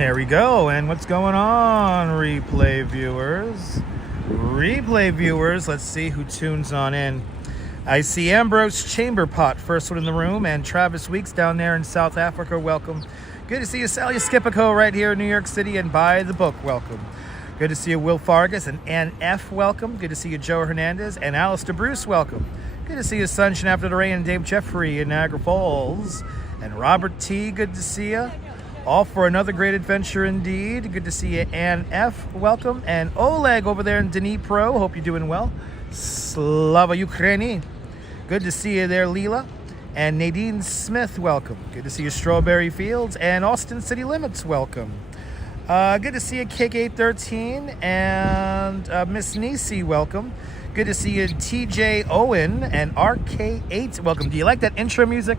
There we go. And what's going on, replay viewers? Replay viewers, let's see who tunes on in. I see Ambrose Chamberpot, first one in the room, and Travis Weeks down there in South Africa, welcome. Good to see you, Sally Skipico, right here in New York City, and Buy the Book, welcome. Good to see you, Will Fargus, and Ann F, welcome. Good to see you, Joe Hernandez, and Alistair Bruce, welcome. Good to see you, Sunshine After the Rain, and Dave Jeffrey in Niagara Falls, and Robert T, good to see you. All for another great adventure indeed. Good to see you, Ann F, welcome. And Oleg over there in Dnipro, hope you're doing well. Slava Ukraini, good to see you there, Leela. And Nadine Smith, welcome. Good to see you, Strawberry Fields. And Austin City Limits, welcome. Good to see you, Kick813. And Miss Nisi, welcome. Good to see you, TJ Owen and RK8, welcome. Do you like that intro music?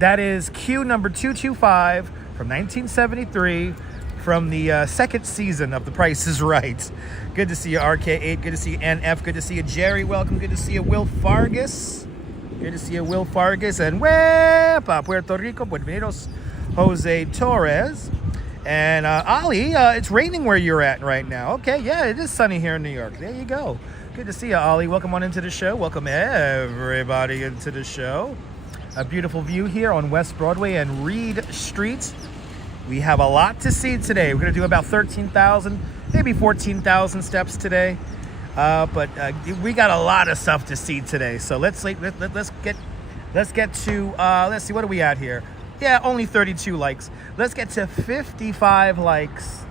That is cue number 225 from 1973 from the second season of The Price is Right. Good to see you, RK8. Good to see you, NF. Good to see you, Jerry. Welcome. Good to see you, Will Fargus. Good to see you, Will Fargus. And Wepa, Puerto Rico. Buenos Jose Torres. And Ali, it's raining where you're at right now. Okay, yeah, it is sunny here in New York. There you go. Good to see you, Ali. Welcome on into the show. Welcome everybody into the show. A beautiful view here on West Broadway and Reed Street. We have a lot to see today. We're going to do about 13,000, maybe 14,000 steps today. But we got a lot of stuff to see today. So let's get to let's see, what are we at here? Yeah, only 32 likes. Let's get to 55 likes,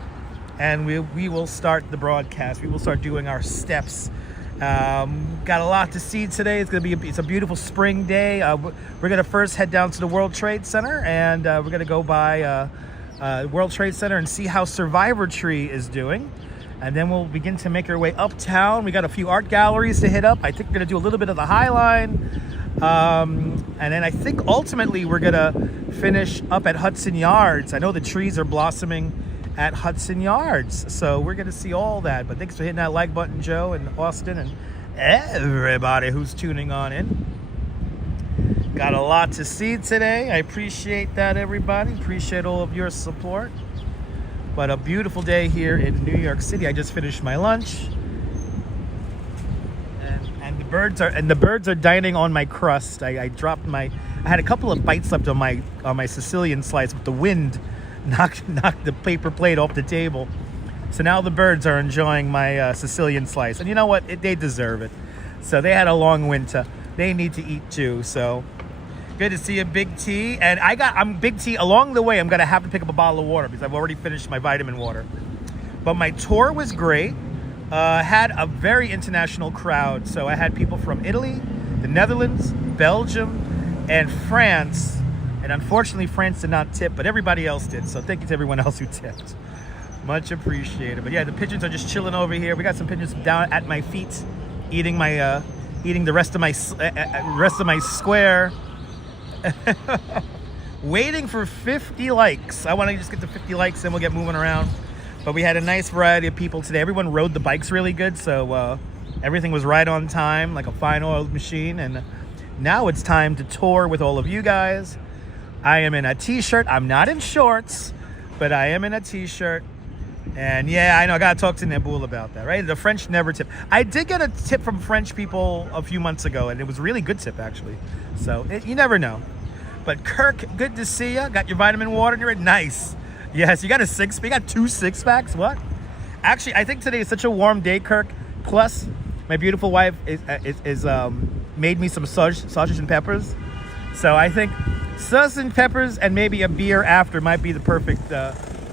and we will start the broadcast. We will start doing our steps. Got a lot to see today. It's a beautiful spring day. We're gonna first head down to the World Trade Center, and we're gonna go by World Trade Center and see how Survivor Tree is doing, and then we'll begin to make our way uptown. We got a few art galleries to hit up. I think we're gonna do a little bit of the High Line, and then I think ultimately we're gonna finish up at Hudson Yards. I know the trees are blossoming at Hudson Yards, so we're gonna see all that. But thanks for hitting that like button, Joe and Austin and everybody who's tuning on in. Got a lot to see today. I appreciate that, everybody. Appreciate all of your support. But a beautiful day here in New York City. I just finished my lunch, and the birds are dining on my crust. I had a couple of bites left on my Sicilian slice, but the wind knocked the paper plate off the table. So now the birds are enjoying my Sicilian slice. And you know what? They deserve it. So they had a long winter. They need to eat too. So good to see you, Big T. And I'm Big T. Along the way, I'm going to have to pick up a bottle of water because I've already finished my vitamin water. But my tour was great. Had a very international crowd. So I had people from Italy, the Netherlands, Belgium, and France. And unfortunately, France did not tip, but everybody else did. So thank you to everyone else who tipped. Much appreciated. But yeah, the pigeons are just chilling over here. We got some pigeons down at my feet, eating the rest of my square. Waiting for 50 likes. I want to just get to 50 likes, then we'll get moving around. But we had a nice variety of people today. Everyone rode the bikes really good, so everything was right on time, like a fine oiled machine. And now it's time to tour with all of you guys. I am in a t-shirt. I'm not in shorts, but I am in a t-shirt. And yeah, I know, I gotta talk to Naboul about that, right? The French never tip. I did get a tip from French people a few months ago, and it was a really good tip, actually. So you never know. But Kirk, good to see you. Got your vitamin water and you're nice. Yes, you got you got 2 6-packs. What? Actually, I think today is such a warm day, Kirk. Plus, my beautiful wife is made me some sausage and peppers. So I think sausage and peppers and maybe a beer after might be the perfect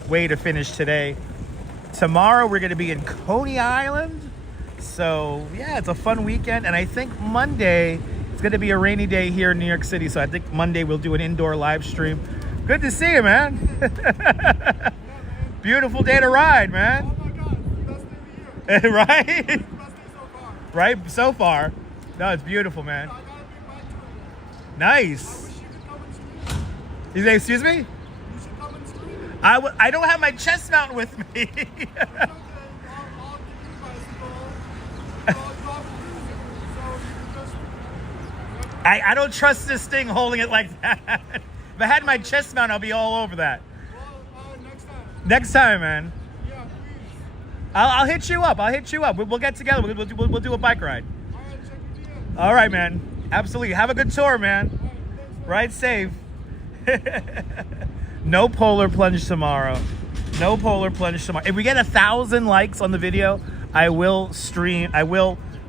way to finish today. Tomorrow we're going to be in Coney Island. So yeah, it's a fun weekend. And I think Monday it's going to be a rainy day here in New York City. So I think Monday we'll do an indoor live stream. Good to see you, man. Beautiful day to ride, man. Oh my God, best day of the year. Right? Best day so far. Right, so far. No, it's beautiful, man. I gotta be back to it. Nice. I wish you could come and stream. You say, excuse me? You should come and stream. I don't have my chest mount with me. It's okay. I'll give you a bicycle. I'll drop music so you can just... I don't trust this thing holding it like that. If I had my chest mount, I'll be all over that. Well, next time. Next time, man. Yeah, please. I'll hit you up. We'll get together. We'll do a bike ride. All right, check your DM. All right, man. Absolutely. Have a good tour, man. All right, thanks, man. Ride safe. No polar plunge tomorrow. No polar plunge tomorrow. If we get 1,000 likes on the video, I will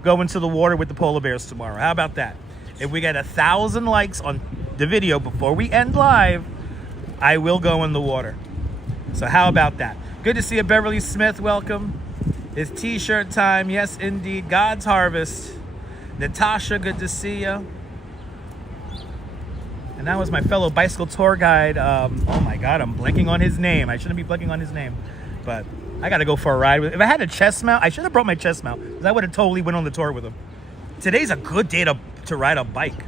go into the water with the polar bears tomorrow. How about that? If we get 1,000 likes on the video before we end live, I will go in the water. So how about that? Good to see you, Beverly Smith. Welcome. It's t-shirt time. Yes, indeed. God's Harvest. Natasha, good to see you. And that was my fellow bicycle tour guide. Oh my God, I'm blanking on his name. I shouldn't be blanking on his name, but I got to go for a ride. If I had a chest mount, I should have brought my chest mount because I would have totally went on the tour with him. Today's a good day to ride a bike.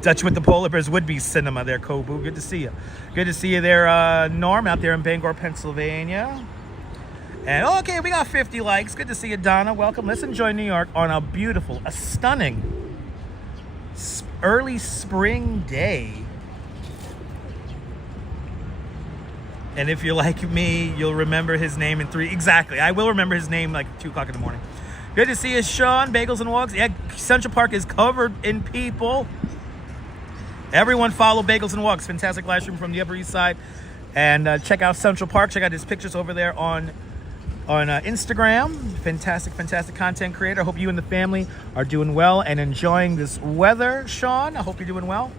Dutch with the Polar Bears would be cinema there, Kobu. Good to see you. Good to see you there, Norm, out there in Bangor, Pennsylvania. And okay, we got 50 likes. Good to see you, Donna. Welcome. Let's enjoy New York on a stunning early spring day. And if you're like me, you'll remember his name in 3. Exactly. I will remember his name like 2 o'clock in the morning. Good to see you, Sean. Bagels and Walks. Yeah, Central Park is covered in people. Everyone follow Bagels and Walks. Fantastic live stream from the Upper East Side. And check out Central Park. Check out his pictures over there on Instagram. Fantastic content creator. I hope you and the family are doing well and enjoying this weather, Sean. I hope you're doing well.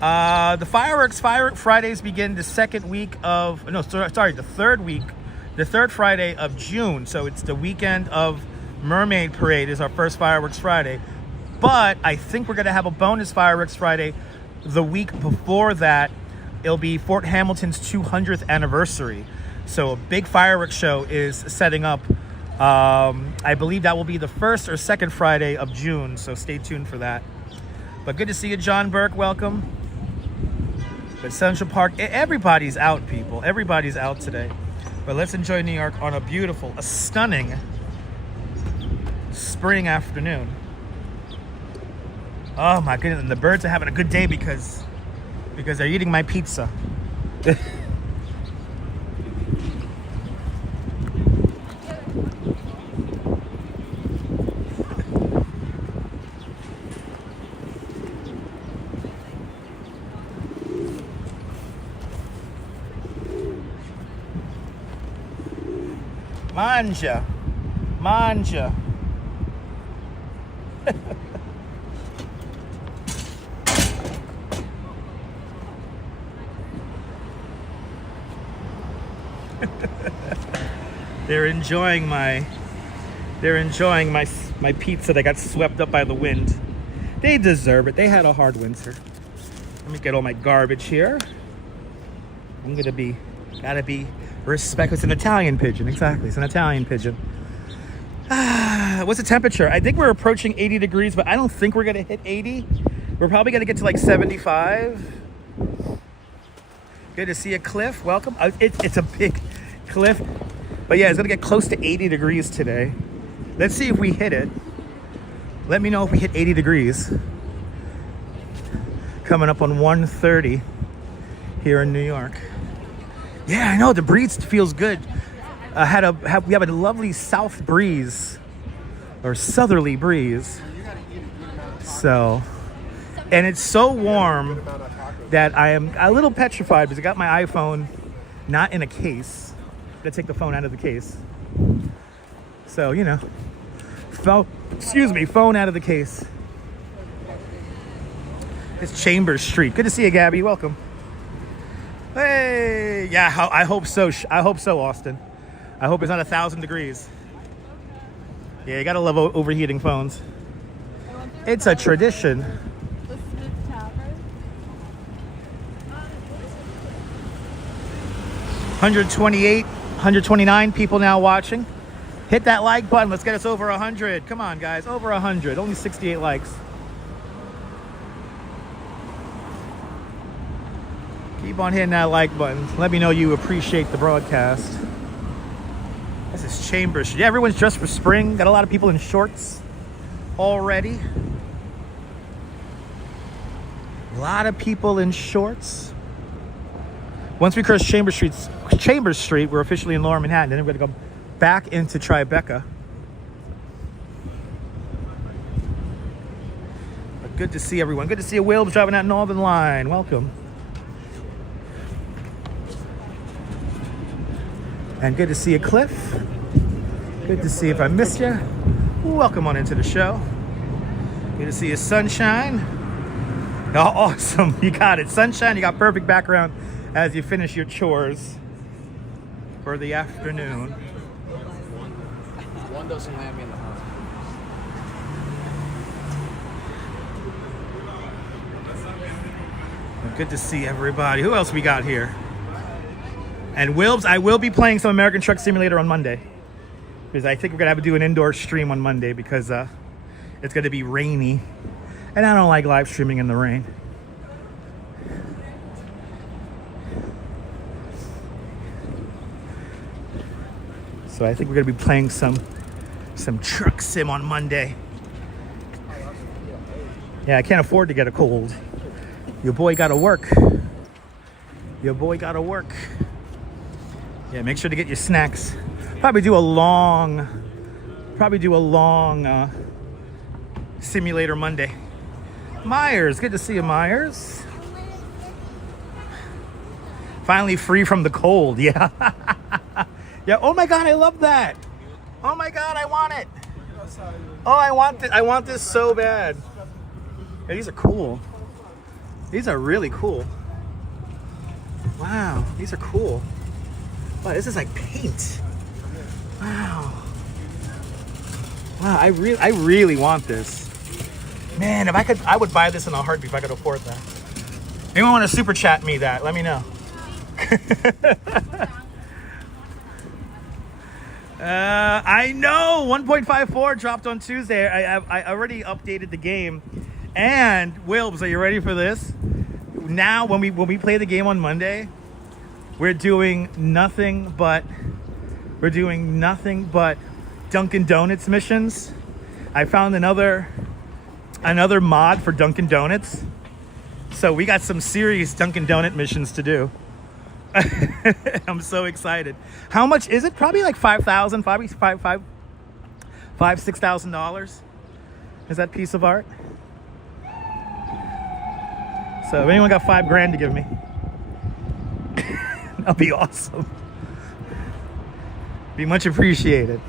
The fireworks Fridays begin the third Friday of June. So it's the weekend of Mermaid Parade is our first fireworks Friday. But I think we're going to have a bonus fireworks Friday the week before that. It'll be Fort Hamilton's 200th anniversary. So a big fireworks show is setting up. I believe that will be the first or second Friday of June. So stay tuned for that. But good to see you, John Burke. Welcome. But Central Park, everybody's out, people. Everybody's out today. But let's enjoy New York on a stunning spring afternoon. Oh my goodness, and the birds are having a good day because they're eating my pizza. Manja. They're enjoying my pizza that got swept up by the wind. They deserve it. They had a hard winter. Let me get all my garbage here. Gotta be respectful. It's an Italian pigeon. Exactly. It's an Italian pigeon. What's the temperature? I think we're approaching 80 degrees, but I don't think we're gonna hit 80. We're probably gonna get to like 75. Good to see you, Cliff. Welcome. It's a big cliff. But yeah, it's gonna get close to 80 degrees today. Let's see if we hit it. Let me know if we hit 80 degrees. Coming up on 1:30 here in New York. Yeah, I know, the breeze feels good. We have a lovely south breeze, or southerly breeze. So, and it's so warm that I am a little petrified because I got my iPhone not in a case. To take the phone out of the case. So, you know, phone out of the case. It's Chambers Street. Good to see you, Gabby. Welcome. Hey, yeah, I hope so. I hope so, Austin. I hope it's not 1,000 degrees. Yeah, you gotta love overheating phones. It's a tradition. The Smith Tavern. 128, 129 people now watching. Hit that like button. Let's get us over 100. Come on, guys. Over 100. Only 68 likes. Keep on hitting that like button. Let me know you appreciate the broadcast. This is Chambers. Yeah, everyone's dressed for spring. Got a lot of people in shorts already. A lot of people in shorts. Once we cross Chambers Street, Chambers Street. We're officially in Lower Manhattan. Then we're going to go back into Tribeca. But good to see everyone. Good to see a Wilbs driving that Northern Line. Welcome. And good to see you, Cliff. Good to see you. If I missed you, welcome on into the show. Good to see you, Sunshine. Oh, awesome. You got it. Sunshine, you got perfect background as you finish your chores for the afternoon. One doesn't have me in the house. Good to see everybody. Who else we got here? And Wilbs, I will be playing some American Truck Simulator on Monday. Because I think we're going to have to do an indoor stream on Monday because it's going to be rainy. And I don't like live streaming in the rain. So I think we're going to be playing some truck sim on Monday. Yeah, I can't afford to get a cold. Your boy got to work. Your boy got to work. Yeah, make sure to get your snacks. Probably do a long simulator Monday. Myers, good to see you, Myers. Finally free from the cold, yeah. Yeah, oh my God, I love that. Oh my God, I want it. Oh, I want this so bad. Yeah, these are cool. These are really cool. Wow, these are cool. Wow, this is like paint. Wow. Wow, I really want this. Man, if I could, I would buy this in a heartbeat if I could afford that. Anyone want to super chat me that? Let me know. I know 1.54 dropped on Tuesday. I already updated the game. And Wilbs, are you ready for this? Now, when we play the game on Monday, we're doing nothing but Dunkin' Donuts missions. I found another mod for Dunkin' Donuts. So we got some serious Dunkin' Donut missions to do. I'm so excited. How much is it? Probably like $6,000 is that piece of art. So if anyone got $5,000 to give me, that'll be awesome. Be much appreciated.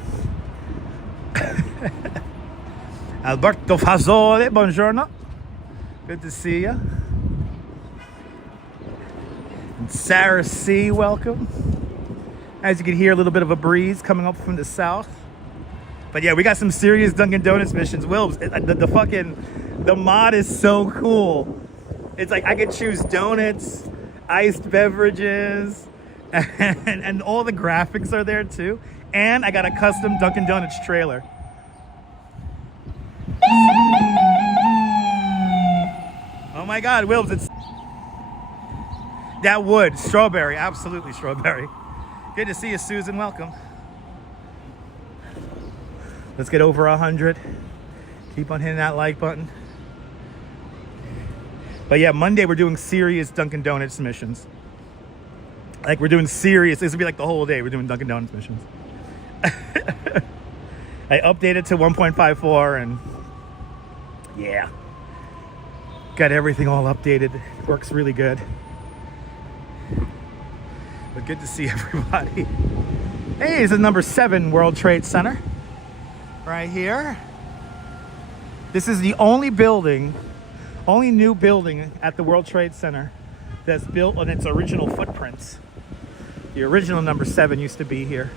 Alberto Fazole, buongiorno. Good to see you. And Sarah C, welcome. As you can hear, a little bit of a breeze coming up from the south. But yeah, we got some serious Dunkin' Donuts missions. Wilbs, the mod is so cool. It's like I could choose donuts, iced beverages, and all the graphics are there too. And I got a custom Dunkin' Donuts trailer. Oh my God, Wilbs, it's that wood, strawberry, absolutely strawberry. Good to see you, Susan, welcome. Let's get over 100. Keep on hitting that like button. But yeah, Monday we're doing serious Dunkin' Donuts missions. Like we're doing serious, this will be like the whole day we're doing Dunkin' Donuts missions. I updated to 1.54 and yeah. Got everything all updated. Works really good. But good to see everybody. Hey, this is number 7 World Trade Center. Right here. This is the only new building at the World Trade Center that's built on its original footprints. The original number 7 used to be here.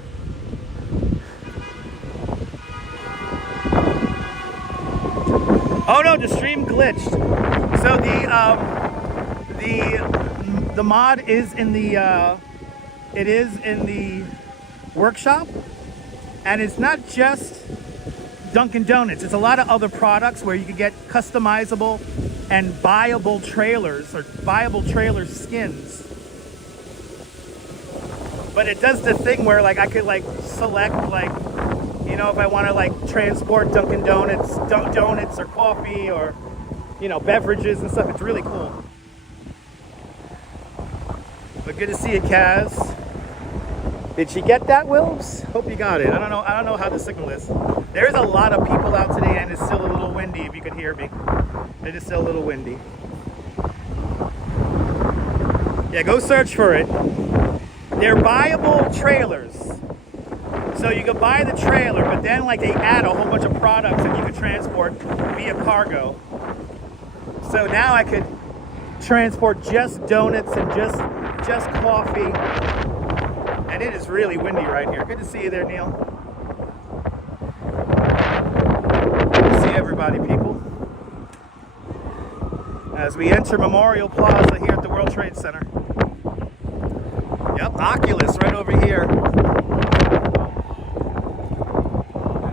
Oh no, the stream glitched. So the mod is in the workshop, and it's not just Dunkin' Donuts. It's a lot of other products where you can get customizable and buyable trailers or buyable trailer skins. But it does the thing where like I could like select like, you know, if I want to like transport Dunkin' Donuts, donuts or coffee or, you know, beverages and stuff. It's really cool. But good to see you, Kaz. Did you get that, Wilbs? Hope you got it. I don't know how the signal is. There's a lot of people out today, and it's still a little windy. If you could hear me, it is still a little windy. Yeah, go search for it. They're buyable trailers. So you could buy the trailer, but then like they add a whole bunch of products that you could transport via cargo. So now I could transport just donuts and just coffee. And it is really windy right here. Good to see you there, Neil. Good to see everybody, people. As we enter Memorial Plaza here at the World Trade Center. Yep, Oculus right over here.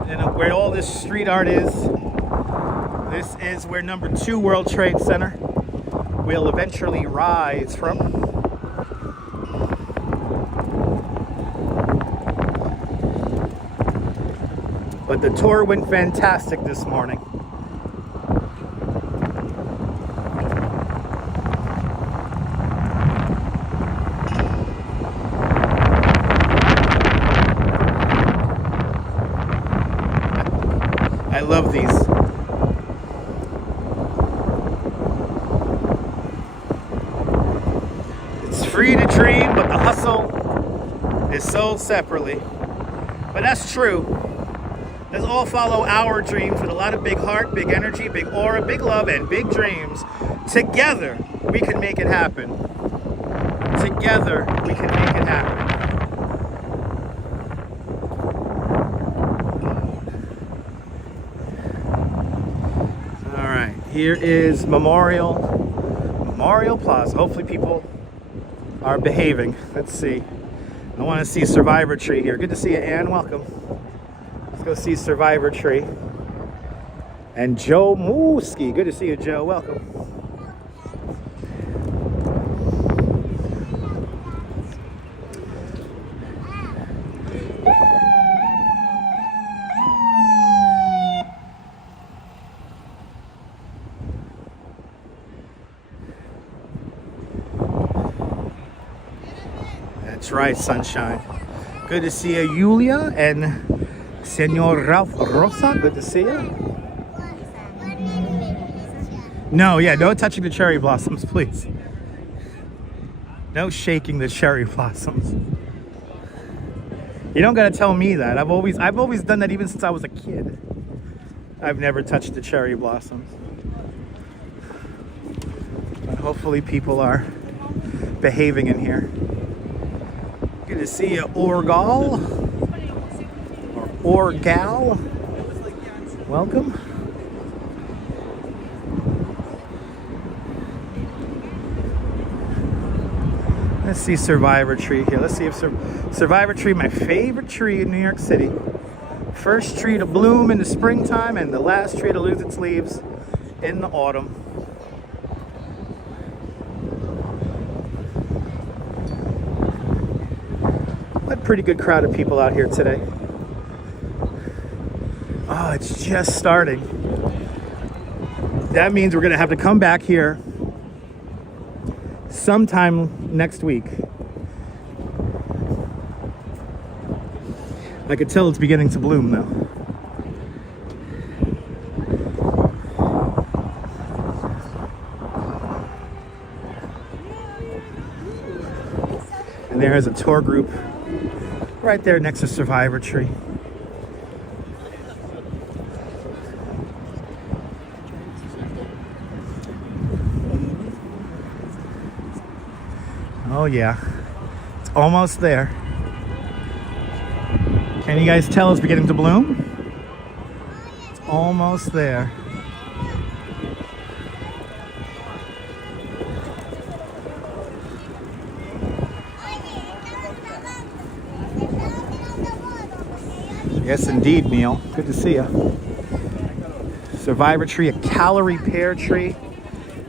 And where all this street art is, this is where number 2 World Trade Center will eventually rise from. But the tour went fantastic this morning. I love these. It's free to dream, but the hustle is sold separately. But that's true. Let's all follow our dreams with a lot of big heart, big energy, big aura, big love, and big dreams. Together, we can make it happen. Together, we can make it happen. All right, here is Memorial Plaza. Hopefully people are behaving. Let's see. I want to see Survivor Tree here. Good to see you, Ann. Welcome. Go see Survivor Tree. And Joe Mooski. Good to see you, Joe. Welcome. That's right, sunshine. Good to see you, Yulia and Senor Ralph Rosa, good to see you. No, yeah, no touching the cherry blossoms, please. No shaking the cherry blossoms. You don't gotta tell me that. I've always done that even since I was a kid. I've never touched the cherry blossoms. But hopefully people are behaving in here. Good to see you, Orgal. Or gal, welcome. Let's see Survivor Tree here. Let's see if Survivor Tree, my favorite tree in New York City. First tree to bloom in the springtime and the last tree to lose its leaves in the autumn. A pretty good crowd of people out here today. Oh, it's just starting. That means we're gonna have to come back here sometime next week. I could tell it's beginning to bloom though. And there is a tour group right there next to Survivor Tree. Oh yeah, it's almost there. Can you guys tell it's beginning to bloom? It's almost there. Yes, indeed, Neil. Good to see you. Survivor Tree, a calorie pear tree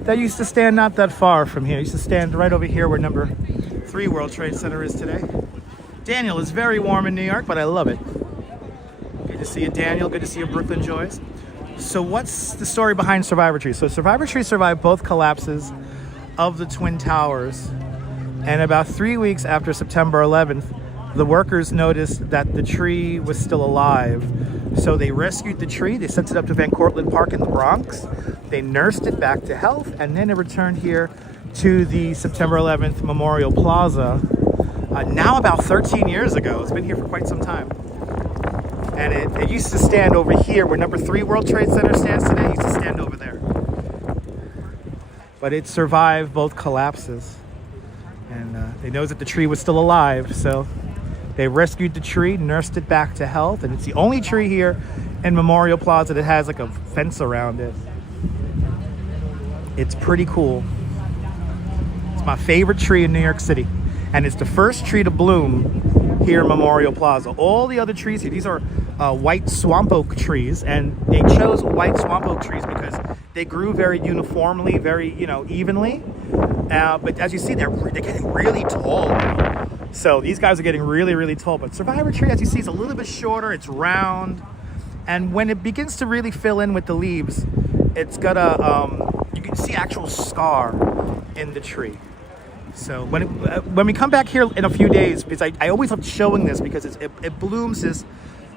that used to stand not that far from here. It used to stand right over here where number 3 World Trade Center is today. Daniel, it's very warm in New York, but I love it. Good to see you, Daniel. Good to see you, Brooklyn Joys. So what's the story behind Survivor Tree? So Survivor Tree survived both collapses of the Twin Towers. And about 3 weeks after September 11th, the workers noticed that the tree was still alive. So they rescued the tree, they sent it up to Van Cortlandt Park in the Bronx, they nursed it back to health, and then it returned here to the September 11th Memorial Plaza, now about 13 years ago. It's been here for quite some time. And it used to stand over here where number 3 World Trade Center stands today. It used to stand over there. But it survived both collapses. And they know that the tree was still alive, so they rescued the tree, nursed it back to health, and it's the only tree here in Memorial Plaza that has like a fence around it. It's pretty cool. It's my favorite tree in New York City, and it's the first tree to bloom here in Memorial Plaza. All the other trees here, these are white swamp oak trees, and they chose white swamp oak trees because they grew very uniformly, very, evenly. But as you see, they're getting really tall. So these guys are getting really, really tall. But Survivor Tree, as you see, is a little bit shorter. It's round. And when it begins to really fill in with the leaves, it's got you can see actual scar in the tree. So when we come back here in a few days, because I always love showing this because it blooms this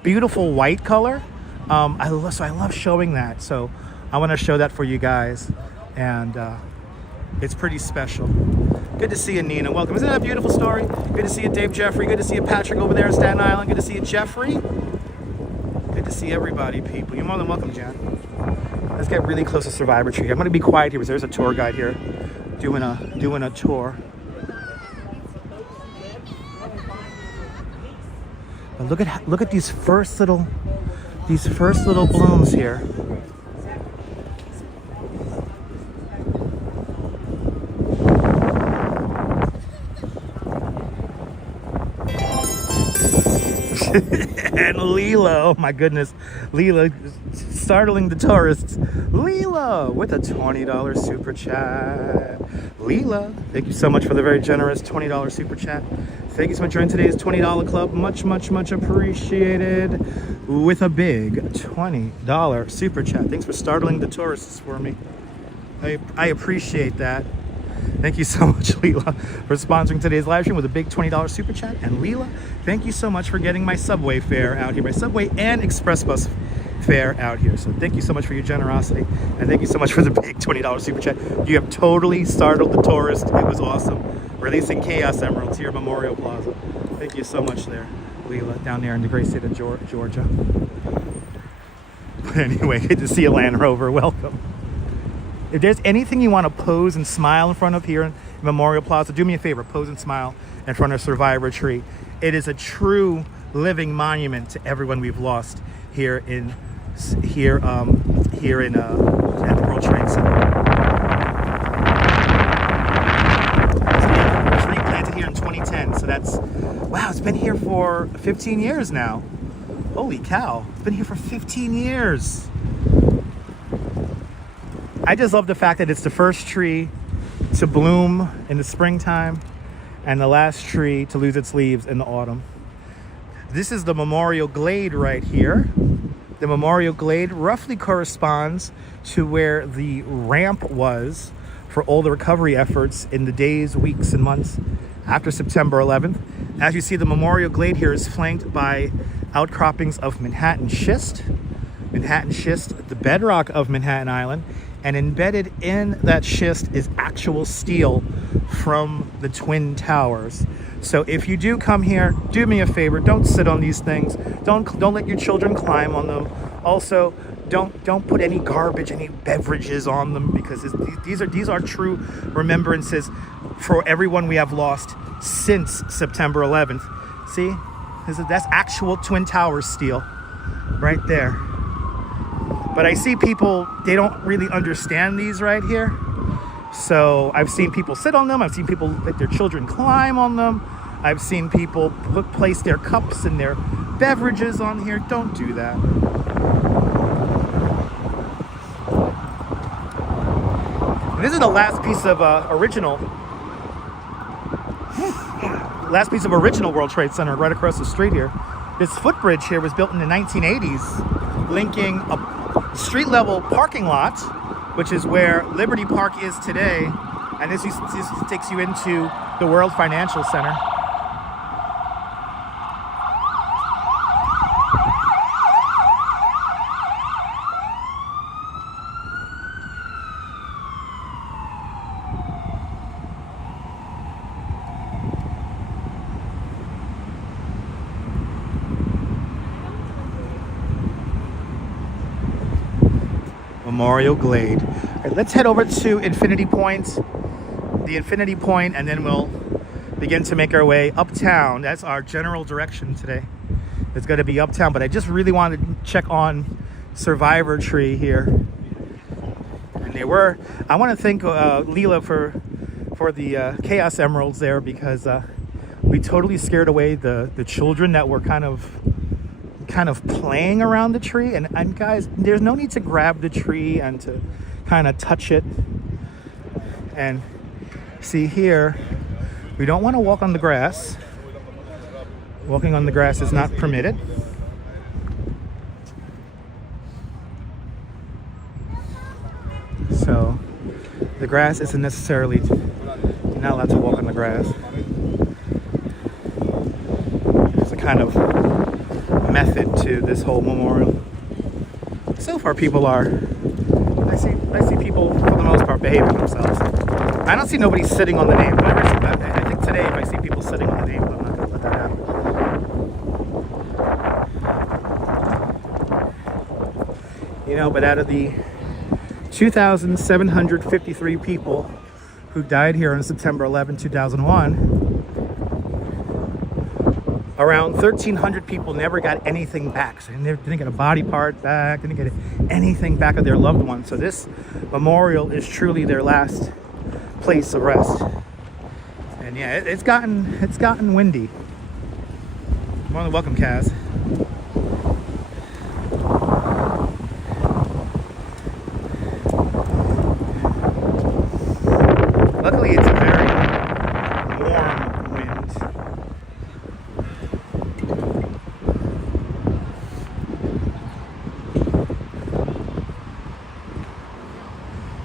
beautiful white color. I love showing that. So I want to show that for you guys. And it's pretty special. Good to see you, Nina. Welcome. Isn't that a beautiful story? Good to see you, Dave Jeffrey. Good to see you, Patrick, over there in Staten Island. Good to see you, Jeffrey. Good to see everybody, people. You're more than welcome, Jan. Let's get really close to Survivor Tree. I'm going to be quiet here because there's a tour guide here doing a tour. But look at these first little blooms here. And Leela, oh my goodness, Leela startling the tourists. Leela with a $20 super chat. Leela, thank you so much for the very generous $20 super chat. Thank you so much for joining today's $20 club. Much, much, much appreciated. With a big $20 super chat. Thanks for startling the tourists for me. I appreciate that. Thank you so much, Leela, for sponsoring today's live stream with a big $20 super chat. And Leela, thank you so much for getting my subway fare out here, my subway and express bus fare out here. So thank you so much for your generosity, and thank you so much for the big $20 super chat. You have totally startled the tourist. It was awesome. Releasing Chaos Emeralds here at Memorial Plaza. Thank you so much there, Leela, down there in the great state of Georgia. But anyway, good to see you, Land Rover. Welcome. If there's anything you want to pose and smile in front of here in Memorial Plaza, do me a favor, pose and smile in front of Survivor Tree. It is a true living monument to everyone we've lost here at the World Trade Center. So the tree planted here in 2010. So that's, wow, it's been here for 15 years now. Holy cow, it's been here for 15 years. I just love the fact that it's the first tree to bloom in the springtime and the last tree to lose its leaves in the autumn. This is the Memorial Glade right here. The Memorial Glade roughly corresponds to where the ramp was for all the recovery efforts in the days, weeks, and months after September 11th. As you see, the Memorial Glade here is flanked by outcroppings of Manhattan schist. Manhattan schist, the bedrock of Manhattan Island. And embedded in that schist is actual steel from the Twin Towers. So if you do come here, do me a favor, don't sit on these things. Don't let your children climb on them. Also, don't put any garbage, any beverages on them, because these are true remembrances for everyone we have lost since September 11th. See, that's actual Twin Towers steel right there. But I see people, they don't really understand these right here. So I've seen people sit on them. I've seen people let their children climb on them. I've seen people place their cups and their beverages on here. Don't do that. And this is the last piece of original World Trade Center right across the street here. This footbridge here was built in the 1980s, linking a street level parking lot, which is where Liberty Park is today, and this takes you into the World Financial Center. Memorial Glade. All right, let's head over to Infinity Point, the Infinity Point, and then we'll begin to make our way uptown. That's our general direction today. It's going to be uptown, but I just really wanted to check on Survivor Tree here. And I want to thank Leela for the Chaos Emeralds there, because we totally scared away the children that were kind of playing around the tree. And guys, there's no need to grab the tree and to kind of touch it. And see here, we don't want to walk on the grass. Walking on the grass is not permitted. So the grass isn't necessarily, you're not allowed to walk on the grass. There's a kind of method to this whole memorial. So far people are, I see people for the most part behaving themselves. I don't see nobody sitting on the name. I think today if I see people sitting on the name, I'm not gonna let that happen. You know, but out of the 2,753 people who died here on September 11, 2001, around 1,300 people never got anything back. So they didn't get a body part back, didn't get anything back of their loved one. So this memorial is truly their last place of rest. And yeah, it's gotten windy. More than welcome, Kaz. Luckily, it's a very warm wind.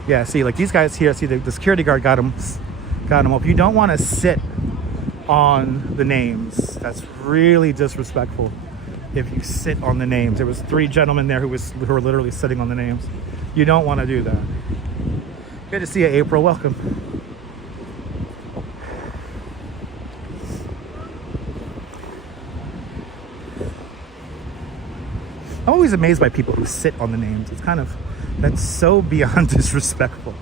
Yeah, see, like these guys here, see the security guard got him up. You don't want to sit on the names. That's really disrespectful if you sit on the names. There was 3 gentlemen there who were literally sitting on the names. You don't want to do that. Good to see you, April. Welcome. I'm always amazed by people who sit on the names. It's kind of, that's so beyond disrespectful.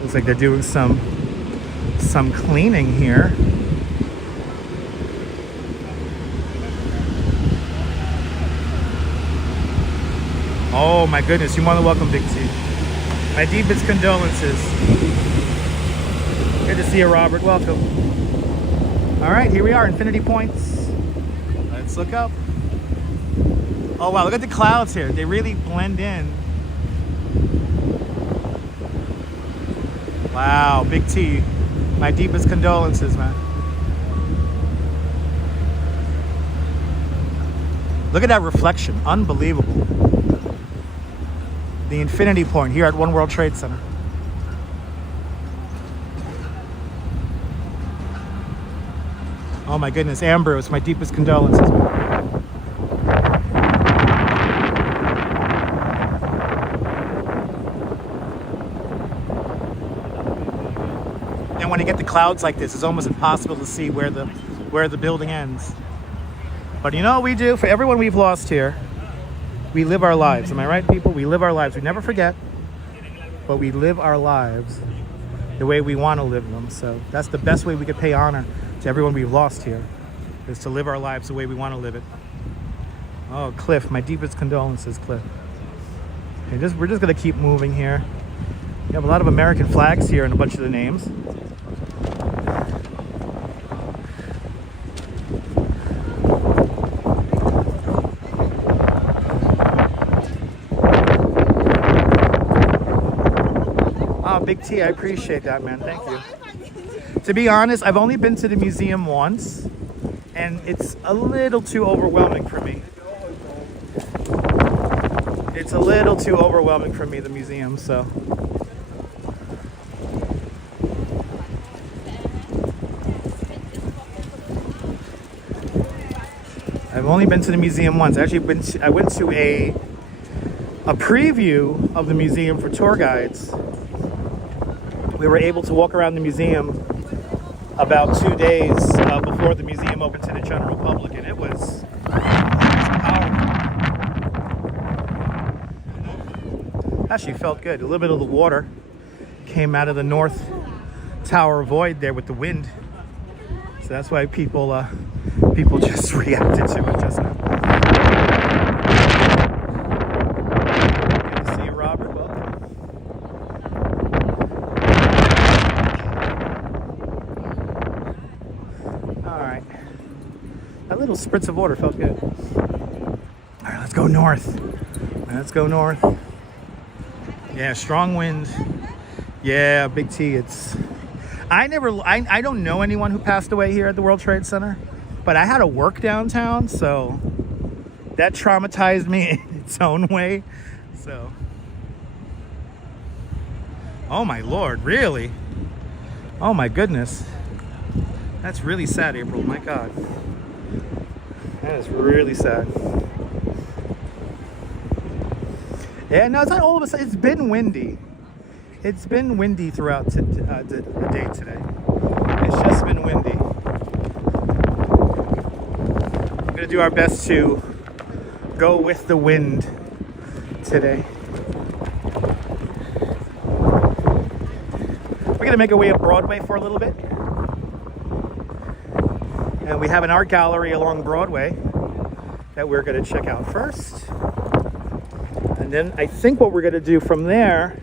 Looks like they're doing some cleaning here. Oh my goodness, you're more than welcome, Big T. My deepest condolences. Good to see you, Robert. Welcome. All right, here we are, Infinity Points. Let's look up. Oh wow, look at the clouds here. They really blend in. Wow, Big T. My deepest condolences, man. Look at that reflection. Unbelievable. The Infinity Point here at One World Trade Center. Oh my goodness, Ambrose, my deepest condolences. And when you get the clouds like this, it's almost impossible to see where the building ends. But you know what we do? For everyone we've lost here, we live our lives. Am I right, people? We live our lives. We never forget, but we live our lives the way we want to live them. So that's the best way we could pay honor to everyone we've lost here, is to live our lives the way we want to live it. Oh, Cliff, my deepest condolences, Cliff. Okay, we're just going to keep moving here. We have a lot of American flags here and a bunch of the names. Big T, I appreciate that, man. Thank you. To be honest, I've only been to the museum once, and it's a little too overwhelming for me. It's a little too overwhelming for me, the museum, so. I've only been to the museum once. Actually, I went to a preview of the museum for tour guides. We were able to walk around the museum about 2 days before the museum opened to the general public, and it was powerful. Actually felt good. A little bit of the water came out of the north tower void there with the wind, so that's why people just reacted to it just now. Good to see you, Robert. Welcome. All right, that little spritz of water felt good. All right, let's go north. Let's go north. Yeah, strong wind. Yeah, Big T. I don't know anyone who passed away here at the World Trade Center, but I had to work downtown, so that traumatized me in its own way. So, oh my Lord, really? Oh my goodness. That's really sad, April. My God. That is really sad. Yeah, no, it's not all of a sudden. It's been windy. It's been windy throughout the day today. It's just been windy. We're going to do our best to go with the wind today. We're going to make our way up Broadway for a little bit. And we have an art gallery along Broadway that we're going to check out first. And then I think what we're going to do from there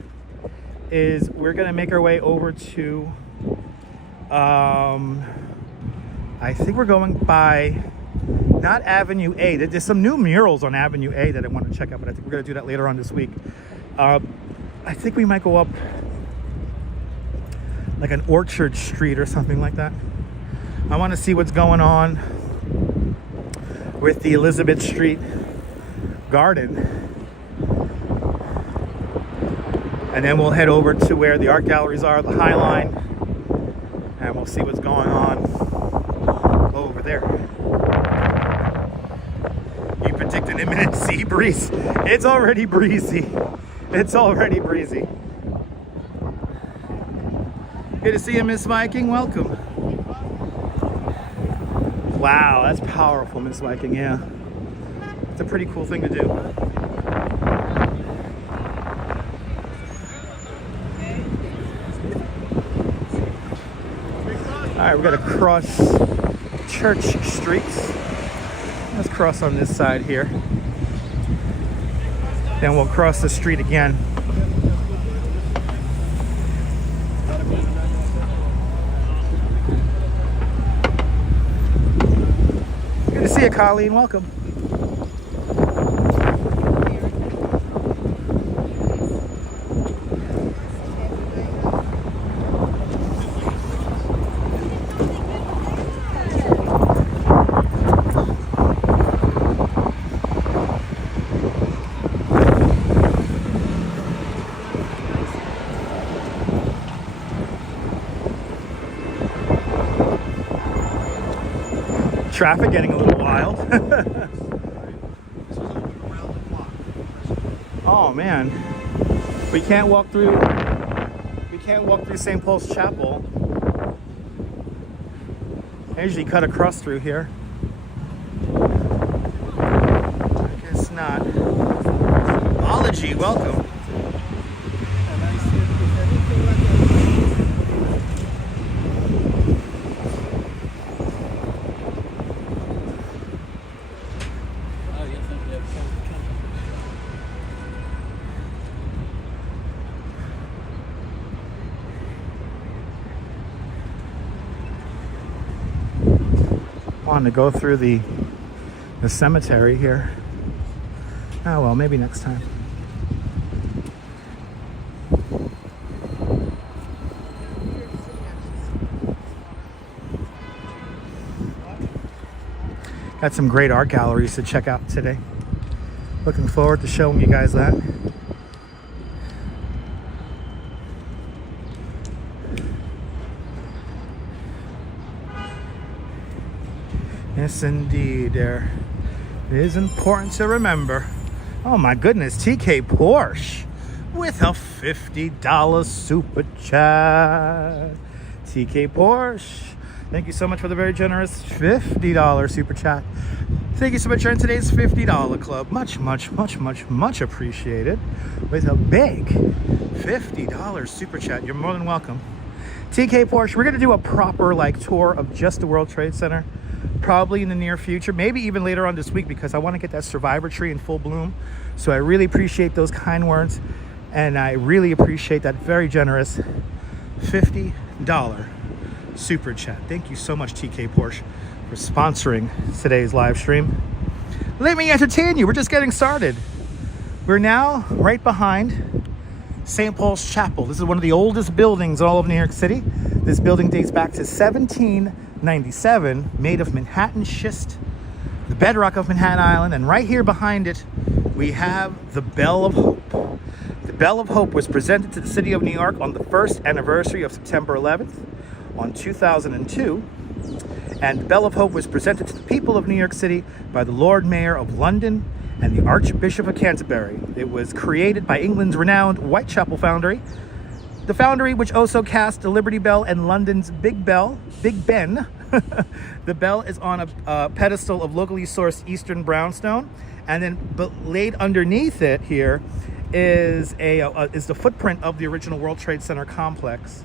is we're going to make our way over to, I think we're going by, not Avenue A. There's some new murals on Avenue A that I want to check out, but I think we're going to do that later on this week. I think we might go up like an Orchard Street or something like that. I want to see what's going on with the Elizabeth Street garden. And then we'll head over to where the art galleries are, the High Line, and we'll see what's going on over there. You predict an imminent sea breeze? It's already breezy. It's already breezy. Good to see you, Miss Viking. Welcome. Wow, that's powerful, Miss Viking. Yeah, it's a pretty cool thing to do. All right, we're gonna cross Church Street. Let's cross on this side here. Then we'll cross the street again. Good to see you, Colleen. Welcome. Traffic getting a little wild. Oh man, we can't walk through St. Paul's Chapel. I usually cut across through here. I guess not. Ology, welcome. To go through the cemetery here. Oh well, maybe next time. Got some great art galleries to check out today. Looking forward to showing you guys that. Yes, indeed. There. It is important to remember. Oh my goodness, TK Porsche with a $50 super chat. TK Porsche Thank you so much for the very generous $50 super chat. Thank you so much for today's $50 club. Much, much, much, much, much appreciated. With a big $50 super chat. You're more than welcome. TK Porsche, we're going to do a proper tour of just the World Trade Center. Probably in the near future, maybe even later on this week, because I want to get that survivor tree in full bloom. So I really appreciate those kind words. And I really appreciate that very generous $50 super chat. Thank you so much, TK Porsche, for sponsoring today's live stream. Let me entertain you. We're just getting started. We're now right behind St. Paul's Chapel. This is one of the oldest buildings in all of New York City. This building dates back to 1797, made of Manhattan schist, the bedrock of Manhattan Island. And right here behind it, we have the Bell of Hope. The Bell of Hope was presented to the city of New York on the first anniversary of September 11th on 2002. And the Bell of Hope was presented to the people of New York City by the Lord Mayor of London and the Archbishop of Canterbury. It was created by England's renowned Whitechapel Foundry, the foundry which also cast the Liberty Bell and London's Big Ben. The bell is on a pedestal of locally sourced Eastern brownstone, and then laid underneath it here is the footprint of the original World Trade Center complex.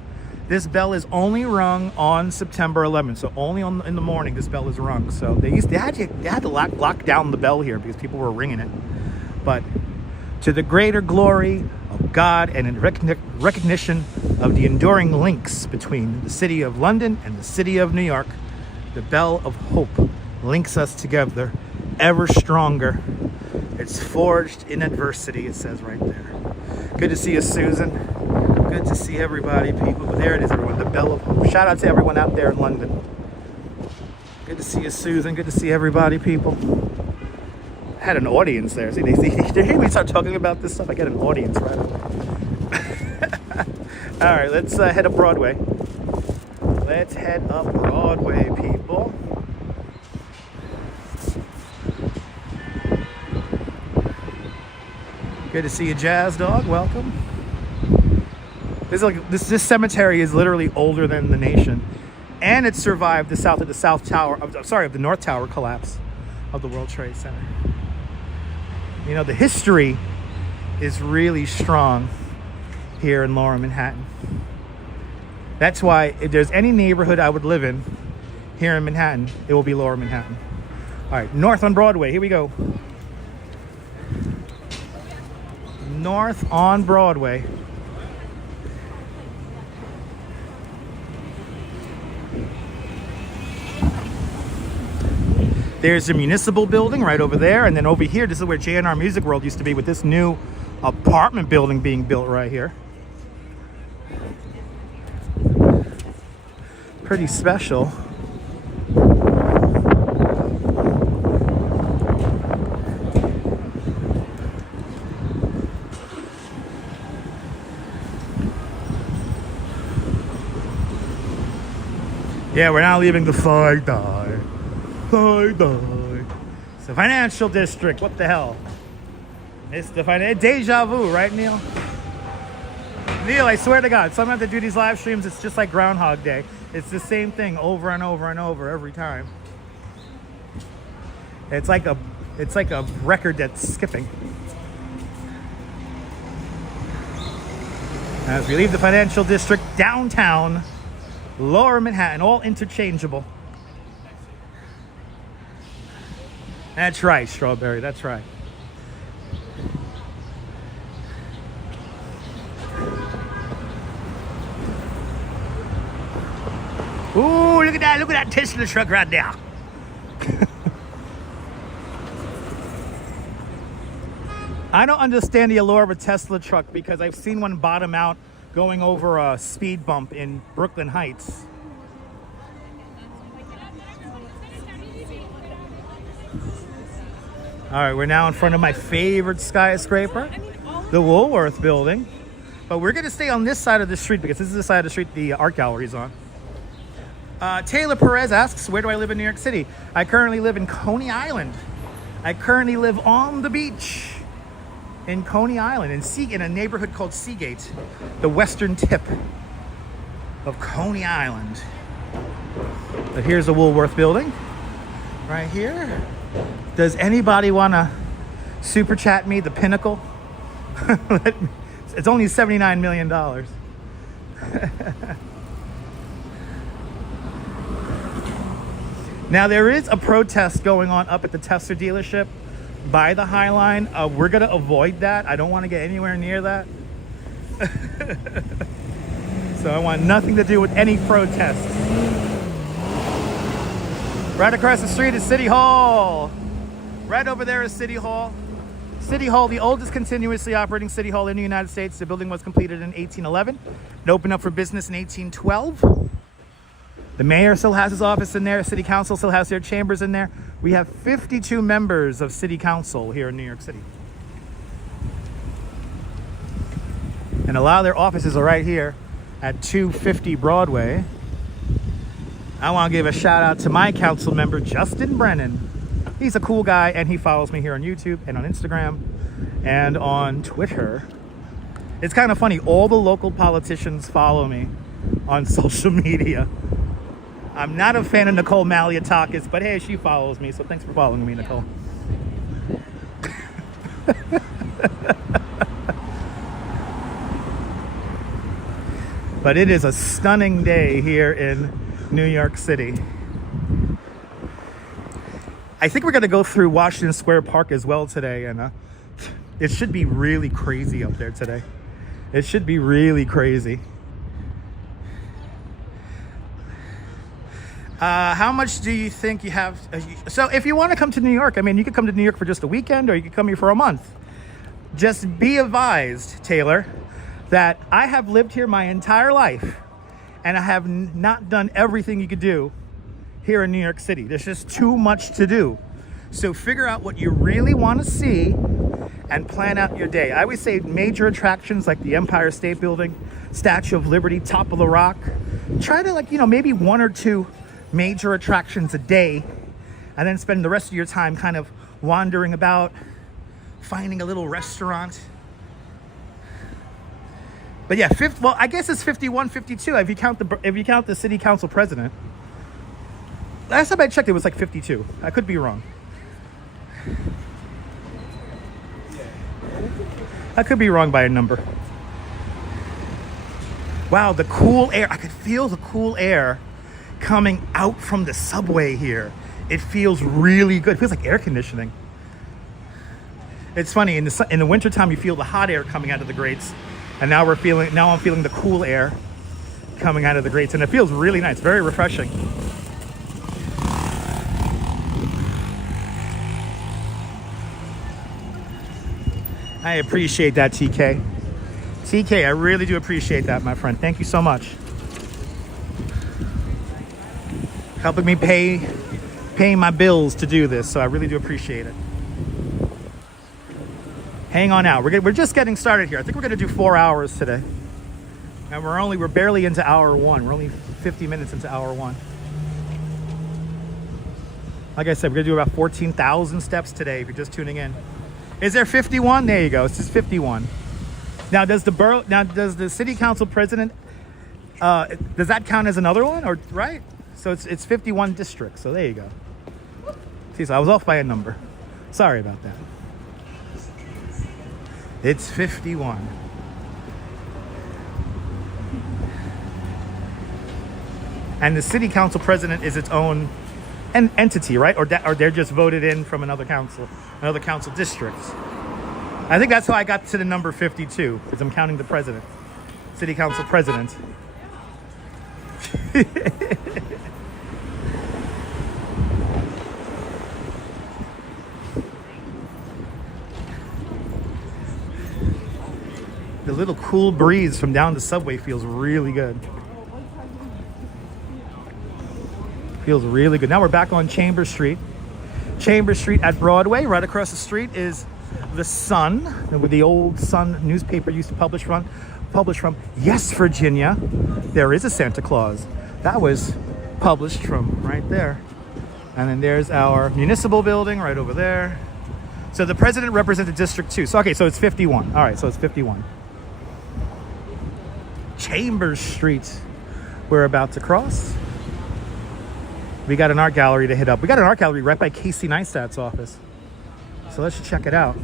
This bell is only rung on September 11th, so only in the morning this bell is rung. So they had to lock down the bell here because people were ringing it. But to the greater glory of God and in recognition of the enduring links between the city of London and the city of New York, the Bell of Hope links us together ever stronger. It's forged in adversity, it says right there. Good to see you, Susan. Good to see everybody, people. There it is, everyone. The Bell of Hope. Shout out to everyone out there in London. Good to see you, Susan. Good to see everybody, people. I had an audience there. See, they hear me start talking about this stuff. I get an audience right away. All right, let's head up Broadway. Let's head up Broadway, people. Good to see you, Jazz Dog. Welcome. This cemetery is literally older than the nation, and it survived the North Tower collapse of the World Trade Center. You know, the history is really strong here in Lower Manhattan. That's why if there's any neighborhood I would live in here in Manhattan, it will be Lower Manhattan. All right, north on Broadway. Here we go. North on Broadway. There's the municipal building right over there, and then over here, this is where J&R Music World used to be, with this new apartment building being built right here. Pretty special. Yeah, we're now leaving the side die. It's the financial district. What the hell? It's the deja vu, right, Neil? Neil, I swear to God, sometimes I do these live streams, it's just like Groundhog Day. It's the same thing over and over and over every time. It's like a record that's skipping. As we leave the financial district, downtown, Lower Manhattan, all interchangeable. That's right, Strawberry, that's right. Ooh, look at that Tesla truck right there. I don't understand the allure of a Tesla truck because I've seen one bottom out going over a speed bump in Brooklyn Heights. All right, we're now in front of my favorite skyscraper, the Woolworth building. But we're gonna stay on this side of the street because this is the side of the street the art gallery is on. Taylor Perez asks, where do I live in New York City? I currently live in Coney Island. I currently live on the beach in Coney Island, in a neighborhood called Seagate, the western tip of Coney Island. But here's the Woolworth building right here. Does anybody want to super chat me the Pinnacle? It's only $79 million. Now there is a protest going on up at the Tesla dealership by the High Line. We're going to avoid that. I don't want to get anywhere near that. So I want nothing to do with any protests. Right across the street is City Hall. Right over there is City Hall. City Hall, the oldest continuously operating city hall in the United States. The building was completed in 1811. It opened up for business in 1812. The mayor still has his office in there. City council still has their chambers in there. We have 52 members of city council here in New York City. And a lot of their offices are right here at 250 Broadway. I want to give a shout out to my council member, Justin Brennan. He's a cool guy, and he follows me here on YouTube and on Instagram and on Twitter. It's kind of funny. All the local politicians follow me on social media. I'm not a fan of Nicole Malliotakis, but hey, she follows me, so thanks for following me, Nicole. But it is a stunning day here in New York City. I think we're going to go through Washington Square Park as well today, and it should be really crazy up there today. It should be really crazy. How much do you think you have? So if you want to come to New York, I mean, you could come to New York for just a weekend, or you could come here for a month. Just be advised, Taylor, that I have lived here my entire life, and I have not done everything you could do here in New York City. There's just too much to do. So figure out what you really want to see and plan out your day. I always say major attractions like the Empire State Building, Statue of Liberty, Top of the Rock. Try to, maybe 1 or 2 major attractions a day, and then spend the rest of your time kind of wandering about, finding a little restaurant. But yeah, I guess it's 51, 52 if you count the city council president. Last time I checked, it was like 52. I could be wrong. I could be wrong by a number. Wow, the cool air. I could feel the cool air coming out from the subway here. It feels really good. It feels like air conditioning. It's funny, in the wintertime, you feel the hot air coming out of the grates. And now I'm feeling the cool air coming out of the grates. And it feels really nice, very refreshing. I appreciate that, TK. TK, I really do appreciate that, my friend. Thank you so much. Helping me paying my bills to do this, so I really do appreciate it. Hang on out. We're just getting started here. I think we're going to do 4 hours today. And we're barely into hour 1. We're only 50 minutes into hour 1. Like I said, we're going to do about 14,000 steps today if you're just tuning in. Is there 51? There you go. This is 51. Now, does the city council president, does that count as another one, or right? So it's 51 districts. So there you go. See, so I was off by a number. Sorry about that. It's 51. And the city council president is its own entity, right? Or they're just voted in from another council district. I think that's how I got to the number 52, because I'm counting the president, city council president. The little cool breeze from down the subway feels really good. Feels really good. Now we're back on Chambers Street. Chambers Street at Broadway. Right across the street is the Sun, where the old Sun newspaper used to publish from. Yes, Virginia, there is a Santa Claus. That was published from right there. And then there's our municipal building right over there. So the president represented District 2. So, okay, so it's 51. All right, so it's 51. Chambers Street we're about to cross. We got an art gallery to hit up. We got an art gallery right by Casey Neistat's office. So let's check it out.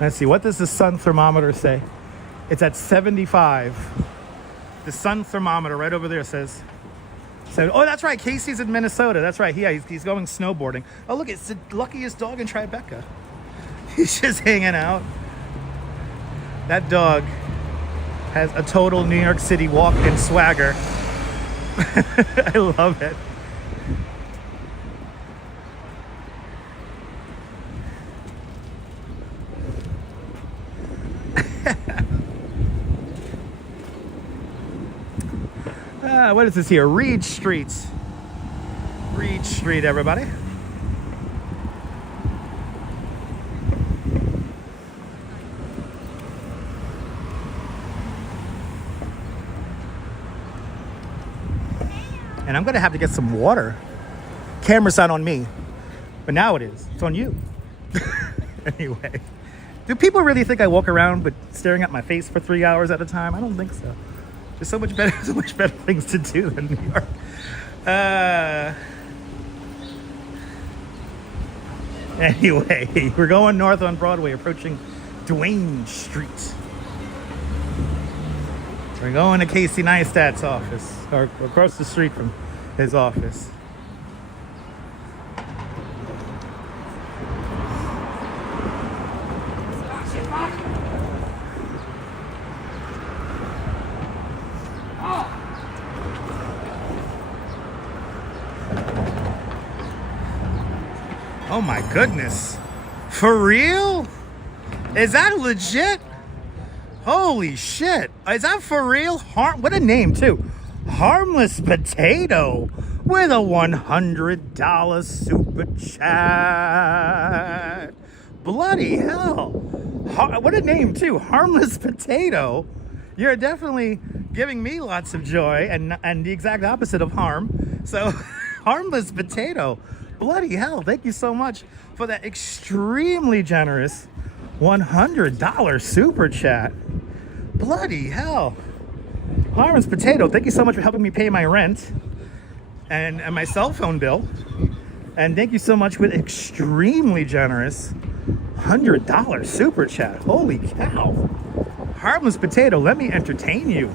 Let's see, what does the sun thermometer say? It's at 75. The sun thermometer right over there says, oh, that's right, Casey's in Minnesota. That's right, yeah, he's going snowboarding. Oh, look, it's the luckiest dog in Tribeca. He's just hanging out. That dog has a total New York City walk-in swagger. I love it. What is this here? Reed Street. Reed Street, everybody. And I'm gonna have to get some water. Camera's not on me, but now it is. It's on you. Anyway, do people really think I walk around but staring at my face for 3 hours at a time? I don't think so. There's so much better things to do in New York. Anyway, we're going north on Broadway, approaching Duane Street. We're going to Casey Neistat's office, or across the street from his office. Oh my goodness. For real? Is that legit? Holy shit. Is that for real? What a name too. Harmless Potato with a $100 super chat. Bloody hell. What a name too. Harmless Potato. You're definitely giving me lots of joy and the exact opposite of harm. So Harmless Potato. Bloody hell, thank you so much for that extremely generous $100 super chat. Bloody hell. Harmless Potato, thank you so much for helping me pay my rent and my cell phone bill. And thank you so much with extremely generous $100 super chat. Holy cow. Harmless Potato, let me entertain you.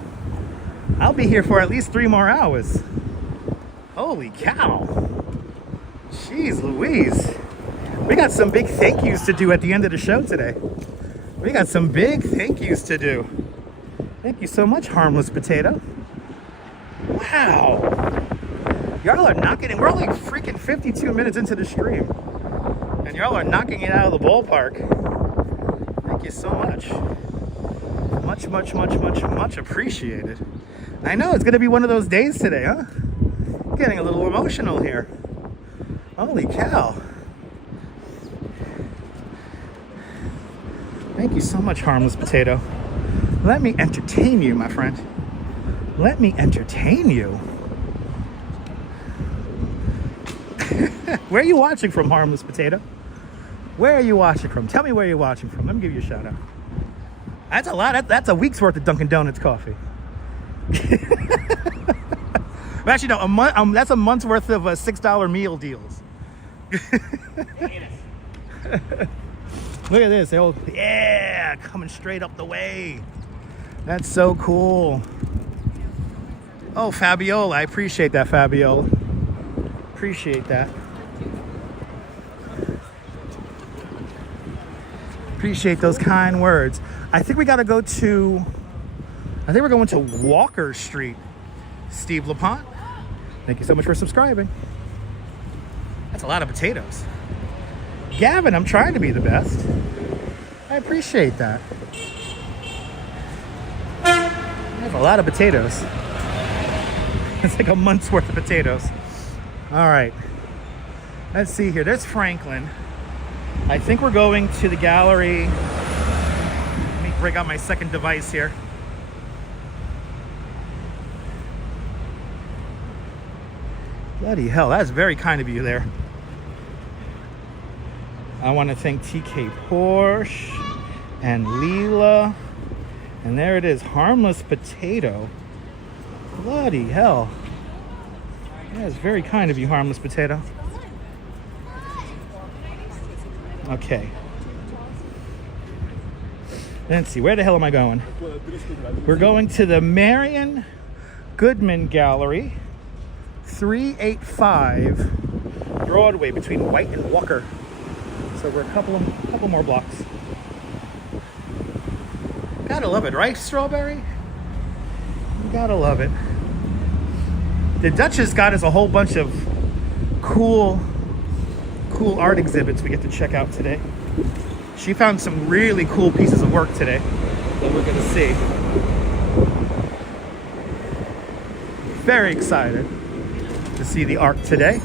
I'll be here for at least 3 more hours. Holy cow. Jeez Louise. We got some big thank yous to do at the end of the show today. We got some big thank yous to do. Thank you so much, Harmless Potato. Wow. Y'all are knocking it. We're only freaking 52 minutes into the stream. And y'all are knocking it out of the ballpark. Thank you so much. Much appreciated. I know it's going to be one of those days today, huh? Getting a little emotional here. Holy cow. Thank you so much, Harmless Potato. Let me entertain you, my friend. Let me entertain you. Where are you watching from, Harmless Potato? Where are you watching from? Tell me where you're watching from. Let me give you a shout out. That's a lot. That's a week's worth of Dunkin' Donuts coffee. Actually, no, a month. That's a month's worth of $6 meal deals. Look at this. Yeah, coming straight up the way. That's so cool. Oh, Fabiola. I appreciate that, Fabiola. Appreciate that. Appreciate those kind words. I think we got to go to... I think we're going to Walker Street. Steve LaPont, thank you so much for subscribing. That's a lot of potatoes. Gavin, I'm trying to be the best. I appreciate that. That's a lot of potatoes. It's like a month's worth of potatoes. All right. Let's see here. There's Franklin. I think we're going to the gallery. Let me break out my second device here. Bloody hell, that's very kind of you there. I want to thank TK Porsche and Leela. And there it is, Harmless Potato. Bloody hell. That is very kind of you, Harmless Potato. Okay. Let's see, where the hell am I going? We're going to the Marion Goodman Gallery, 385 Broadway, between White and Walker. So we're a couple more blocks. Gotta love it, right, Strawberry? You gotta love it. The Duchess got us a whole bunch of cool art exhibits we get to check out today. She found some really cool pieces of work today that we're gonna see. Very excited to see the art today.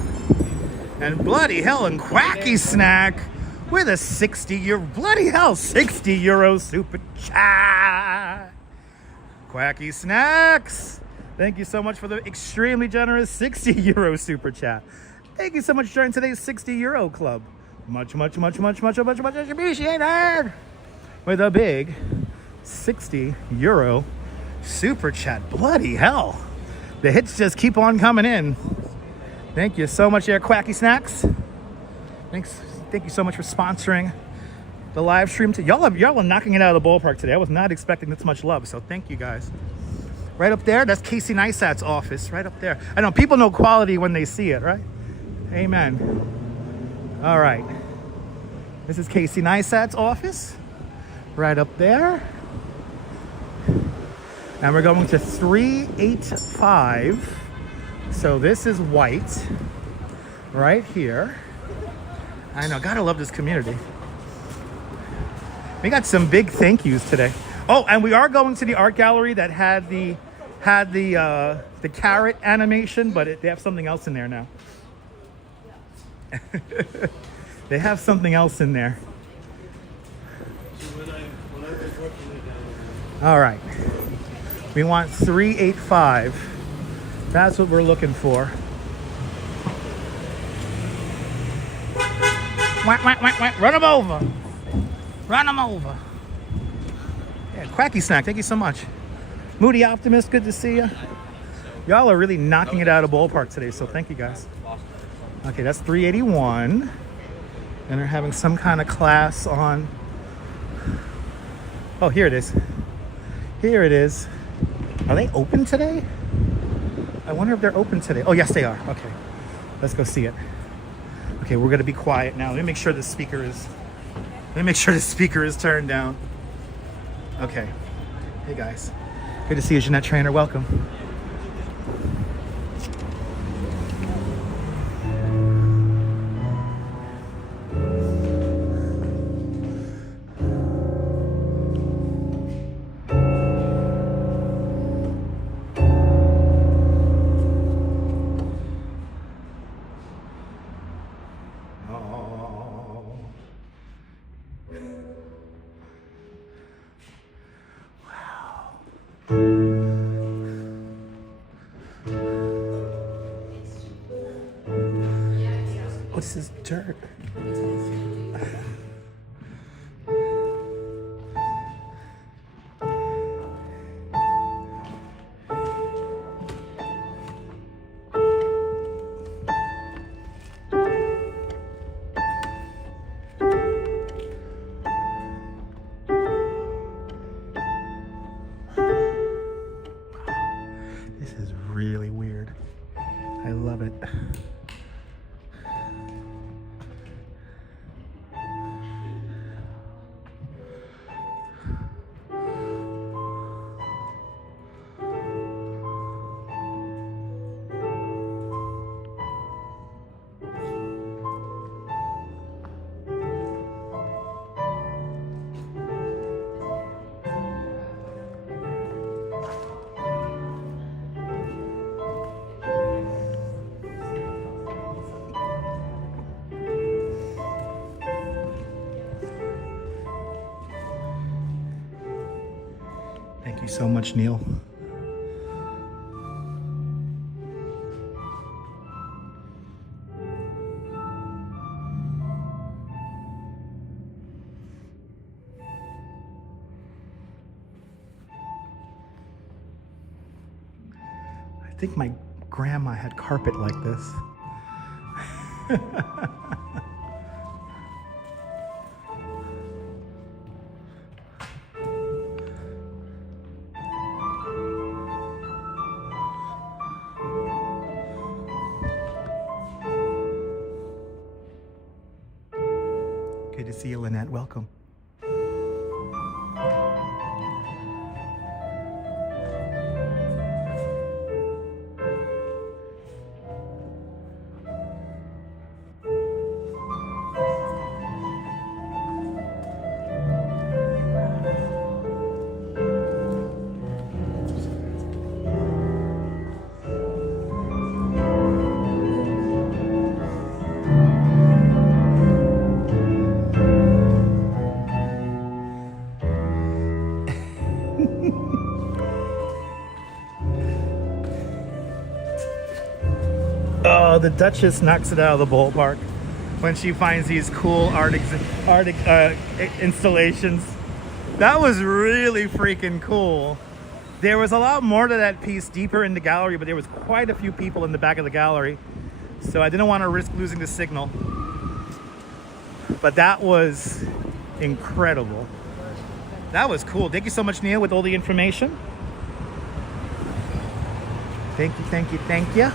And bloody hell, and Quacky Snack with a 60 euro super chat. Quacky Snacks, thank you so much for the extremely generous 60 euro super chat. Thank you so much for joining today's 60 euro club. Much appreciated. With a big 60 euro super chat. Bloody hell. The hits just keep on coming in. Thank you so much there, Quacky Snacks. Thank you so much for sponsoring the live stream. Y'all are knocking it out of the ballpark today. I was not expecting this much love, so thank you guys. Right up there, that's Casey Neistat's office, right up there. I know people know quality when they see it, right? Amen. All right. This is Casey Neistat's office, right up there. And we're going to 385. So this is White, right here. I know, gotta love this community. We got some big thank yous today. Oh, and we are going to the art gallery that had the carrot animation, but they have something else in there now. They have something else in there. All right. We want 385. That's what we're looking for. Run them over. Run them over. Yeah, Quacky Snack, thank you so much. Moody Optimist, good to see you. Y'all are really knocking it out of the ballpark today, so thank you guys. Okay, that's 381. And they're having some kind of class on... Oh, here it is. Here it is. Are they open today? I wonder if they're open today. Oh, yes, they are. Okay, let's go see it. Okay, we're gonna be quiet now. Let me make sure the speaker is turned down. Okay. Hey guys. Good to see you, Jeanette Trainer. Welcome. Oh, this is dirt. This is really weird. I love it. Thank you so much, Neil. I think my grandma had carpet like this. Good to see you, Lynette. Welcome. Oh, the Duchess knocks it out of the ballpark when she finds these cool art installations. That was really freaking cool. There was a lot more to that piece deeper in the gallery, but there was quite a few people in the back of the gallery, so I didn't want to risk losing the signal. But that was incredible. That was cool. Thank you so much, Neil, with all the information. Thank you, thank you, thank you.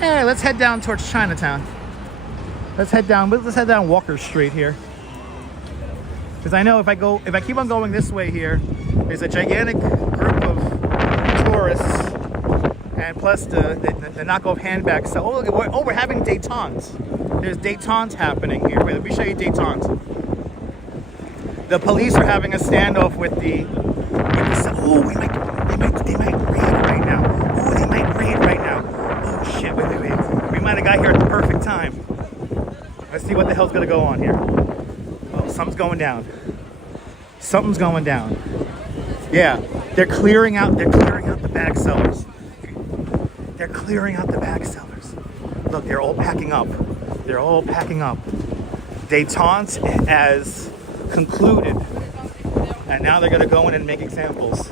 All right, let's head down towards Chinatown. Let's head down Walker Street here. Because I know if I keep on going this way here, there's a gigantic group of tourists, and plus the knockoff handbags. So we're having détente. There's détente happening here. Wait, let me show you détente. The police are having a standoff with the oh, they might raid right now. Oh, they might raid right now. Oh shit, wait. We might have got here at the perfect time. Let's see what the hell's gonna go on here. Oh, something's going down. Something's going down. Yeah, they're clearing out the bag sellers. They're clearing out the bag sellers. Look, they're all packing up. They're all packing up. Détente has concluded. And now they're gonna go in and make examples.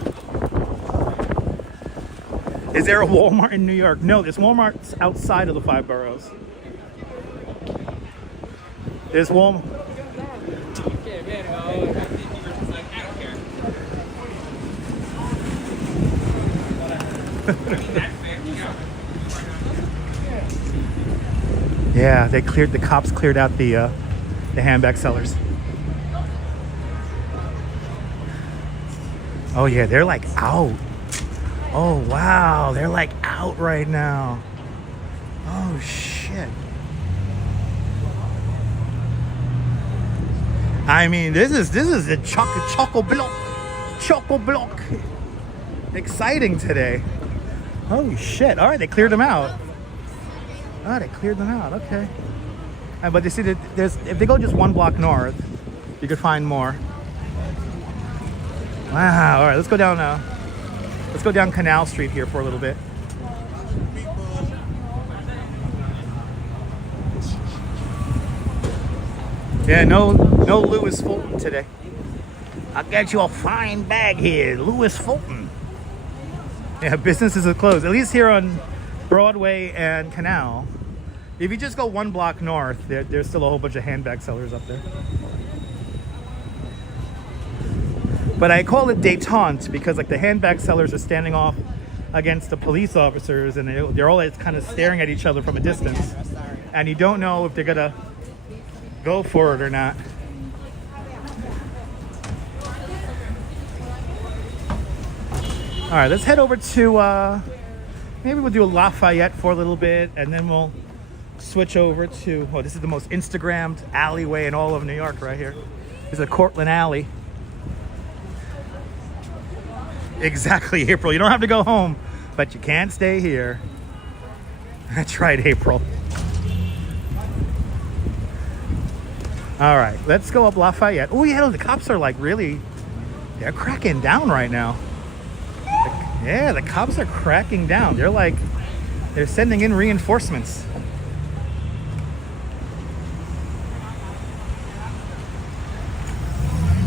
Is there a Walmart in New York? No, there's Walmarts outside of the 5 boroughs. There's Walmart. Yeah, the cops cleared out the handbag sellers. Oh yeah, they're like out. Oh wow, they're like out right now. Oh shit. I mean, this is a choco block. Exciting today. Holy shit. All right, they cleared them out. Oh, they cleared them out. Okay. But you see that if they go just 1 block north, you could find more. Wow. All right, let's go down now. Let's go down Canal Street here for a little bit. Yeah, no Louis Fulton today. I'll get you a fine bag here, Louis Fulton. Yeah, businesses are closed, at least here on Broadway and Canal. If you just go 1 block north, there's still a whole bunch of handbag sellers up there. But I call it détente because like the handbag sellers are standing off against the police officers, and they're all kind of staring at each other from a distance, and you don't know if they're gonna go for it or not. All right, let's head over to maybe we'll do Lafayette for a little bit, and then we'll switch over to, oh, this is the most Instagrammed alleyway in all of New York right here. This is a Cortlandt Alley. Exactly, April. You don't have to go home, but you can't stay here. That's right, April. All right, let's go up Lafayette. Oh yeah, the cops are like really, they're cracking down right now. Yeah, the cops are cracking down. They're sending in reinforcements.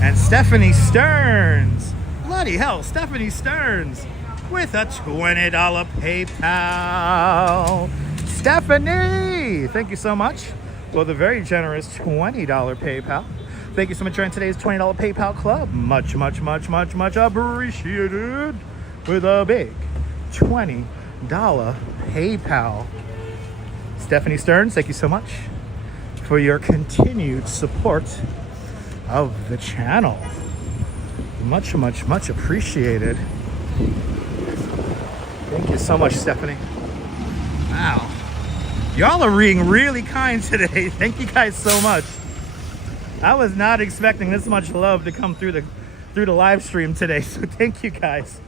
And Stephanie Stearns. Bloody hell, Stephanie Stearns. with a $20 PayPal. Stephanie, thank you so much for the very generous $20 PayPal. Thank you so much for joining today's $20 PayPal club. Much, much, much, much, much appreciated. With a big $20 PayPal. Stephanie Stearns, thank you so much for your continued support of the channel. Much, much, much appreciated. Thank you so much, Stephanie. Wow. Y'all are being really kind today. Thank you guys so much. I was not expecting this much love to come through the live stream today, so thank you guys.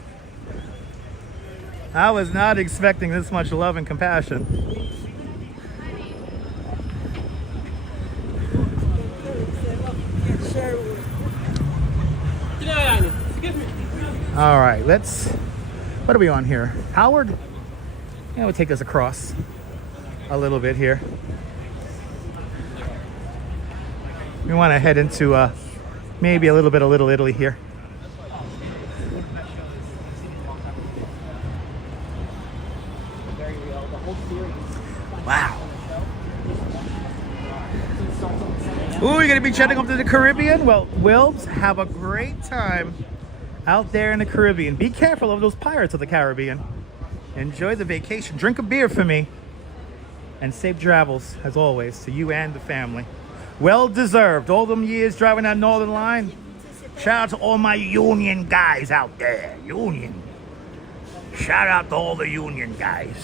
I was not expecting this much love and compassion. All right, what are we on here? Howard? Yeah, we'll take us across a little bit here. We want to head into maybe a little bit of Little Italy here. Wow. Ooh, you're going to be chatting up to the Caribbean? Well, Wilbs, have a great time out there in the Caribbean. Be careful of those pirates of the Caribbean. Enjoy the vacation. Drink a beer for me. And safe travels, as always, to you and the family. Well deserved. All them years driving that Northern Line. Shout out to all my union guys out there. Union. Shout out to all the union guys.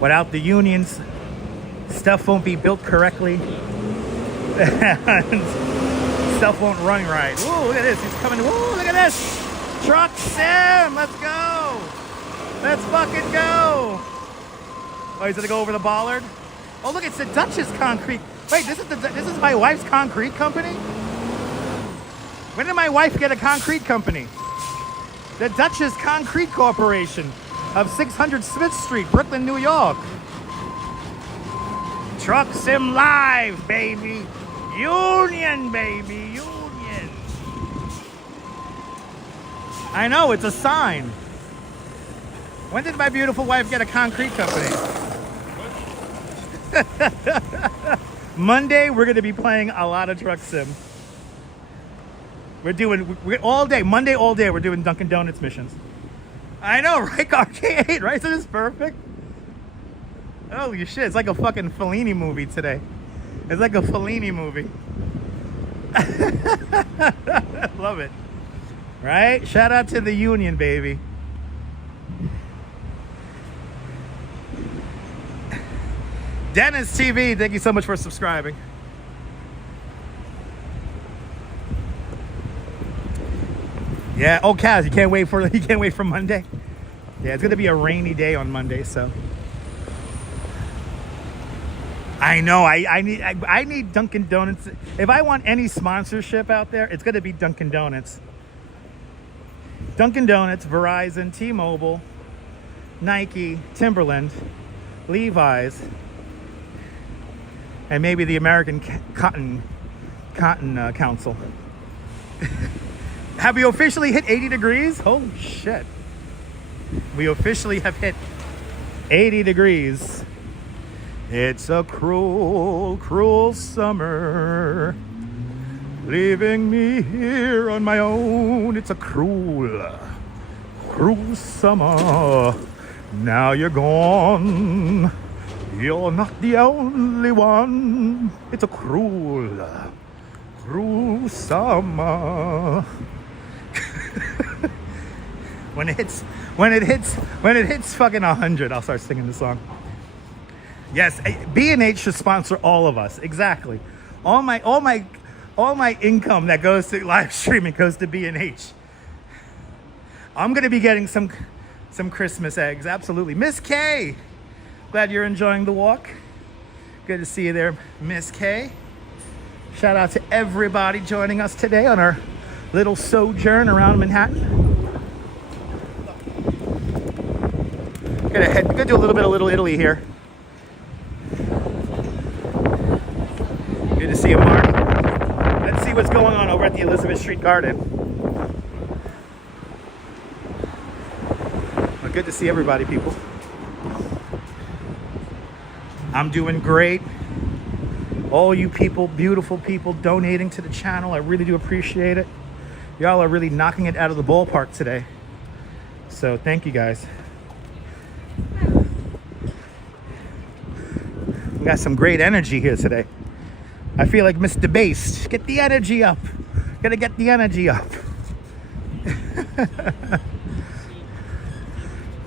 Without the unions, stuff won't be built correctly. And stuff won't run right. Ooh, look at this. He's coming. Ooh, look at this. Truck Sim. Let's go. Let's fucking go. Oh, he's gonna go over the bollard. Oh, look, it's the Duchess Concrete. Wait, this is my wife's concrete company? When did my wife get a concrete company? The Duchess Concrete Corporation of 600 Smith Street, Brooklyn, New York. Truck Sim Live, baby. Union, baby, union. I know, it's a sign. When did my beautiful wife get a concrete company? Monday, we're going to be playing a lot of Truck Sim. We're all day, Monday all day, we're doing Dunkin' Donuts missions. I know, right? Arcade, right? So this is perfect. Holy shit, it's like a fucking Fellini movie today. It's like a Fellini movie. Love it. Right? Shout out to the union, baby. Dennis TV, thank you so much for subscribing. Yeah, oh Kaz, you can't wait for Monday? Yeah, it's gonna be a rainy day on Monday, so. I know, I need Dunkin' Donuts. If I want any sponsorship out there, it's gonna be Dunkin' Donuts. Dunkin' Donuts, Verizon, T-Mobile, Nike, Timberland, Levi's, and maybe the American Cotton Council. Have we officially hit 80 degrees? Oh shit. We officially have hit 80 degrees. It's a cruel, cruel summer, leaving me here on my own. It's a cruel, cruel summer. Now you're gone. You're not the only one. It's a cruel, cruel summer. When it hits fucking 100, I'll start singing the song. Yes, B&H should sponsor all of us. Exactly. All my income that goes to live streaming goes to B&H. I'm gonna be getting some Christmas eggs. Absolutely. Miss K, glad you're enjoying the walk. Good to see you there, Miss K. Shout out to everybody joining us today on our little sojourn around Manhattan. Gonna do a little bit of Little Italy here. Good to see you, Mark. Let's see what's going on over at the Elizabeth Street Garden. good to see everybody, people. I'm doing great. All you people, beautiful people donating to the channel, I really do appreciate it. Y'all are really knocking it out of the ballpark today. So thank you guys. We got some great energy here today. I feel like Mr. Bass. Get the energy up. Gotta get the energy up.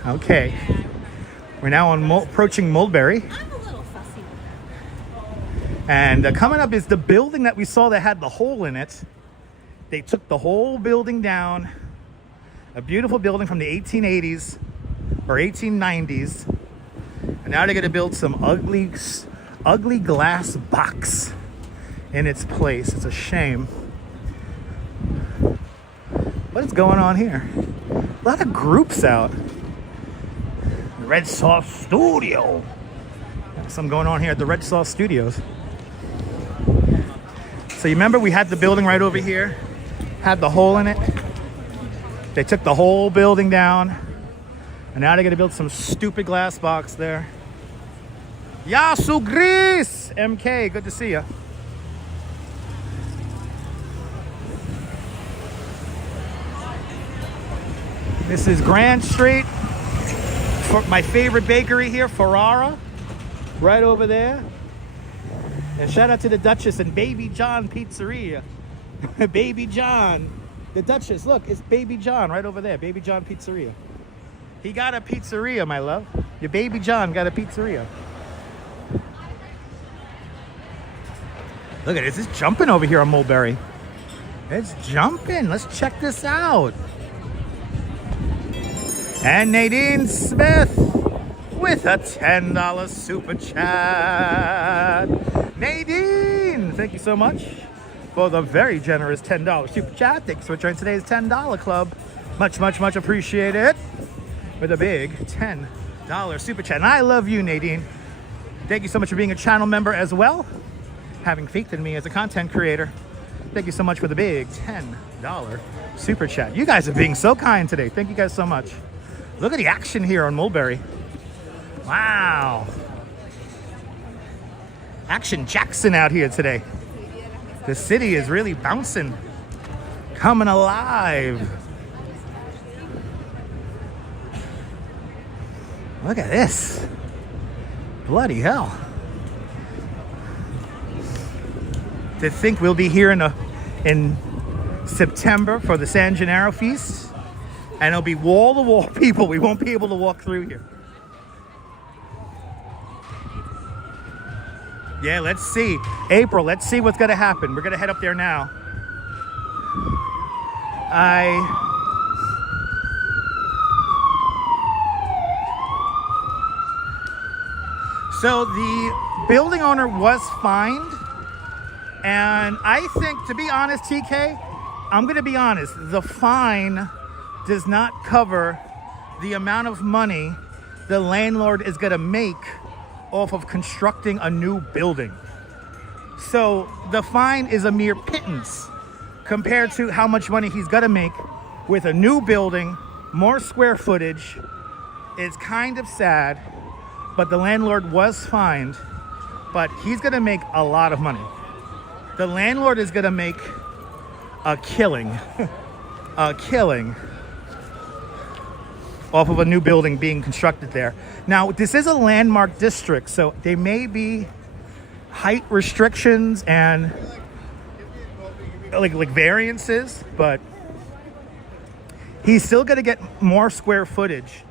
Okay. We're now on approaching Mulberry. I'm a little fussy. And coming up is the building that we saw that had the hole in it. They took the whole building down. A beautiful building from the 1880s or 1890s. And now they're gonna build some ugly glass box in its place. It's a shame. What is going on here? A lot of groups out. Red Sauce Studio. Something going on here at the Red Sauce Studios. So you remember we had the building right over here, had the hole in it. They took the whole building down, and now they're gonna build some stupid glass box there. Yasu Gris! MK, good to see you. This is Grand Street. For my favorite bakery here, Ferrara, right over there. And shout out to the Duchess and Baby John Pizzeria. Baby John. The Duchess, look, it's Baby John right over there. Baby John Pizzeria. He got a pizzeria, my love. Your Baby John got a pizzeria. Look at this. It's jumping over here on Mulberry. It's jumping. Let's check this out. And Nadine Smith with a $10 super chat. Nadine, thank you so much for the very generous $10 super chat. Thanks for joining today's $10 club. Much, much, much appreciated. With a big $10 super chat. And I love you, Nadine. Thank you so much for being a channel member as well. Having faith in me as a content creator. Thank you so much for the big $10 super chat. You guys are being so kind today. Thank you guys so much. Look at the action here on Mulberry. Wow. Action Jackson out here today. The city is really bouncing. Coming alive. Look at this. Bloody hell. To think we'll be here in September for the San Gennaro feast. And it'll be wall-to-wall people. We won't be able to walk through here. Yeah, let's see. April, let's see what's going to happen. We're going to head up there now. So the building owner was fined. And I think, to be honest, TK, I'm going to be honest. The fine does not cover the amount of money the landlord is going to make off of constructing a new building. So the fine is a mere pittance compared to how much money he's going to make with a new building, more square footage. It's kind of sad, but the landlord was fined, but he's going to make a lot of money. The landlord is going to make a killing, a killing off of a new building being constructed there. Now, this is a landmark district, so there may be height restrictions and like variances, but he's still going to get more square footage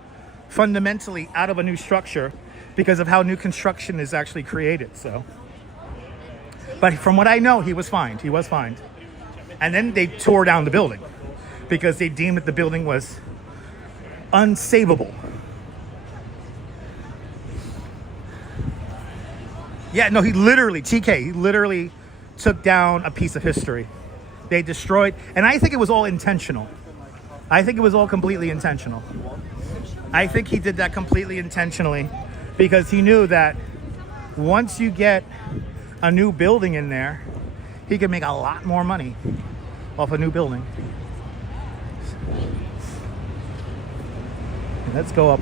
fundamentally out of a new structure because of how new construction is actually created. So, but from what I know, he was fined. He was fined. And then they tore down the building because they deemed that the building was unsavable. Yeah, no, he literally took down a piece of history. They destroyed, and I think it was all intentional. I think it was all completely intentional. I think he did that completely intentionally because he knew that once you get a new building in there, he could make a lot more money off a new building. Let's go up.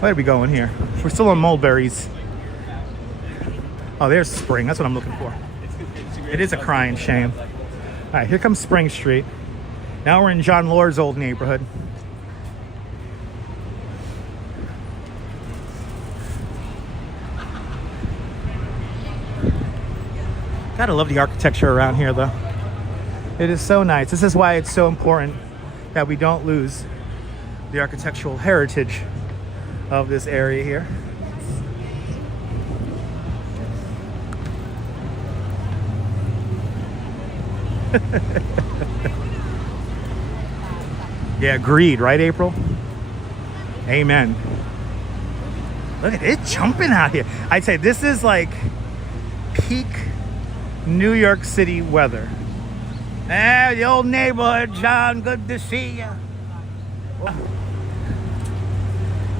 Where are we going here? We're still on mulberries. Oh, there's Spring. That's what I'm looking for. It is a crying shame. All right, here comes Spring Street. Now we're in John Lore's old neighborhood. Gotta love the architecture around here, though. It is so nice. This is why it's so important that we don't lose the architectural heritage of this area here. Yeah, agreed, right, April? Amen. Look at it jumping out here. I'd say this is like peak New York City weather. Ah, the old neighborhood, John. Good to see you.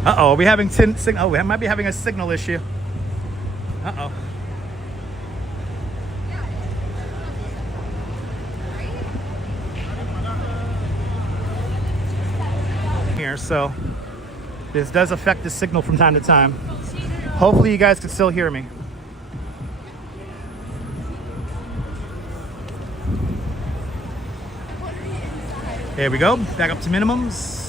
Uh-oh, are we having signal? Oh, we might be having a signal issue. Uh-oh. Here, so this does affect the signal from time to time. Hopefully you guys can still hear me. There we go, back up to minimums.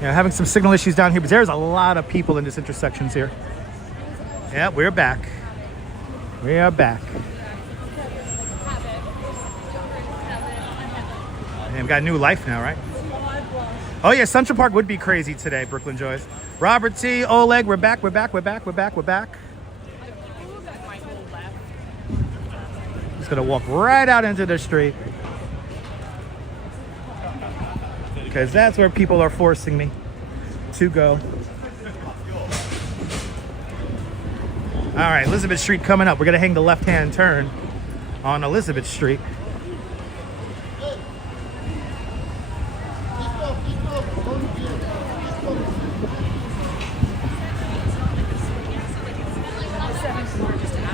Yeah, having some signal issues down here, but there's a lot of people in this intersections here. Yeah, we're back. We are back. And we've got new life now, right? Oh yeah, Central Park would be crazy today, Brooklyn Joys. Robert T, Oleg, we're back, we're back, we're back, we're back, we're back. Just gonna walk right out into the street. Because that's where people are forcing me to go. All right, Elizabeth Street coming up. We're gonna hang the left-hand turn on Elizabeth Street.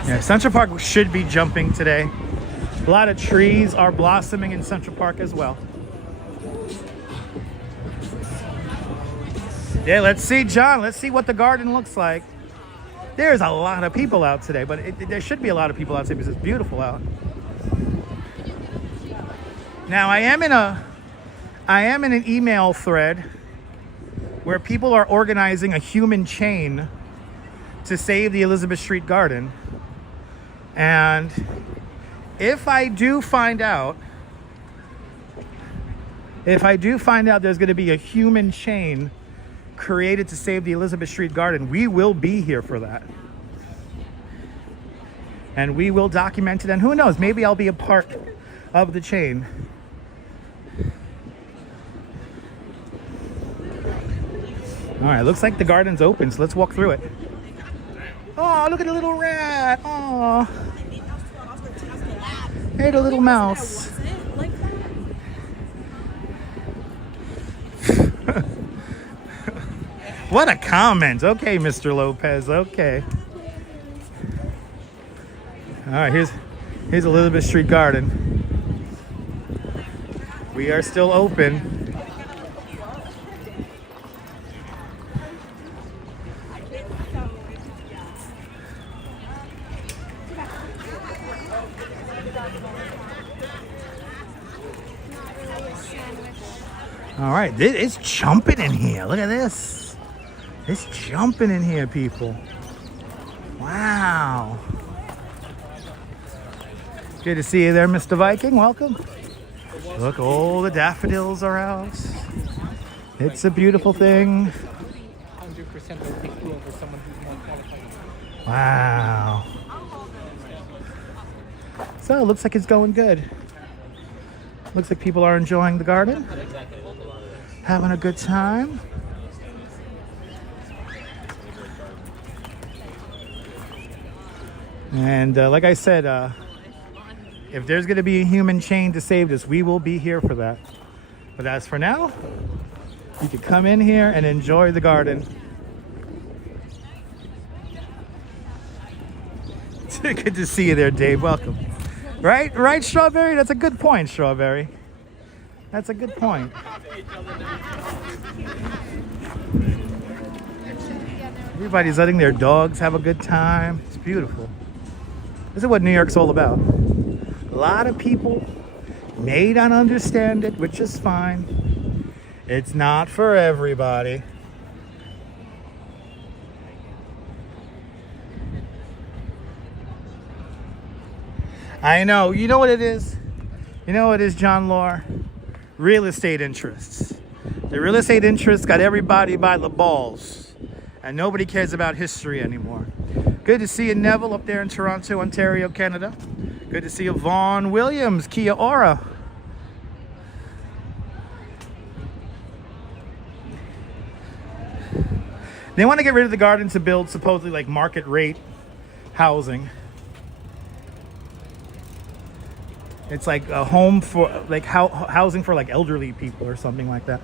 Yeah, Central Park should be jumping today. A lot of trees are blossoming in Central Park as well. Yeah, let's see, John. Let's see what the garden looks like. There's a lot of people out today, but there should be a lot of people out today because it's beautiful out. Now, I am in an email thread where people are organizing a human chain to save the Elizabeth Street Garden. And if I do find out there's going to be a human chain created to save the Elizabeth Street Garden, we will be here for that. And we will document it, and who knows, maybe I'll be a part of the chain. All right, looks like the garden's open, so let's walk through it. Oh, look at the little rat. Oh, hey, the little mouse. What a comment. Okay, Mr. Lopez. Okay. All right, here's Elizabeth Street Garden. We are still open. All right, it's jumping in here. Look at this. It's jumping in here, people. Wow. Good to see you there, Mr. Viking. Welcome. Look, all the daffodils are out. It's a beautiful thing. 100% will pick you over someone who's more qualified. Wow. So it looks like it's going good. Looks like people are enjoying the garden. Having a good time. And like I said, if there's going to be a human chain to save this, we will be here for that. But as for now, you can come in here and enjoy the garden. Good to see you there, Dave. Welcome. Right, Strawberry? That's a good point, Strawberry. That's a good point. Everybody's letting their dogs have a good time. It's beautiful. This is what New York's all about. A lot of people may not understand it, which is fine. It's not for everybody. I know. You know what it is? You know what it is, John Law? Real estate interests. The real estate interests got everybody by the balls. And nobody cares about history anymore. Good to see you, Neville, up there in Toronto, Ontario, Canada. Good to see you, Vaughn Williams, Kia ora. They want to get rid of the garden to build supposedly like market rate housing. It's like a home for like housing for like elderly people or something like that.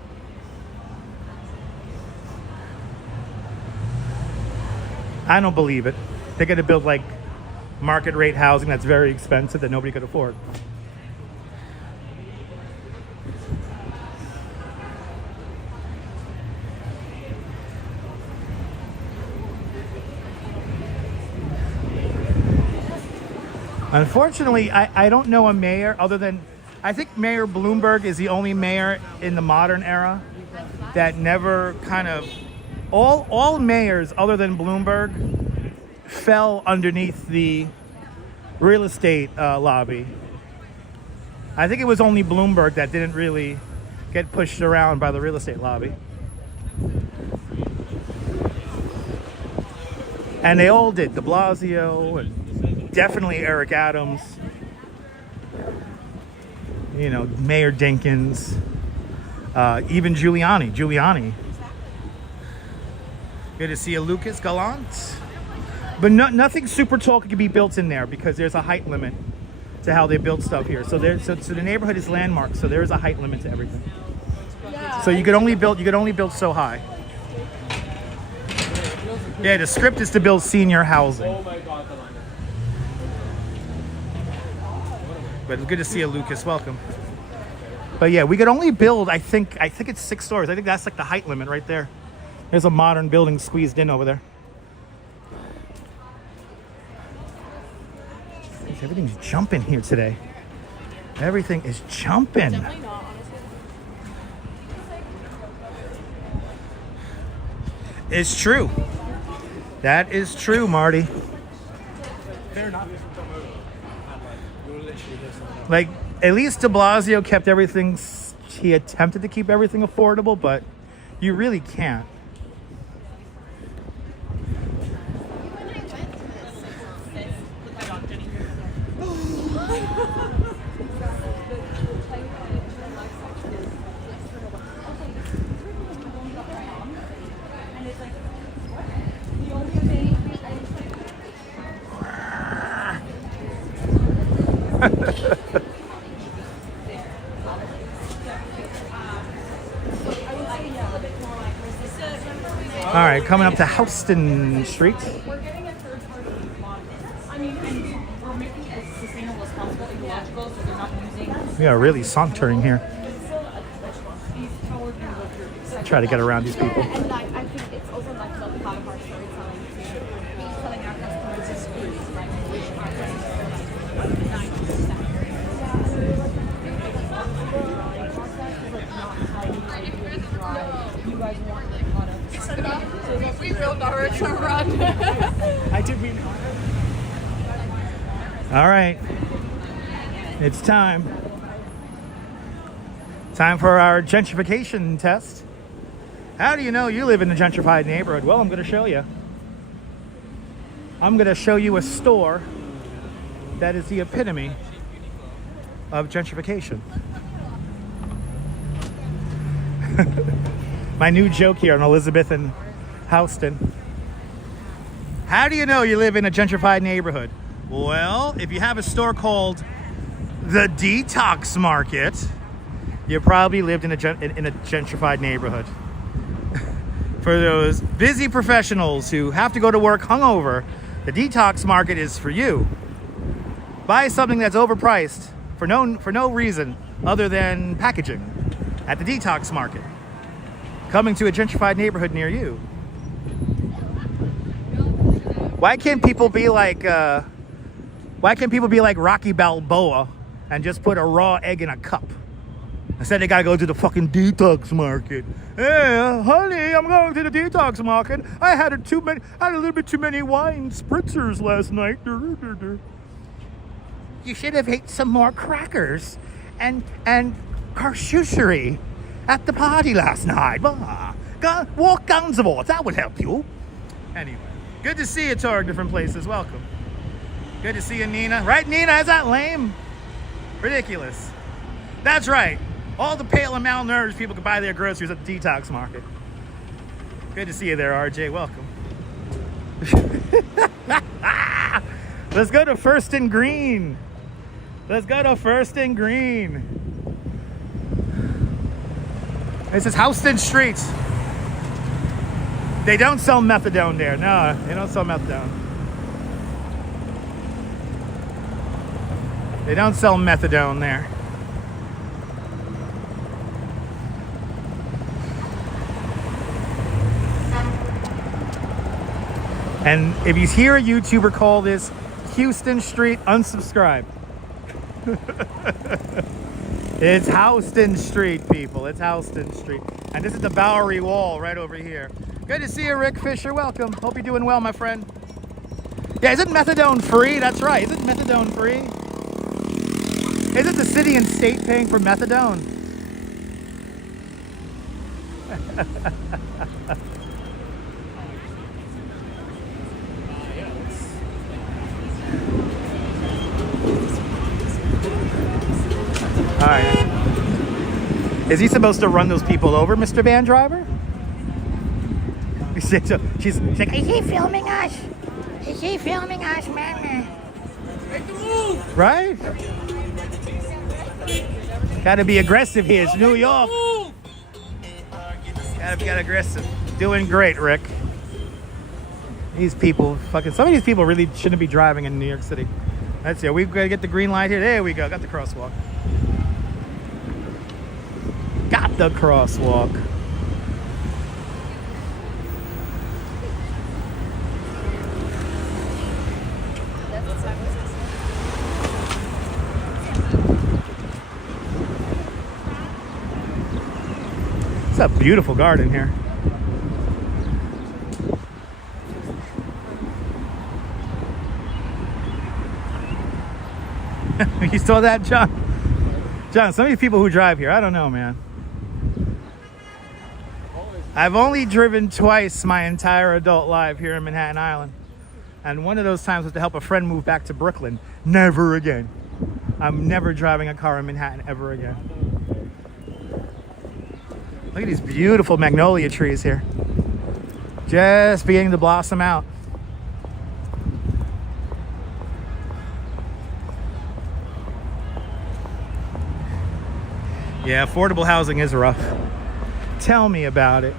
I don't believe it. They're going to build like market rate housing that's very expensive that nobody could afford. Unfortunately, I don't know a mayor other than, I think Mayor Bloomberg is the only mayor in the modern era that never kind of, all mayors other than Bloomberg fell underneath the real estate lobby. I think it was only Bloomberg that didn't really get pushed around by the real estate lobby. And they all did, de Blasio and definitely Eric Adams, you know, Mayor Dinkins, even Giuliani. Good to see you, Lucas Gallant. But nothing super tall could be built in there because there's a height limit to how they build stuff here. So the neighborhood is landmarked, so there is a height limit to everything. Yeah. So you could only build so high. Yeah, the script is to build senior housing. But good to see you, Lucas. Welcome. But yeah, we could only build, I think it's 6 stories. I think that's like the height limit right there. There's a modern building squeezed in over there. Everything's jumping here today. Everything is jumping. Definitely not, honestly. It's true. That is true, Marty. Fair enough. Like, at least de Blasio kept everything, he attempted to keep everything affordable, but you really can't. All right, coming up to Houston Street. We're getting a third-party model. I mean, and we're making it as sustainable as possible, ecological, so they're not using. We are really sauntering here. These towers can go through. Try to get around these people. And like, I think it's also like the part of our storytelling too. Telling our customers the stories, like which our customers are like 90%. You guys want the product. We built our run. I did mean. All right, it's time. Time for our gentrification test. How do you know you live in a gentrified neighborhood? Well, I'm going to show you. I'm going to show you a store that is the epitome of gentrification. My new joke here on Elizabeth and Houston. How do you know you live in a gentrified neighborhood? Well, if you have a store called the Detox Market, you probably lived in a gentrified neighborhood. For those busy professionals who have to go to work hungover, the Detox Market is for you. Buy something that's overpriced for no reason other than packaging. at the Detox Market. Coming to a gentrified neighborhood near you. Why can't people be like Rocky Balboa and just put a raw egg in a cup? Instead they gotta go to the fucking Detox Market. Yeah, honey, I'm going to the Detox Market. I had a little bit too many wine spritzers last night. You should have ate some more crackers and charcuterie at the party last night. Walk Gansevoort, that would help you. Anyway, good to see you, Torg, different places. Welcome. Good to see you, Nina. Right, Nina? Is that lame? Ridiculous. That's right. All the pale and malnourished people can buy their groceries at the Detox Market. Good to see you there, RJ. Welcome. Let's go to First and Green. Let's go to First and Green. This is Houston Street. They don't sell methadone there. No, they don't sell methadone. They don't sell methadone there. And if you hear a YouTuber call this Houston Street, unsubscribe. It's Houston Street, people. It's Houston Street. And this is the Bowery Wall right over here. Good to see you, Rick Fisher. Welcome. Hope you're doing well, my friend. Yeah, isn't methadone free? That's right. Isn't methadone free? Isn't the city and state paying for methadone? All right. Is he supposed to run those people over, Mr. Van Driver? She's like, is he filming us? Is he filming us, man? Make the move! Right? Gotta be aggressive here. It's New York. Gotta be aggressive. Doing great, Rick. These people, some of these people really shouldn't be driving in New York City. Let's see. We've got to get the green light here. There we go. Got the crosswalk. Got the crosswalk. It's a beautiful garden here. You saw that, John? John, some of these people who drive here, I don't know, man. I've only driven twice my entire adult life here in Manhattan Island. And one of those times was to help a friend move back to Brooklyn. Never again. I'm never driving a car in Manhattan ever again. Look at these beautiful magnolia trees here. Just beginning to blossom out. Yeah, affordable housing is rough. Tell me about it.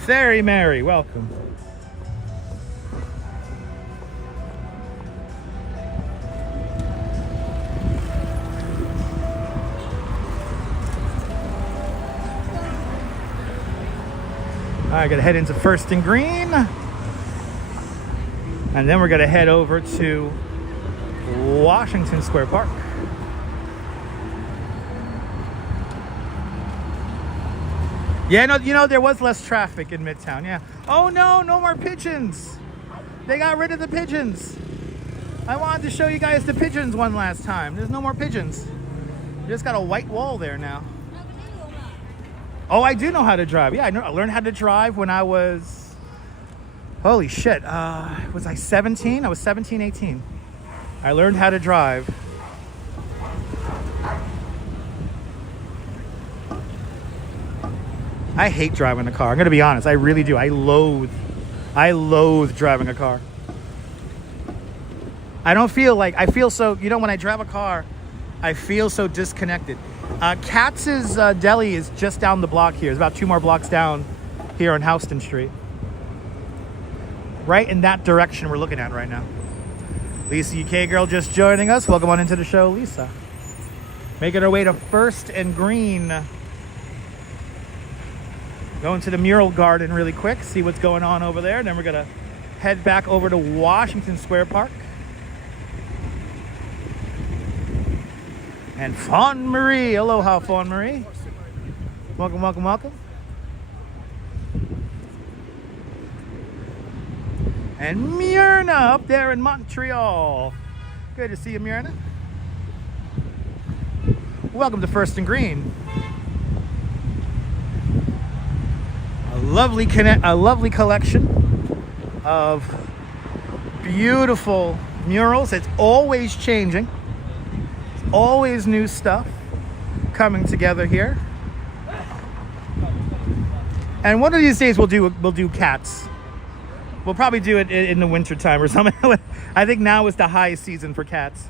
Very Mary, welcome. All right, gotta head into First and Green. And then we're gonna head over to Washington Square Park. Yeah, no, you know, there was less traffic in Midtown, yeah. Oh no, no more pigeons. They got rid of the pigeons. I wanted to show you guys the pigeons one last time. There's no more pigeons. You just got a white wall there now. Oh, I do know how to drive. Yeah, I learned how to drive when I was, holy shit, was I 17? I was 17, 18. I learned how to drive. I hate driving a car. I'm gonna be honest, I really do. I loathe driving a car. I feel so, you know, when I drive a car, I feel so disconnected. Katz's Deli is just down the block here. It's about 2 more blocks down here on Houston Street. Right in that direction we're looking at right now. Lisa UK girl just joining us. Welcome on into the show, Lisa. Making our way to First and Green. Going to the mural garden really quick, see what's going on over there. Then we're gonna head back over to Washington Square Park. And Fawn Marie, aloha Fawn Marie. Welcome, welcome, welcome. And Myrna up there in Montreal. Good to see you, Myrna. Welcome to First and Green. A lovely collection of beautiful murals. It's always changing. It's always new stuff coming together here. And one of these days we'll do cats. We'll probably do it in the winter time or something. I think now is the high season for cats.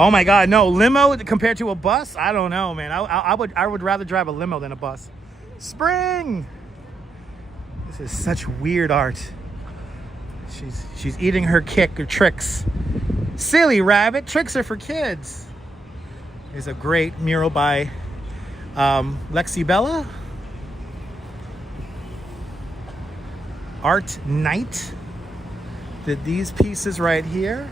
Oh my God, no, limo compared to a bus? I don't know, man. I would rather drive a limo than a bus. Spring! This is such weird art. She's eating her tricks. Silly rabbit, tricks are for kids. There's a great mural by Lexi Bella. Art Night did these pieces right here.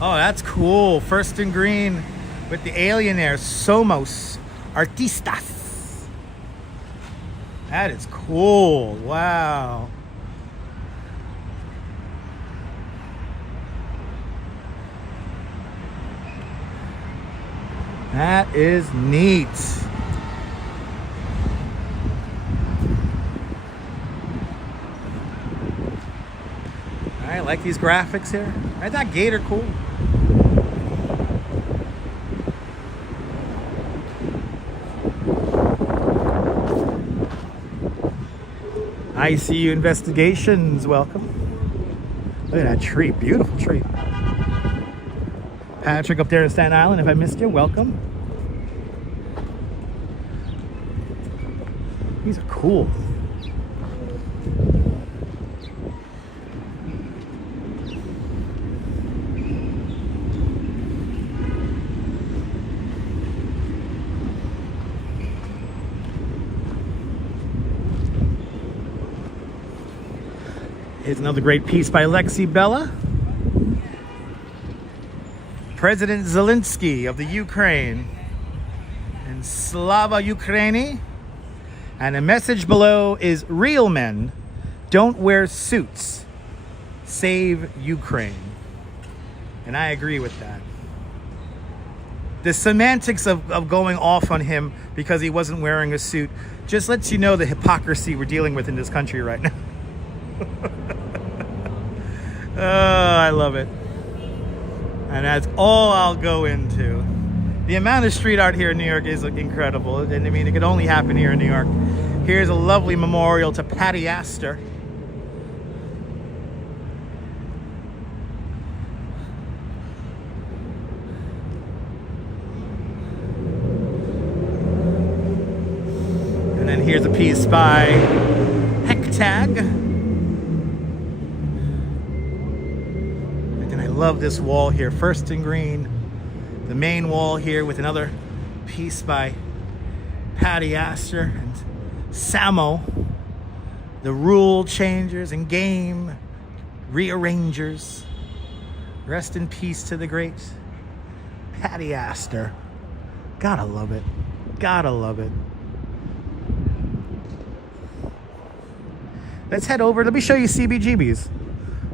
Oh, that's cool. First and Green with the alien there. Somos Artistas. That is cool. Wow. That is neat. I like these graphics here. I thought Gator cool. ICU Investigations, welcome. Look at that tree, beautiful tree. Patrick up there in Staten Island, if I missed you, welcome. These are cool. Here's another great piece by Lexi Bella. President Zelensky of the Ukraine. And Slava Ukraini. And the message below is real men don't wear suits. Save Ukraine. And I agree with that. The semantics of going off on him because he wasn't wearing a suit just lets you know the hypocrisy we're dealing with in this country right now. Oh, I love it. And that's all I'll go into. The amount of street art here in New York is incredible. And I mean, it could only happen here in New York. Here's a lovely memorial to Patty Astor. And then here's a piece by Hectag. Love this wall here, First and Green, the main wall here with another piece by Patty Astor and Samo, the rule changers and game rearrangers. Rest in peace to the great Patty Astor. Gotta love it. Gotta love it. Let's head over. Let me show you CBGB's.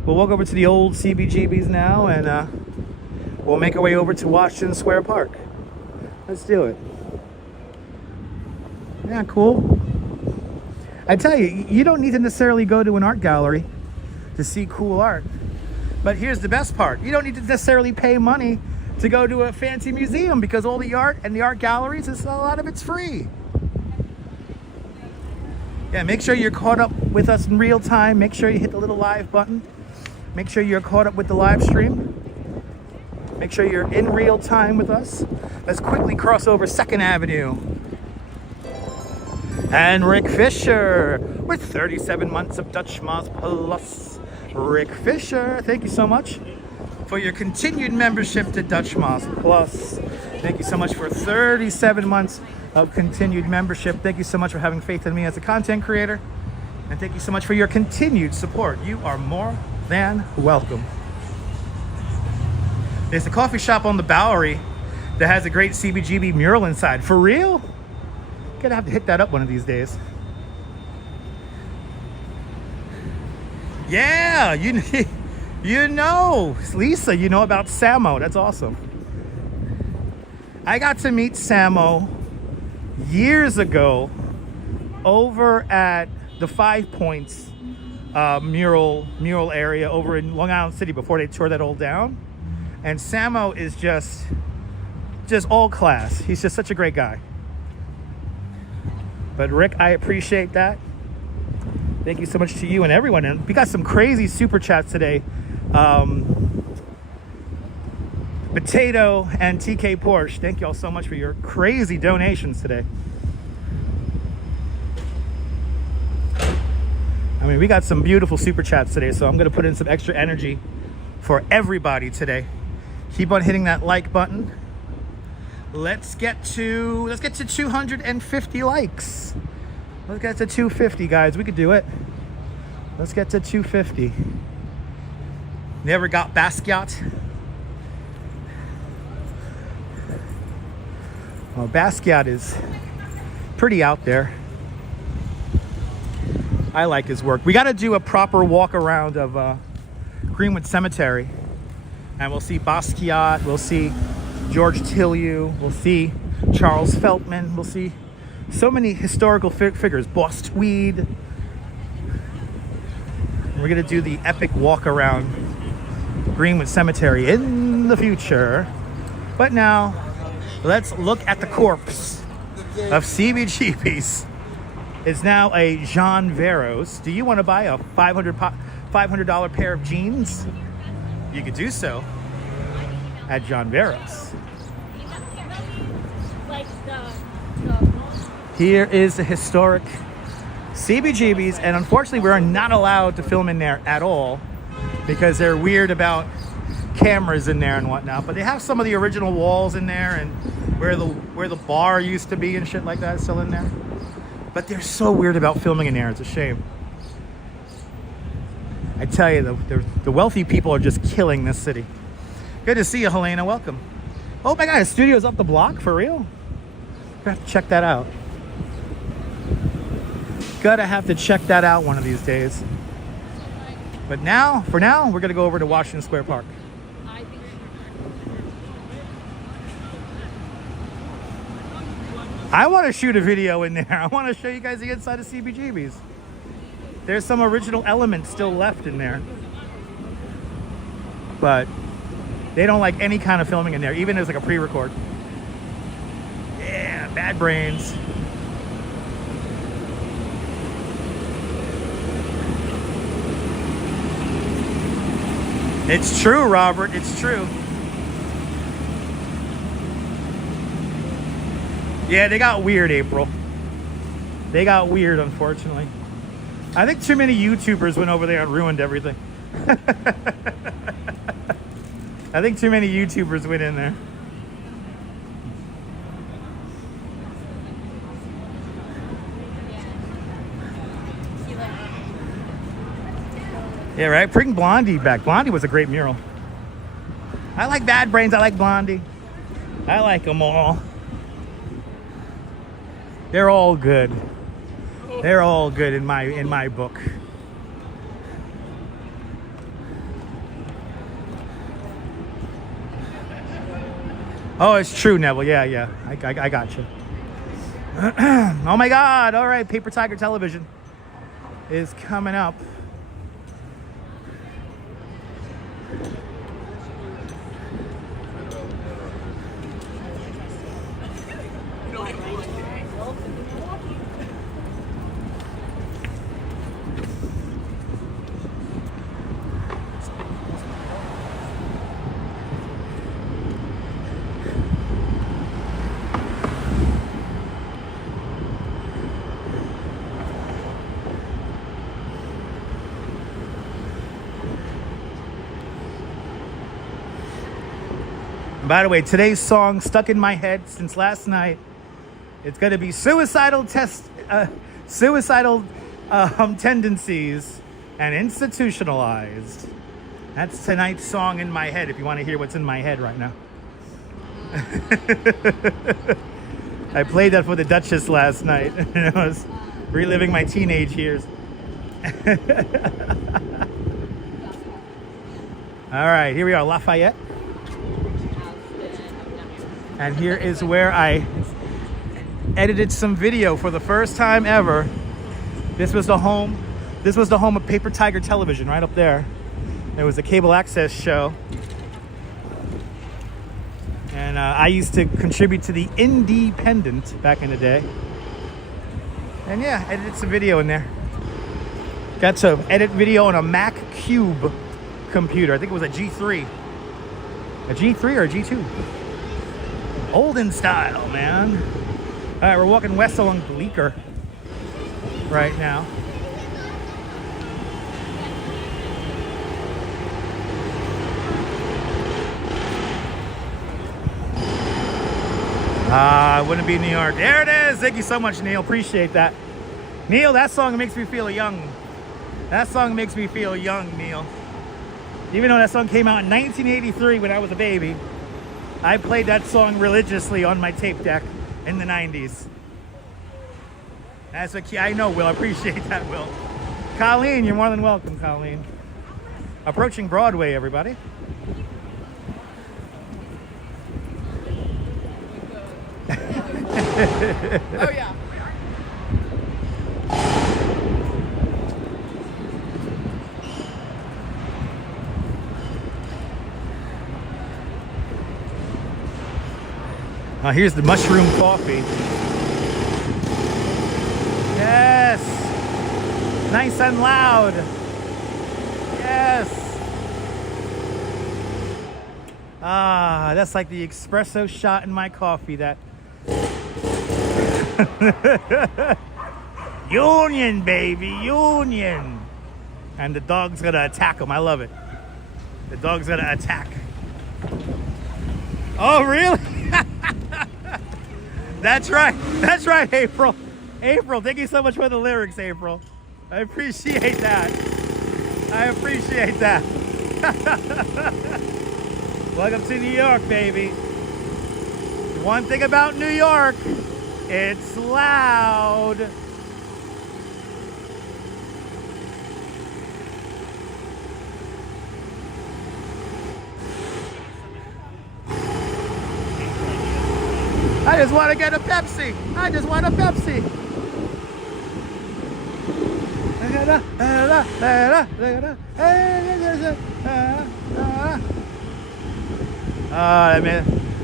We'll walk over to the old CBGB's now, and we'll make our way over to Washington Square Park. Let's do it. Yeah, cool. I tell you, you don't need to necessarily go to an art gallery to see cool art. But here's the best part. You don't need to necessarily pay money to go to a fancy museum because all the art and the art galleries, a lot of it's free. Yeah, make sure you're caught up with us in real time. Make sure you hit the little live button. Make sure you're caught up with the live stream. Make sure you're in real time with us. Let's quickly cross over 2nd Avenue. And Rick Fisher with 37 months of Dutch Moss Plus. Rick Fisher, thank you so much for your continued membership to Dutch Moss Plus. Thank you so much for 37 months of continued membership. Thank you so much for having faith in me as a content creator. And thank you so much for your continued support. You are more than welcome. There's a coffee shop on the Bowery that has a great CBGB mural inside. For real? Gonna have to hit that up one of these days. Yeah, you know, Lisa, you know about Samo. That's awesome. I got to meet Samo years ago over at the 5 Points mural area over in Long Island City before they tore that all down. And Samo is just all class. He's just such a great guy. But Rick, I appreciate that. Thank you so much to you and everyone. And we got some crazy super chats today. Potato and TK Porsche, thank you all so much for your crazy donations today. I mean, we got some beautiful super chats today, so I'm gonna put in some extra energy for everybody today. Keep on hitting that like button. Let's get to 250 likes. Let's get to 250, guys. We could do it. Let's get to 250. Never got Basquiat. Well, Basquiat is pretty out there. I like his work. We got to do a proper walk around of Greenwood Cemetery, and we'll see Basquiat. We'll see George Tillieu. We'll see Charles Feltman. We'll see so many historical figures. Boss Tweed. We're gonna do the epic walk around Greenwood Cemetery in the future. But now, let's look at the corpse of CBGB's. It's now a Jean Veros. Do you want to buy a $500 pair of jeans? You could do so at Jean Veros. Here is the historic CBGB's, and unfortunately we are not allowed to film in there at all because they're weird about cameras in there and whatnot. But they have some of the original walls in there, and where the bar used to be and shit like that is still in there. But they're so weird about filming in there. It's a shame. I tell you, the wealthy people are just killing this city. Good to see you, Helena. Welcome. Oh my God, the studio's up the block? For real? Gotta have to check that out. Gotta have to check that out one of these days. But now, for now, we're gonna go over to Washington Square Park. I want to shoot a video in there. I want to show you guys the inside of CBGB's. There's some original elements still left in there. But they don't like any kind of filming in there, even as like a pre-record. Yeah, Bad Brains. It's true, Robert. It's true. Yeah, they got weird, April. They got weird, unfortunately. I think too many YouTubers went over there and ruined everything. I think too many YouTubers went in there. Yeah, right? Bring Blondie back. Blondie was a great mural. I like Bad Brains. I like Blondie. I like them all. They're all good. They're all good in my book. Oh, it's true, Neville. Yeah. I got you. Oh my God. All right, Paper Tiger Television is coming up. By the way, today's song stuck in my head since last night. It's going to be suicidal tendencies and institutionalized. That's tonight's song in my head, if you want to hear what's in my head right now. I played that for the Duchess last night, and I was reliving my teenage years. All right, here we are, Lafayette. And here is where I edited some video for the first time ever. This was the home of Paper Tiger Television, right up there. It was a cable access show. And I used to contribute to the Independent back in the day. And yeah, edited some video in there. Got to edit video on a Mac Cube computer. I think it was a G3. A G3 or a G2? Olden style, man. All right, we're walking west along Bleecker right now. Wouldn't be New York. There it is. Thank you so much, Neil. Appreciate that. Neil, that song makes me feel young. That song makes me feel young, Neil. Even though that song came out in 1983 when I was a baby, I played that song religiously on my tape deck in the 90s. That's what I know, Will. I appreciate that, Will. Colleen, you're more than welcome, Colleen. Approaching Broadway, everybody. Oh yeah. Here's the mushroom coffee. Yes. Nice and loud. Yes. That's like the espresso shot in my coffee. That union, baby, union. And the dog's gonna attack him. I love it. The dog's gonna attack. Oh, really? That's right. That's right, April. April, thank you so much for the lyrics, April. I appreciate that. I appreciate that. Welcome to New York, baby. One thing about New York, it's loud. I just want to get a Pepsi. I just want a Pepsi.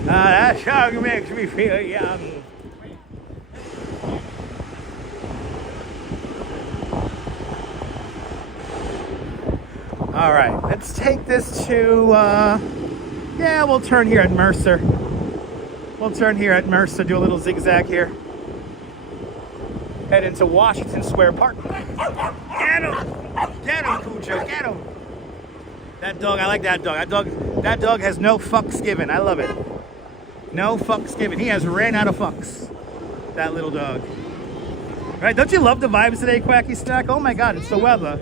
That song makes me feel young. All right, let's take this to, yeah, we'll turn here at Mercer. We'll turn here at Mercer, do a little zigzag here. Head into Washington Square Park. Get him! Get him, Cujo, get him! That dog, I like that dog. That dog has no fucks given. I love it. No fucks given. He has ran out of fucks. That little dog. Right, don't you love the vibes today, Quacky Snack? Oh my God, it's the weather.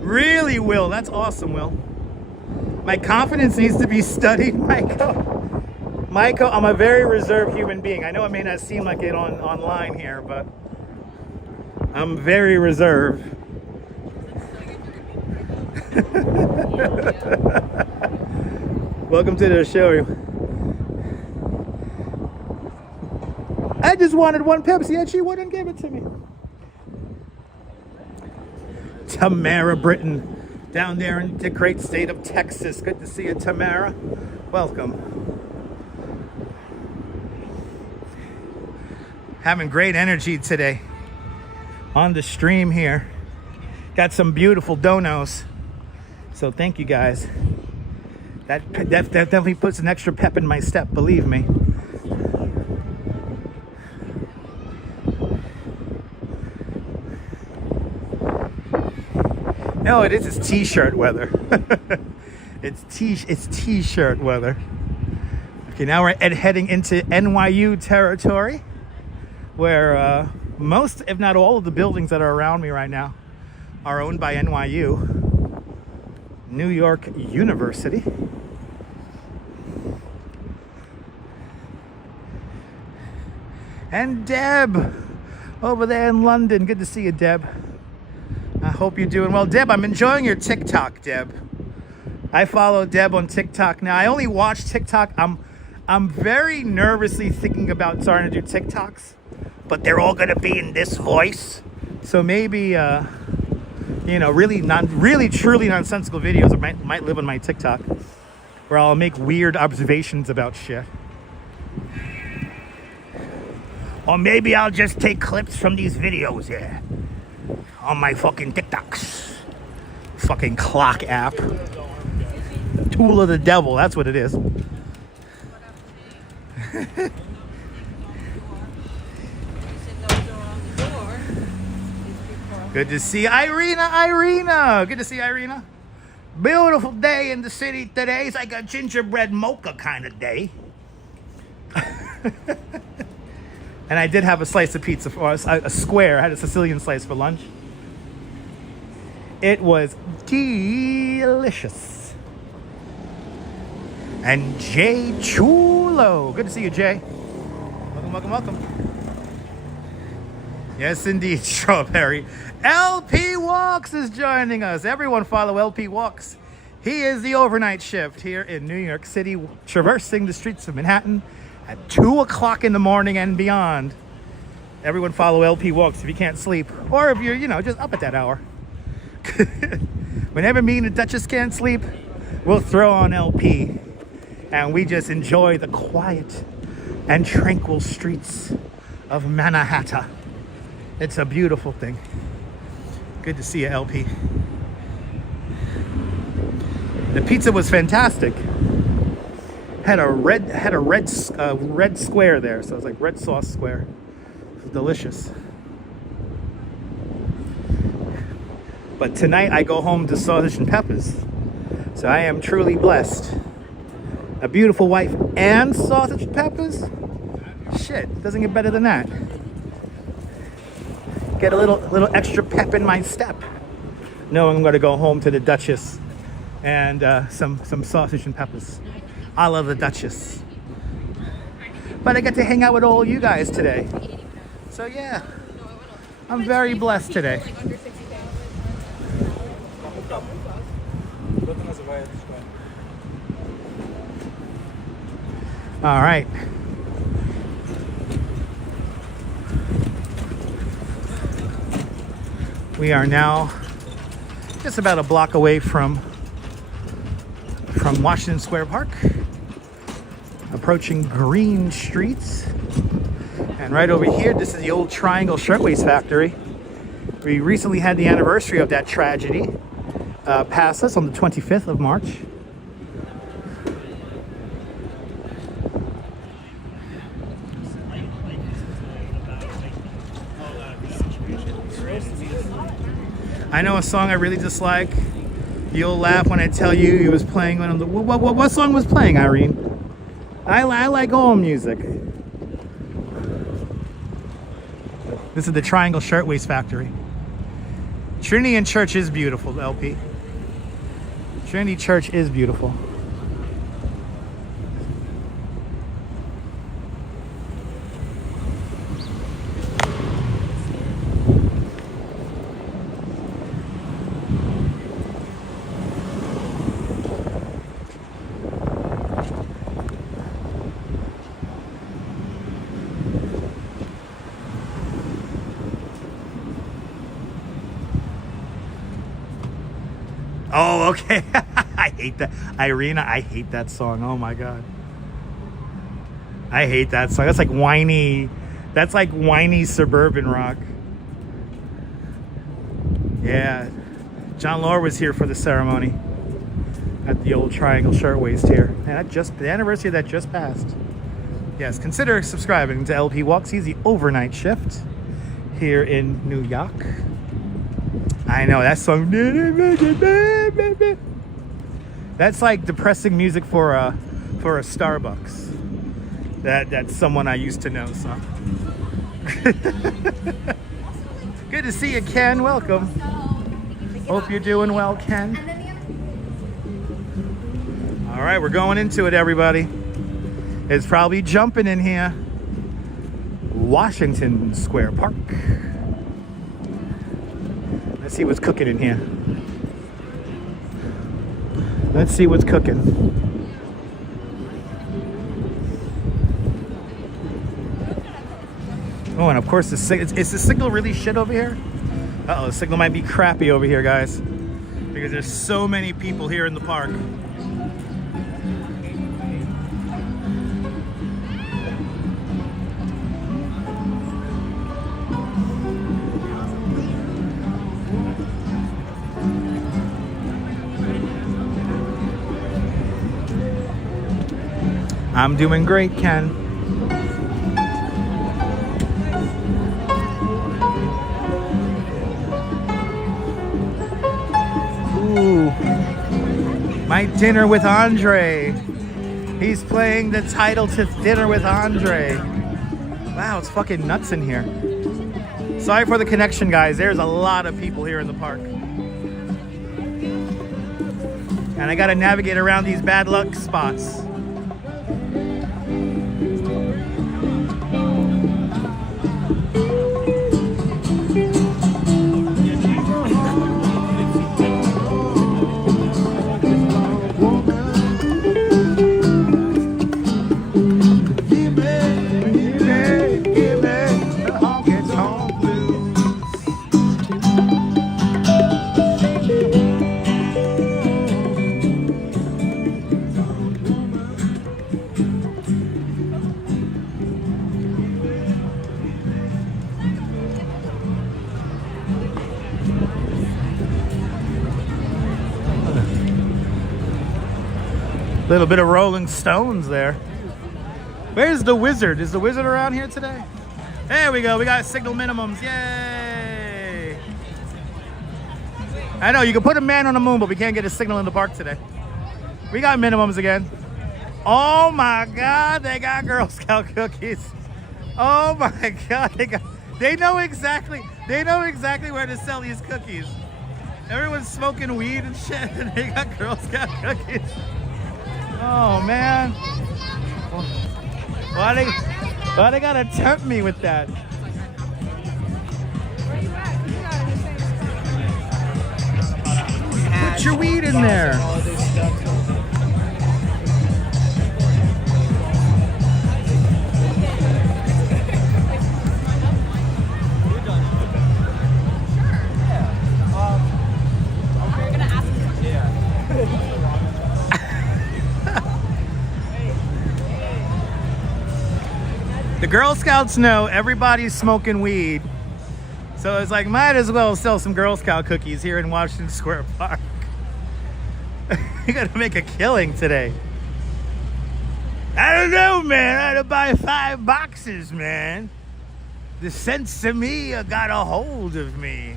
Really, Will, that's awesome, Will. My confidence needs to be studied, Michael. Michael, I'm a very reserved human being. I know it may not seem like it online here, but I'm very reserved. Welcome to the show. I just wanted one Pepsi and she wouldn't give it to me. Tamara Britton. Down there in the great state of Texas. Good to see you, Tamara. Welcome. Having great energy today on the stream here. Got some beautiful donos. So thank you guys. That definitely puts an extra pep in my step, believe me. No, it is t-shirt weather. It's t-shirt weather. Okay, now we're heading into NYU territory, where most, if not all, of the buildings that are around me right now are owned by NYU, New York University. And Deb over there in London. Good to see you, Deb. I hope you're doing well. Deb, I'm enjoying your TikTok, Deb. I follow Deb on TikTok now. I only watch TikTok. I'm very nervously thinking about starting to do TikToks, but they're all gonna be in this voice. So maybe you know, really truly nonsensical videos might live on my TikTok, where I'll make weird observations about shit. Or maybe I'll just take clips from these videos here on my fucking TikToks. Fucking clock app. Tool of the devil, that's what it is. Good to see Irina. Good to see Irina. Beautiful day in the city today. It's like a gingerbread mocha kind of day. And I did have a slice of pizza, or a square. I had a Sicilian slice for lunch. It was delicious. And Jay Chulo. Good to see you, Jay. Welcome, welcome, welcome. Yes, indeed, Strawberry. LP Walks is joining us. Everyone follow LP Walks. He is the overnight shift here in New York City, traversing the streets of Manhattan at 2 o'clock in the morning and beyond. Everyone follow LP Walks if you can't sleep, or if you're, you know, just up at that hour. Whenever me and the Duchess can't sleep, we'll throw on LP, and we just enjoy the quiet and tranquil streets of Manhattan. It's a beautiful thing. Good to see you, LP. The pizza was fantastic. Had a red square there, so it was like red sauce square. It was delicious. But tonight I go home to sausage and peppers, so I am truly blessed. A beautiful wife and sausage and peppers. Shit, doesn't get better than that. Get a little extra pep in my step, knowing I'm going to go home to the Duchess and some sausage and peppers. I love the Duchess. But I get to hang out with all you guys today. So yeah, I'm very blessed today. All right. We are now just about a block away from Washington Square Park, approaching Green Streets. And right over here, this is the old Triangle Shirtwaist Factory. We recently had the anniversary of that tragedy pass us on the 25th of March. I know a song I really dislike. You'll laugh when I tell you it was playing on the... What song was playing, Irene? I like all music. This is the Triangle Shirtwaist Factory. Trinity and Church is beautiful, LP. Trinity Church is beautiful. Oh, okay. I hate that. Irina, I hate that song. Oh my God. I hate that song. That's like whiny suburban rock. Yeah. John Lahr was here for the ceremony at the old Triangle Shirtwaist here. And the anniversary of that just passed. Yes, consider subscribing to LP Walks. He's the overnight shift here in New York. I know that song. That's like depressing music for a Starbucks. That's someone I used to know. So good to see you, Ken. Welcome. Hope you're doing well, Ken. All right, we're going into it, everybody. It's probably jumping in here. Washington Square Park. Let's see what's cooking in here. Let's see what's cooking. Oh, and of course, is the signal really shit over here? Uh-oh, the signal might be crappy over here, guys. Because there's so many people here in the park. I'm doing great, Ken. Ooh. My Dinner with Andre. He's playing the title to Dinner with Andre. Wow, it's fucking nuts in here. Sorry for the connection, guys. There's a lot of people here in the park. And I gotta navigate around these bad luck spots. Little bit of Rolling Stones there. Where's the wizard? Is the wizard around here today? There we go. We got signal minimums. Yay! I know you can put a man on the moon, but we can't get a signal in the park today. We got minimums again. Oh my God! They got Girl Scout cookies. Oh my God! They know exactly where to sell these cookies. Everyone's smoking weed and shit, and they got Girl Scout cookies. Oh man, why they gotta tempt me with that? Put your weed in there. The Girl Scouts know everybody's smoking weed, so it's like, might as well sell some Girl Scout cookies here in Washington Square Park. You gotta make a killing today. I don't know, man. I had to buy 5 boxes, man. The sense of me got a hold of me.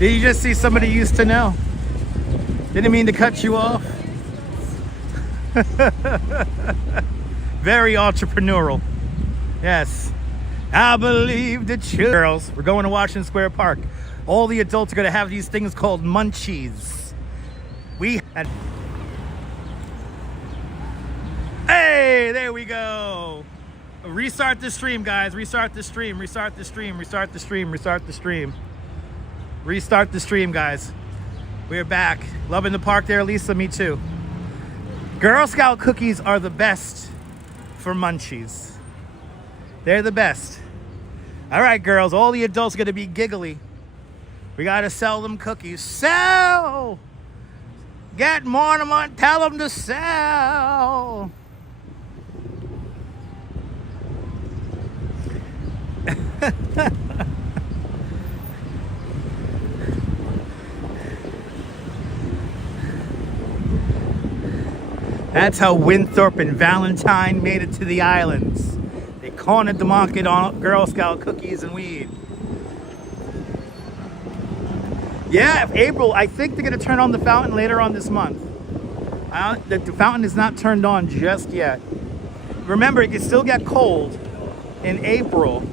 Did you just see somebody you used to know? Didn't mean to cut you off. Very entrepreneurial. Yes. I believe the girls. We're going to Washington Square Park. All the adults are going to have these things called munchies. We had... Hey, there we go. Restart the stream, guys. Restart the stream. Restart the stream. Restart the stream. Restart the stream. Restart the stream, guys. We're back. Loving the park there, Lisa. Me too. Girl Scout cookies are the best for munchies. They're the best. All right, girls. All the adults are going to be giggly. We got to sell them cookies. Sell! Get more of them. Tell them to sell. That's how Winthrop and Valentine made it to the islands. They cornered the market on Girl Scout cookies and weed. Yeah, April. I think they're gonna turn on the fountain later on this month. The fountain is not turned on just yet. Remember, it can still get cold in April.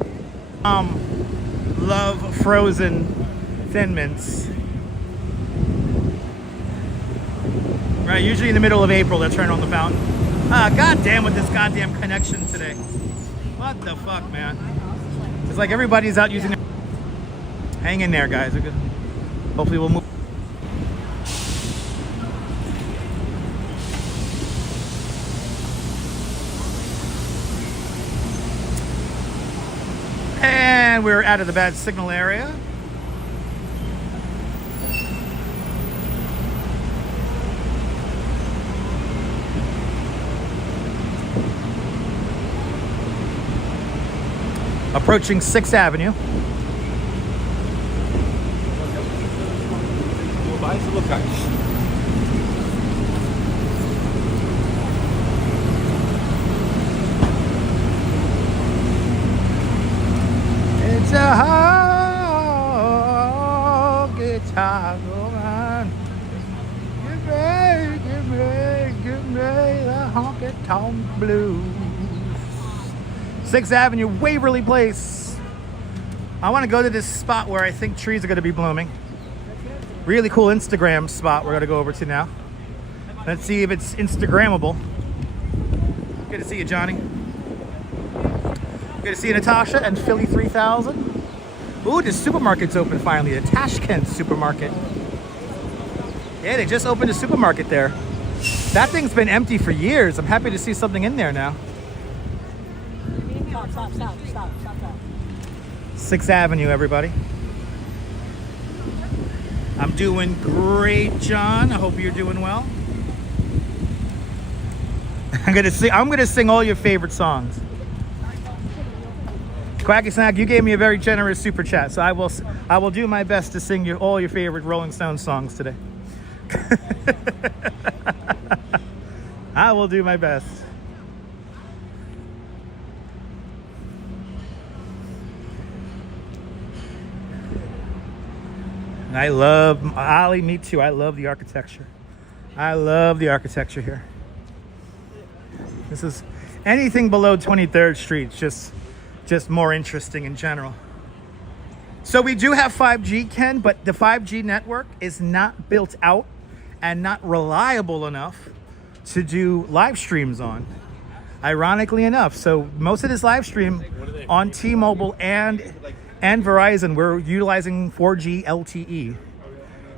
Love frozen Thin Mints. Right, usually in the middle of April, they'll turn on the fountain. God damn with this goddamn connection today. What the fuck, man? It's like everybody's out using. Hang in there, guys. We're good. Hopefully we'll move. And we're out of the bad signal area. Approaching 6th Avenue. It's a honky-tonk man. Give me the honky-tonk blues. 6th Avenue, Waverly Place. I want to go to this spot where I think trees are going to be blooming. Really cool Instagram spot we're going to go over to now. Let's see if it's Instagrammable. Good to see you, Johnny. Good to see you, Natasha and Philly 3000. Ooh, the supermarket's open finally. The Tashkent supermarket. Yeah, they just opened a supermarket there. That thing's been empty for years. I'm happy to see something in there now. Stop. 6th Avenue, everybody. I'm doing great, John. I hope you're doing well. I'm gonna sing all your favorite songs. Quacky Snack, you gave me a very generous super chat, so I will do my best to sing all your favorite Rolling Stones songs today. I will do my best. I love, Ali, me too. I love the architecture. I love the architecture here. This is anything below 23rd Street, just more interesting in general. So we do have 5G, Ken, but the 5G network is not built out and not reliable enough to do live streams on, ironically enough. So most of this live stream on T-Mobile and Verizon, we're utilizing 4G LTE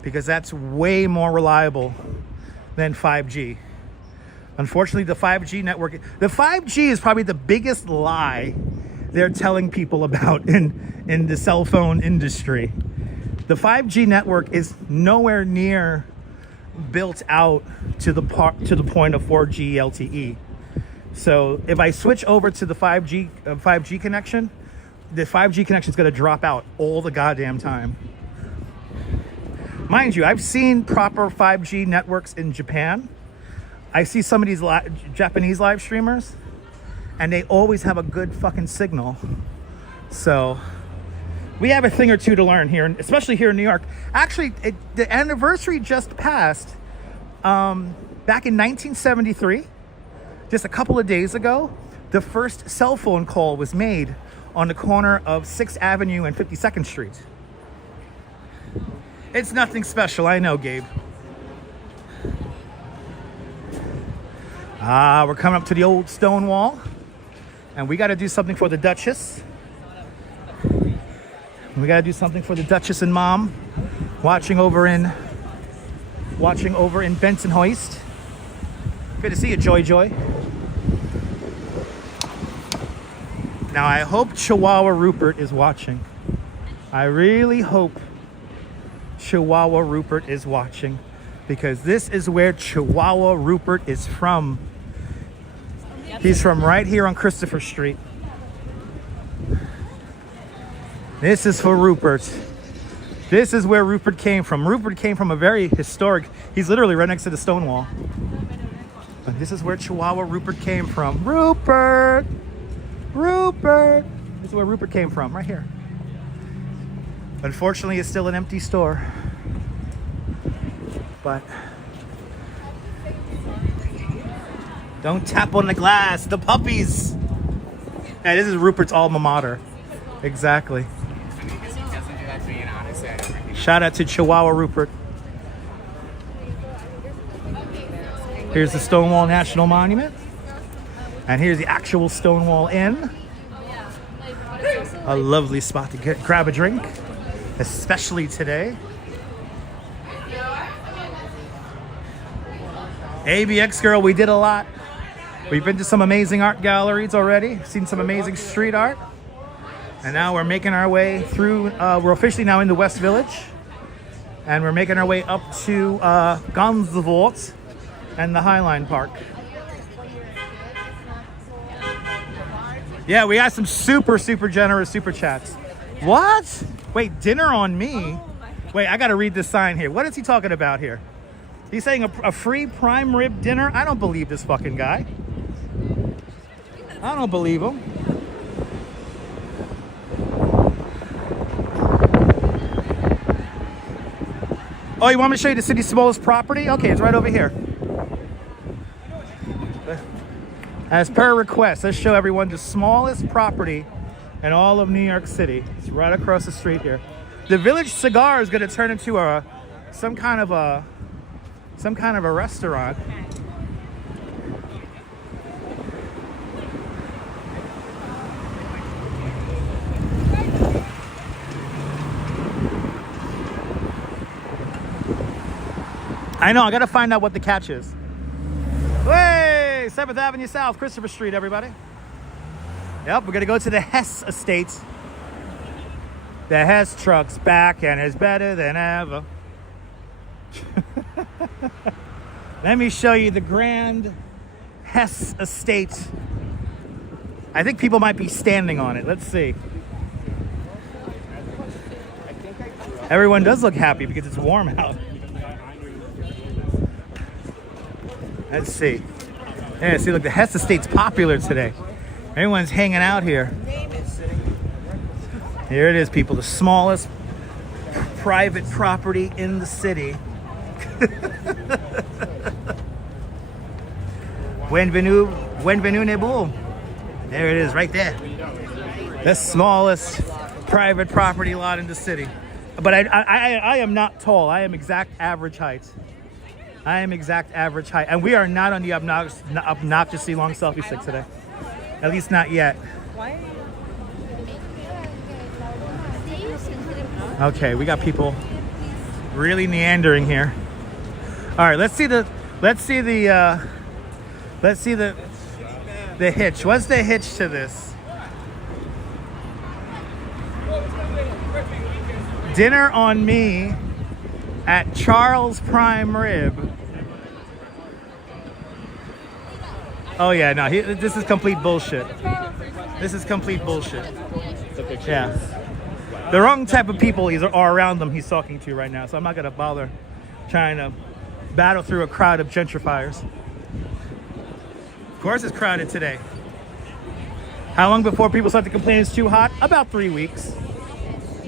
because that's way more reliable than 5G. Unfortunately, the 5G network, the 5G is probably the biggest lie they're telling people about in the cell phone industry. The 5G network is nowhere near built out to the point of 4G LTE. So if I switch over to the 5G connection, the 5G connection is going to drop out all the goddamn time. Mind you, I've seen proper 5G networks in Japan. I see some of these Japanese live streamers, and they always have a good fucking signal. So we have a thing or two to learn here, especially here in New York. Actually, the anniversary just passed. Back in 1973, just a couple of days ago, the first cell phone call was made on the corner of 6th Avenue and 52nd Street. It's nothing special, I know, Gabe. We're coming up to the old Stonewall, and we got to do something for the Duchess. We got to do something for the Duchess and Mom, watching over in Bensonhurst. Good to see you, Joy. Now, I hope Chihuahua Rupert is watching. I really hope Chihuahua Rupert is watching, because this is where Chihuahua Rupert is from. He's from right here on Christopher Street. This is for Rupert. This is where Rupert came from. Rupert came from a very historic, he's literally right next to the Stonewall. But this is where Chihuahua Rupert came from. Rupert! This is where Rupert came from, right here. Unfortunately, it's still an empty store. but don't tap on the glass. The puppies. Yeah, this is Rupert's alma mater. Exactly. Shout out to Chihuahua Rupert. Here's the Stonewall National Monument. And here's the actual Stonewall Inn. A lovely spot to grab a drink, especially today. ABX girl, we did a lot. We've been to some amazing art galleries already, seen some amazing street art. And now we're making our way through, we're officially now in the West Village. And we're making our way up to Gansevoort and the Highline Park. Yeah, we got some super generous super chats. What? Wait, dinner on me? Wait, I gotta read this sign here. What is he talking about here? He's saying a free prime rib dinner? I don't believe this fucking guy. I don't believe him. Oh, you want me to show you the city's smallest property? Okay, it's right over here. As per request, let's show everyone the smallest property in all of New York City. It's right across the street here. The Village Cigar is going to turn into some kind of a restaurant. I know, I got to find out what the catch is. Hey, 7th Avenue South, Christopher Street, everybody. Yep, we're gonna go to the Hess Estate. The Hess truck's back and is better than ever. Let me show you the grand Hess Estate. I think people might be standing on it. Let's see. Everyone does look happy because it's warm out. Let's see. Yeah, see, look, the Hess Estate's popular today. Everyone's hanging out here. Here it is, people. The smallest private property in the city. Bienvenue Nebul. There it is, right there. The smallest private property lot in the city. But I am not tall. I am exact average height. I am exact average height. And we are not on the obnoxiously long selfie stick today. At least not yet. Okay, we got people really meandering here. All right, let's see the hitch. What's the hitch to this? Dinner on me at Charles Prime Rib. Oh yeah, no, this is complete bullshit. This is complete bullshit. Yeah. The wrong type of people are around them he's talking to right now, so I'm not gonna bother trying to battle through a crowd of gentrifiers. Of course it's crowded today. How long before people start to complain it's too hot? About 3 weeks.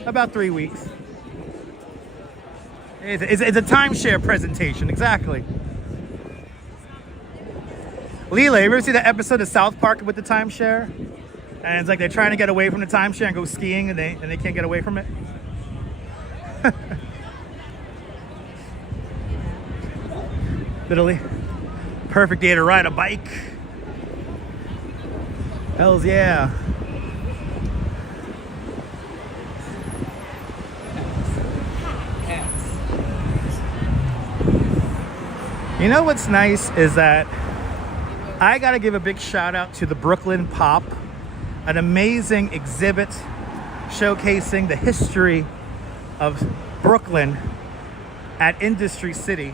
About 3 weeks. It's a timeshare presentation, exactly. Leela, you ever see that episode of South Park with the timeshare? And it's like they're trying to get away from the timeshare and go skiing and they can't get away from it? Literally. Perfect day to ride a bike. Hells yeah. You know what's nice is that I gotta give a big shout out to the Brooklyn Pop, an amazing exhibit showcasing the history of Brooklyn at Industry City.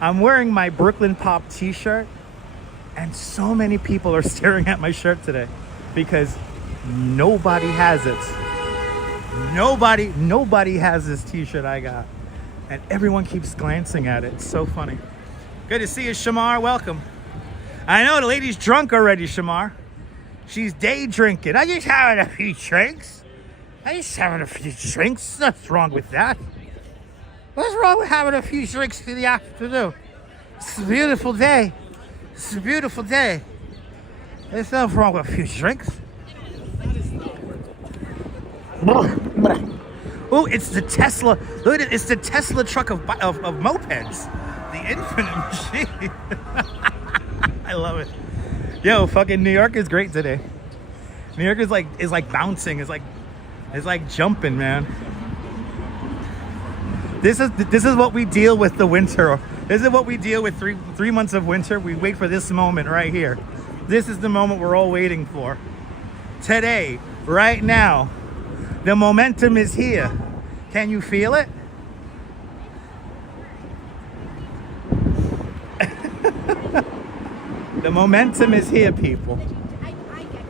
I'm wearing my Brooklyn Pop t-shirt and so many people are staring at my shirt today because nobody has it. Nobody has this t-shirt I got. And everyone keeps glancing at it. It's so funny. Good to see you, Shamar. Welcome. I know the lady's drunk already, Shamar. She's day drinking. I just having a few drinks. Nothing's wrong with that. What's wrong with having a few drinks in the afternoon? It's a beautiful day. It's a beautiful day. There's nothing wrong with a few drinks. Oh, it's the Tesla. Look at it. It's the Tesla truck of mopeds. The infinite machine. I love it. Yo, fucking New York is great today. New York is like bouncing. It's like jumping, man. This is what we deal with the winter. This is what we deal with three months of winter. We wait for this moment right here. This is the moment we're all waiting for. Today, right now, the momentum is here. Can you feel it? The momentum is here, people. I get it.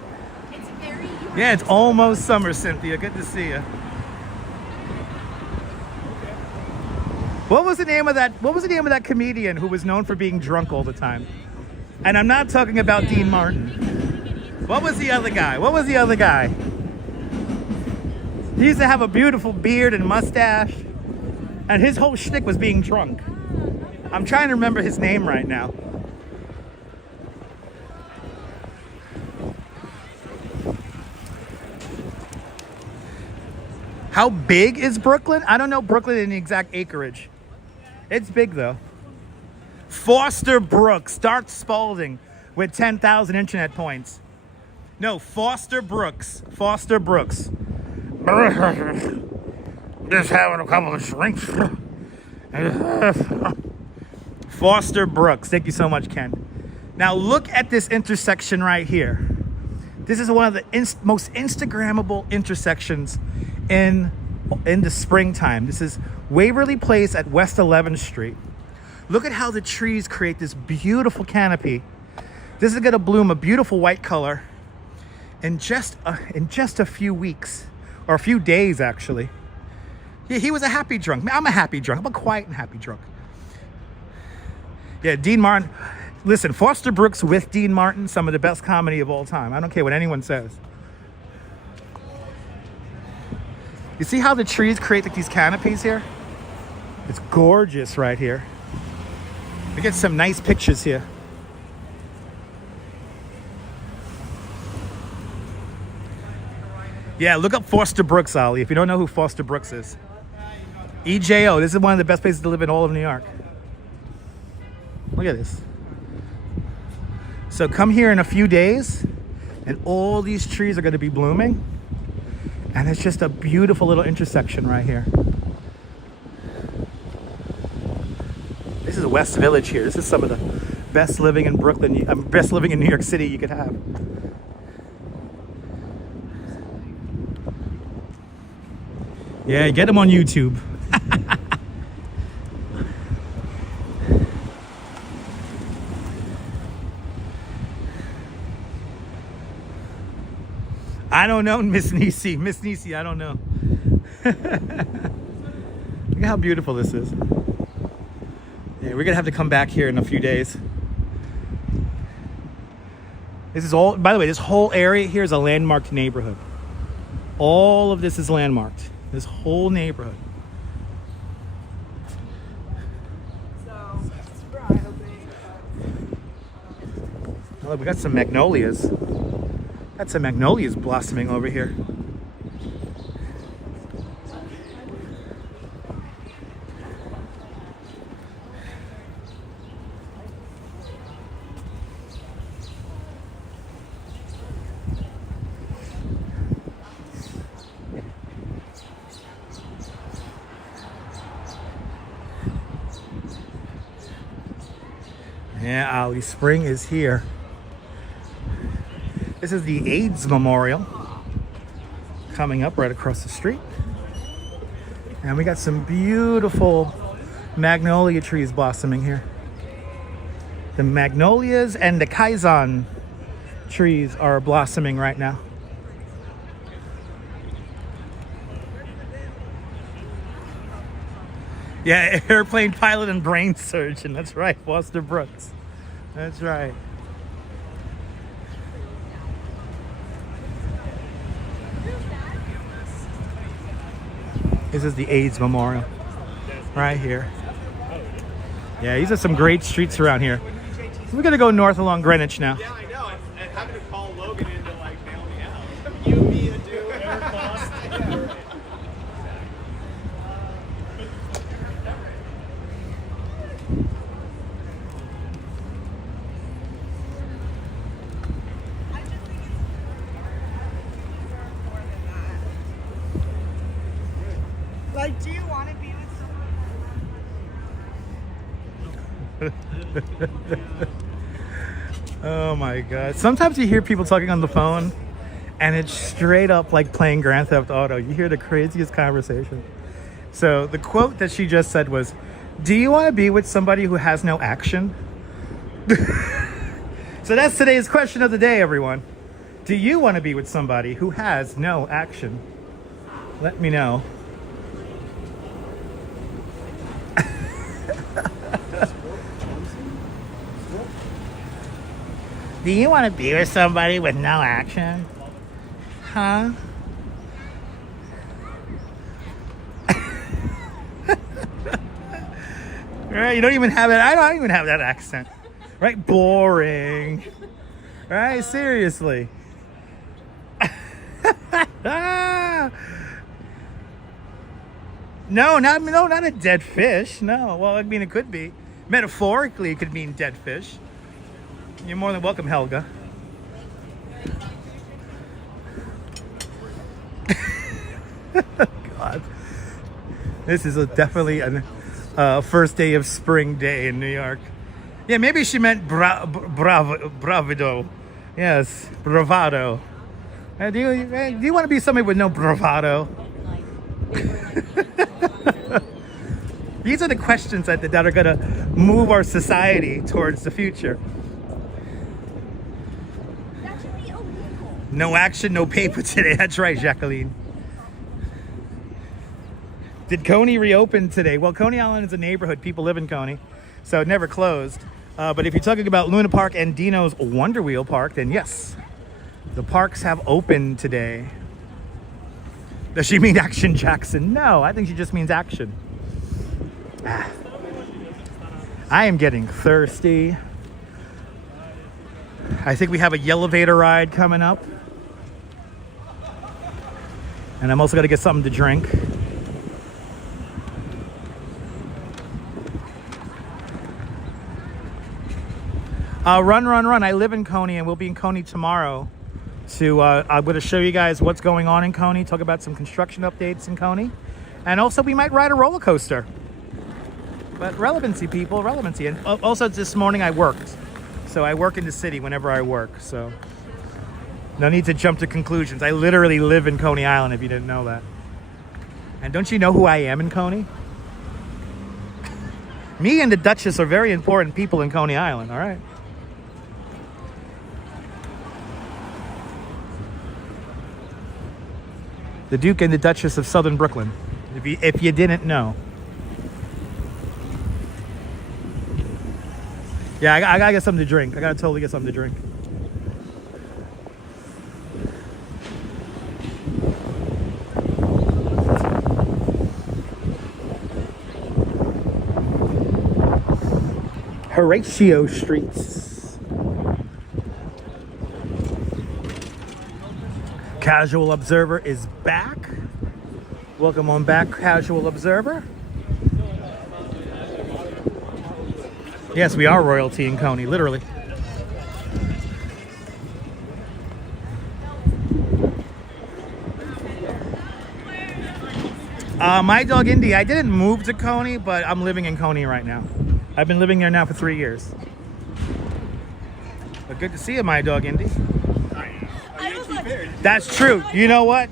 It's very. Yeah, it's almost summer, Cynthia. Good to see you. What was the name of that comedian who was known for being drunk all the time? And I'm not talking about Dean Martin. What was the other guy? He used to have a beautiful beard and mustache, and his whole shtick was being drunk. I'm trying to remember his name right now. How big is Brooklyn? I don't know Brooklyn in the exact acreage. It's big though. Foster Brooks, Stark Spalding with 10,000 internet points. No, Foster Brooks. Foster Brooks. Just having a couple of drinks. Foster Brooks. Thank you so much, Ken. Now look at this intersection right here. This is one of the most Instagrammable intersections in the springtime. This is Waverly Place at West 11th Street. Look at how the trees create this beautiful canopy. This is gonna bloom a beautiful white color in just a few weeks, or a few days actually. Yeah, he was a happy drunk. I'm a happy drunk. I'm a quiet and happy drunk. Yeah, Dean Martin. Listen, Foster Brooks with Dean Martin, some of the best comedy of all time. I don't care what anyone says. You see how the trees create like these canopies here? It's gorgeous right here. We get some nice pictures here. Yeah, look up Foster Brooks, Ali, if you don't know who Foster Brooks is. EJO, this is one of the best places to live in all of New York. Look at this. So come here in a few days, and all these trees are going to be blooming. And it's just a beautiful little intersection right here. This is West Village here. This is some of the best living in Brooklyn, best living in New York City you could have. Yeah, get them on YouTube. I don't know, Miss Nisi. Miss Nisi, I don't know. Look at how beautiful this is. Yeah, we're gonna have to come back here in a few days. This is all, by the way, this whole area here is a landmarked neighborhood. All of this is landmarked. This whole neighborhood. Oh, look, we got some magnolias. Got some magnolias blossoming over here. Yeah, Ali, spring is here. This is the AIDS Memorial coming up right across the street. And we got some beautiful magnolia trees blossoming here. The magnolias and the kaizen trees are blossoming right now. Yeah, airplane pilot and brain surgeon. That's right, Foster Brooks. That's right. This is the AIDS Memorial. right here. Yeah, these are some great streets around here. We're gonna go north along Greenwich now. Yeah, I know. And having to call Logan in to like bail me out. You, me, a dude, air cost. Like, do you want to be with someone? Oh my god. Sometimes you hear people talking on the phone and it's straight up like playing Grand Theft Auto. You hear the craziest conversation. So the quote that she just said was, "Do you want to be with somebody who has no action?" So that's today's question of the day, everyone. Do you want to be with somebody who has no action? Let me know. Do you want to be with somebody with no action? Huh? Right? You don't even have it. I don't even have that accent. Right? Boring. Right? Seriously. No, not a dead fish. No. Well, I mean, it could be. Metaphorically, it could mean dead fish. You're more than welcome, Helga. God. This is definitely a first day of spring day in New York. Yeah, maybe she meant bravado. Yes, bravado. Do you want to be somebody with no bravado? These are the questions that are going to move our society towards the future. No action, no paper today. That's right, Jacqueline. Did Coney reopen today? Well, Coney Island is a neighborhood. People live in Coney, so it never closed. But if you're talking about Luna Park and Dino's Wonder Wheel Park, then yes, the parks have opened today. Does she mean Action Jackson? No, I think she just means action. I am getting thirsty. I think we have a Yellovator ride coming up. And I'm also going to get something to drink. Run. I live in Coney and we'll be in Coney tomorrow. I'm going to show you guys what's going on in Coney, talk about some construction updates in Coney. And also we might ride a roller coaster. But relevancy, people, relevancy. And also this morning I worked. So I work in the city whenever I work. So no need to jump to conclusions. I literally live in Coney Island if you didn't know that. And don't you know who I am in Coney? Me and the Duchess are very important people in Coney Island, all right? The Duke and the Duchess of Southern Brooklyn, if you didn't know. Yeah, I gotta get something to drink. I gotta totally get something to drink. Horatio Streets. Casual Observer is back. Welcome on back, Casual Observer. Yes, we are royalty in Coney, literally. My dog Indy, I didn't move to Coney, but I'm living in Coney right now. I've been living there now for 3 years. But good to see you, my dog Indy. That's true. You know what?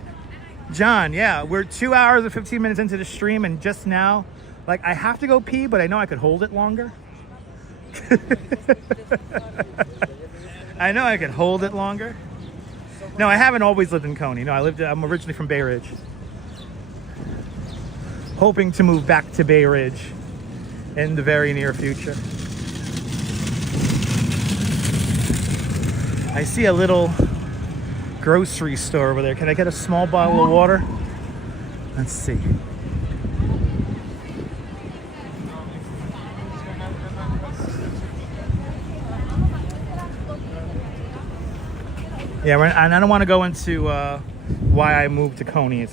John, yeah, we're 2 hours and 15 minutes into the stream, and just now, like, I have to go pee, but I know I could hold it longer. I know I could hold it longer. No, I haven't always lived in Coney. No, I'm originally from Bay Ridge. Hoping to move back to Bay Ridge in the very near future. I see a little grocery store over there. Can I get a small bottle of water? Let's see. Yeah, and I don't want to go into why I moved to Coney.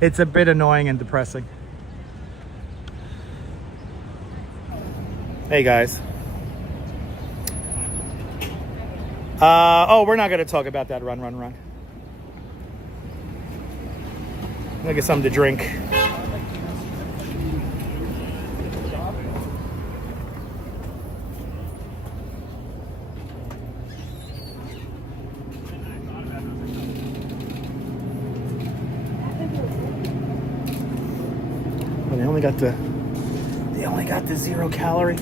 It's a bit annoying and depressing. Hey guys. Oh, we're not going to talk about that. Run. Let me get something to drink. Well, they only got the 0 calorie.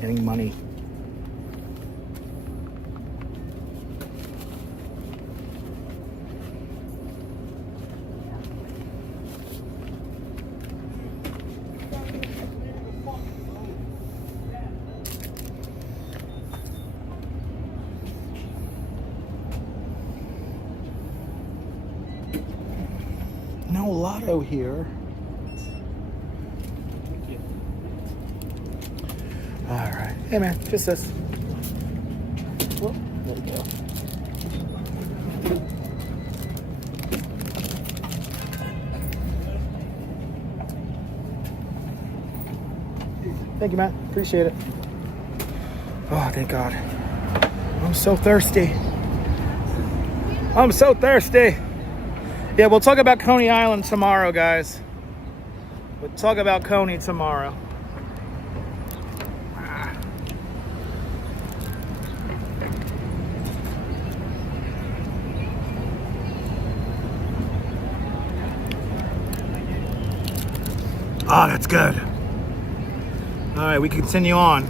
Getting money. No lotto here. All right. Hey man, just this. Whoa, there we go. Thank you, Matt. Appreciate it. Oh, thank God. I'm so thirsty. I'm so thirsty. Yeah, we'll talk about Coney Island tomorrow, guys. We'll talk about Coney tomorrow. Oh, that's good. All right, we continue on.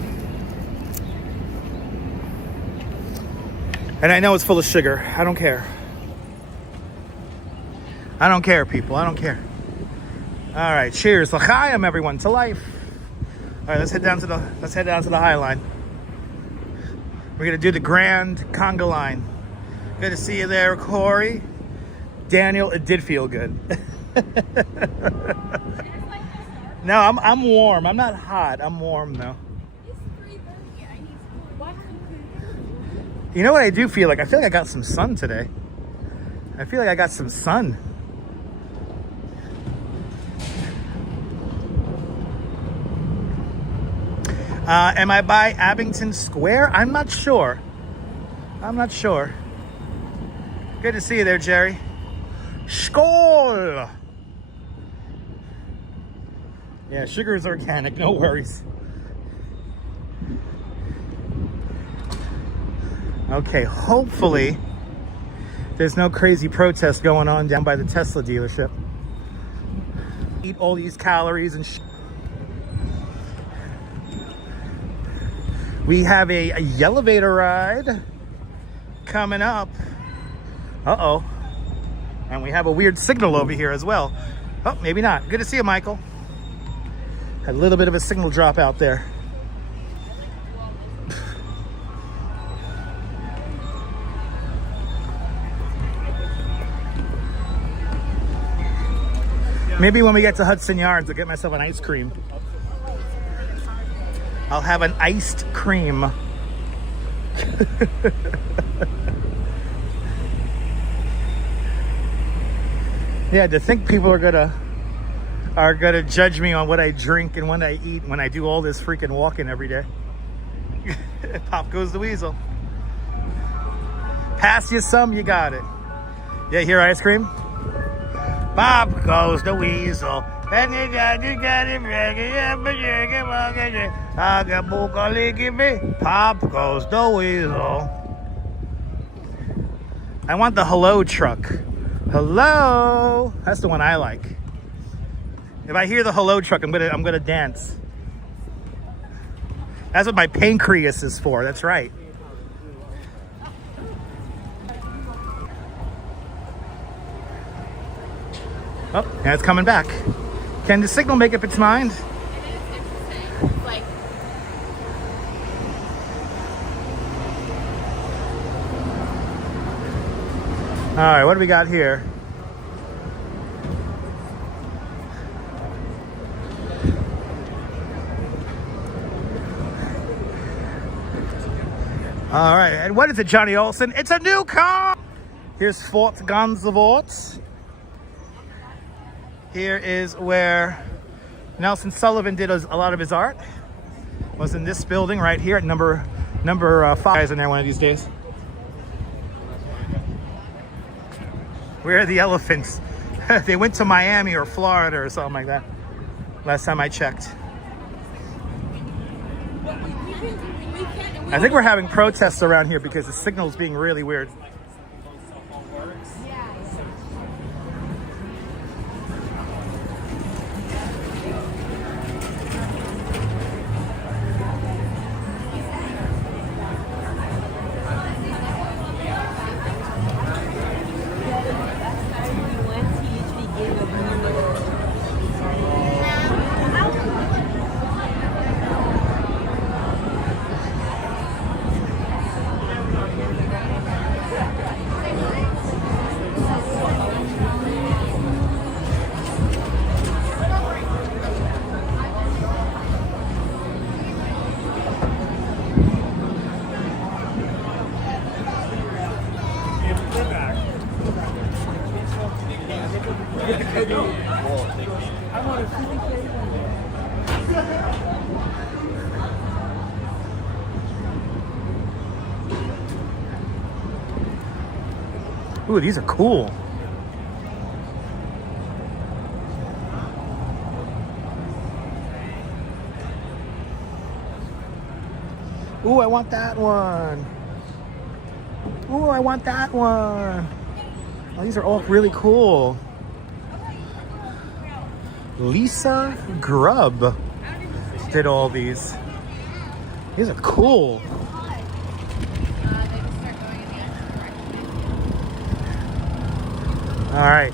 And I know it's full of sugar. I don't care. I don't care, people. I don't care. All right, cheers. L'chaim, everyone, to life. All right, let's head down to the High Line. We're gonna do the Grand Conga Line. Good to see you there, Corey. Daniel, it did feel good. No, I'm warm. I'm not hot. I'm warm though. You know what I do feel like? I feel like I got some sun today. I feel like I got some sun. Am I by Abington Square? I'm not sure. Good to see you there, Jerry. Skål! Yeah, sugar is organic, no worries. Okay, hopefully there's no crazy protest going on down by the Tesla dealership. Eat all these calories and we have a elevator ride coming up. Uh-oh. And we have a weird signal over here as well. Oh, maybe not. Good to see you, Michael. Had a little bit of a signal drop out there. Maybe when we get to Hudson Yards, I'll get myself an ice cream. I'll have an iced cream. Yeah, to think people are gonna judge me on what I drink and what I eat when I do all this freaking walking every day. Pop goes the weasel. Pass you some, you got it. Yeah, here, ice cream. Pop goes the weasel. And you got it, Pop goes the weasel. I want the hello truck. Hello. That's the one I like. If I hear the hello truck, I'm gonna dance. That's what my pancreas is for. That's right. Oh, and it's coming back. Can the signal make up its mind? Like, All right, what do we got here? All right, and what is it, Johnny Olsen? It's a new car! Here's Fort Gansevoort. Here is where Nelson Sullivan did a lot of his art. Was in this building right here at number 5 in there one of these days. Where are the elephants? They went to Miami or Florida or something like that. Last time I checked. I think we're having protests around here because the signal's being really weird. Ooh, these are cool. Ooh, I want that one. Ooh, I want that one. Oh, these are all really cool. Lisa Grubb did all these. These are cool. All right.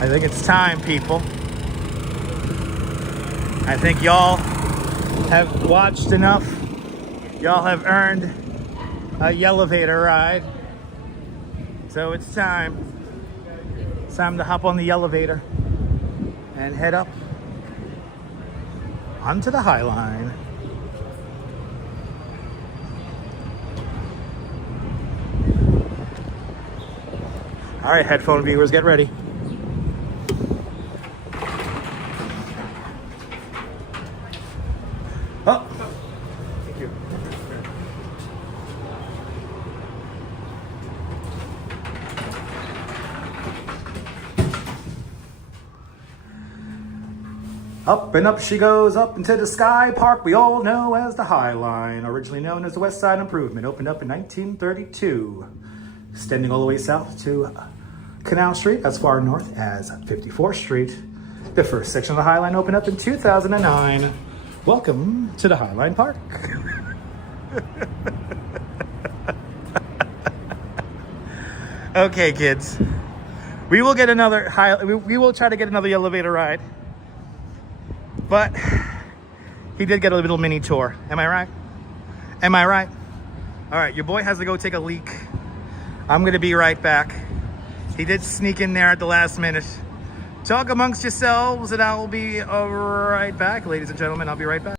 I think it's time, people. I think y'all have watched enough. Y'all have earned a elevator ride. So it's time. It's time to hop on the elevator and head up onto the High Line. All right, headphone viewers, get ready. Oh. Thank you. Up and up she goes, up into the sky. Park we all know as the High Line, originally known as the West Side Improvement, opened up in 1932. Extending all the way south to Canal Street, as far north as 54th Street. The first section of the High Line opened up in 2009. Welcome to the High Line Park. Okay, kids. We will get another we will try to get another elevator ride. But he did get a little mini tour. Am I right? Am I right? All right, your boy has to go take a leak. I'm gonna be right back. He did sneak in there at the last minute. Talk amongst yourselves and I'll be right back. Ladies and gentlemen, I'll be right back.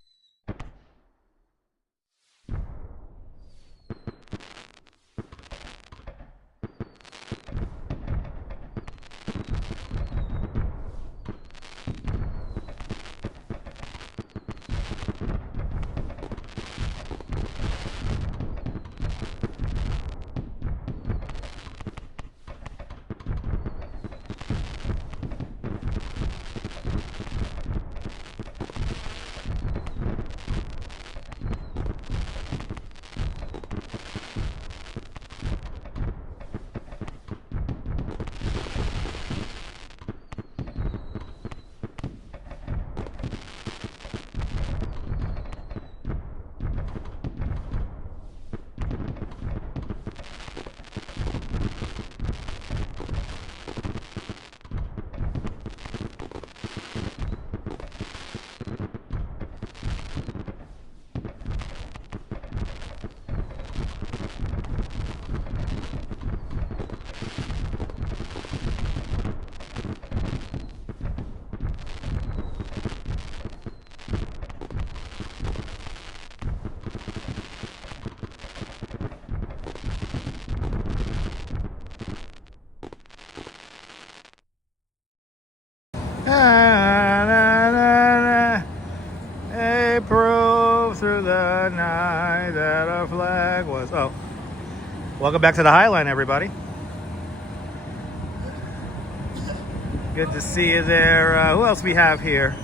A proof through the night that our flag was. Oh, welcome back to the Highline, everybody. Good to see you there. Who else we have here?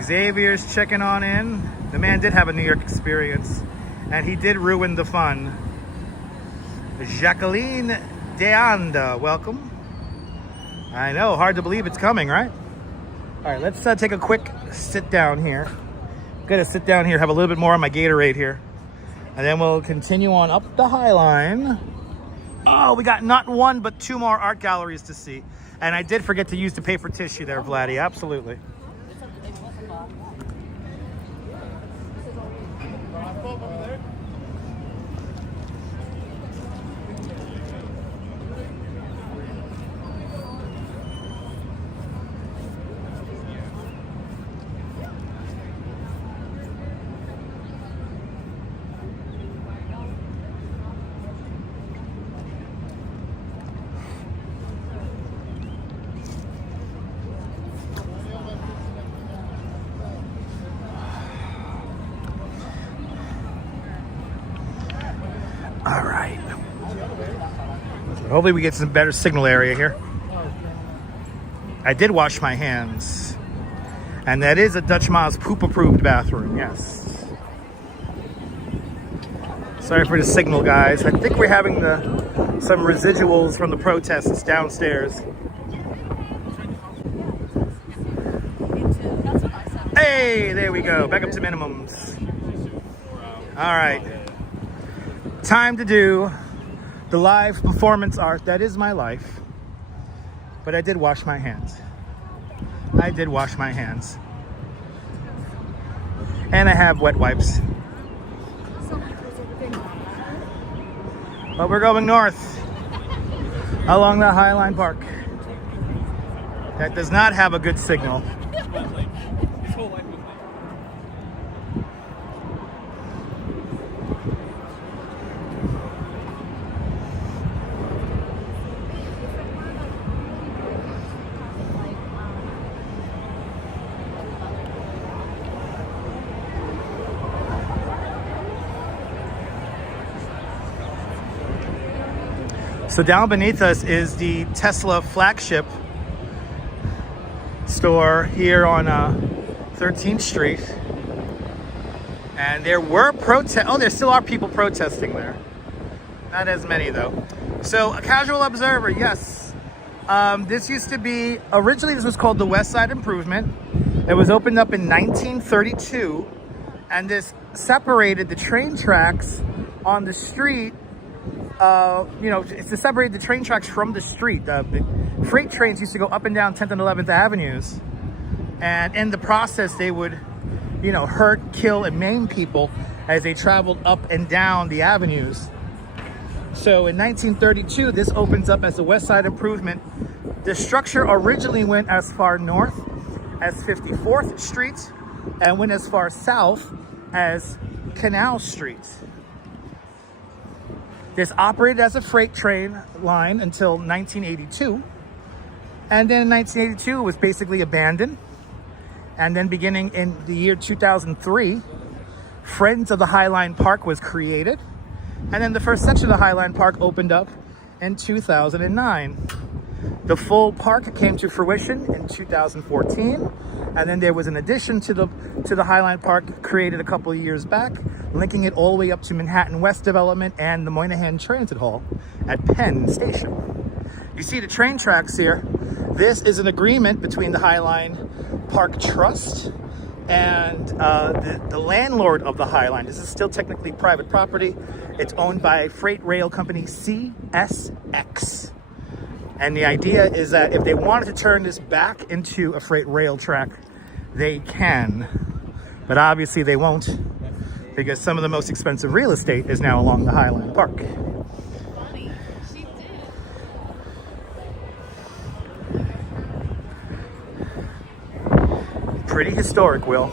Xavier's checking on in. The man did have a New York experience, and he did ruin the fun. Jacqueline Deanda, welcome. I know, hard to believe it's coming, right? All right, let's take a quick sit down here. Gonna sit down here, have a little bit more on my Gatorade here, and then we'll continue on up the Highline. Oh, we got not one, but two more art galleries to see. And I did forget to use the paper tissue there, Vladdy, absolutely. All right. Hopefully we get some better signal area here. I did wash my hands. And that is a Dutch Miles poop approved bathroom, yes. Sorry for the signal, guys. I think we're having some residuals from the protests downstairs. Hey, there we go. Back up to minimums. All right. Time to do the live performance art. That is my life. But I did wash my hands. I did wash my hands. And I have wet wipes. But we're going north along the Highline Park. That does not have a good signal. So down beneath us is the Tesla flagship store here on 13th Street. And there were there still are people protesting there. Not as many though. So a casual observer, yes. This used to be, originally this was called the West Side Improvement. It was opened up in 1932. And this separated the train tracks on the street. It's to separate the train tracks from the street. The freight trains used to go up and down 10th and 11th Avenues. And in the process, they would, hurt, kill, and maim people as they traveled up and down the avenues. So in 1932, this opens up as the West Side Improvement. The structure originally went as far north as 54th Street and went as far south as Canal Street. This operated as a freight train line until 1982. And then in 1982, it was basically abandoned. And then beginning in the year 2003, Friends of the Highline Park was created. And then the first section of the Highline Park opened up in 2009. The full park came to fruition in 2014. And then there was an addition to the Highline Park created a couple of years back, linking it all the way up to Manhattan West Development and the Moynihan Transit Hall at Penn Station. You see the train tracks here. This is an agreement between the Highline Park Trust and the landlord of the Highline. This is still technically private property. It's owned by freight rail company CSX. And the idea is that if they wanted to turn this back into a freight rail track, they can. But obviously they won't, because some of the most expensive real estate is now along the Highline Park. Funny. She did. Pretty historic, Will.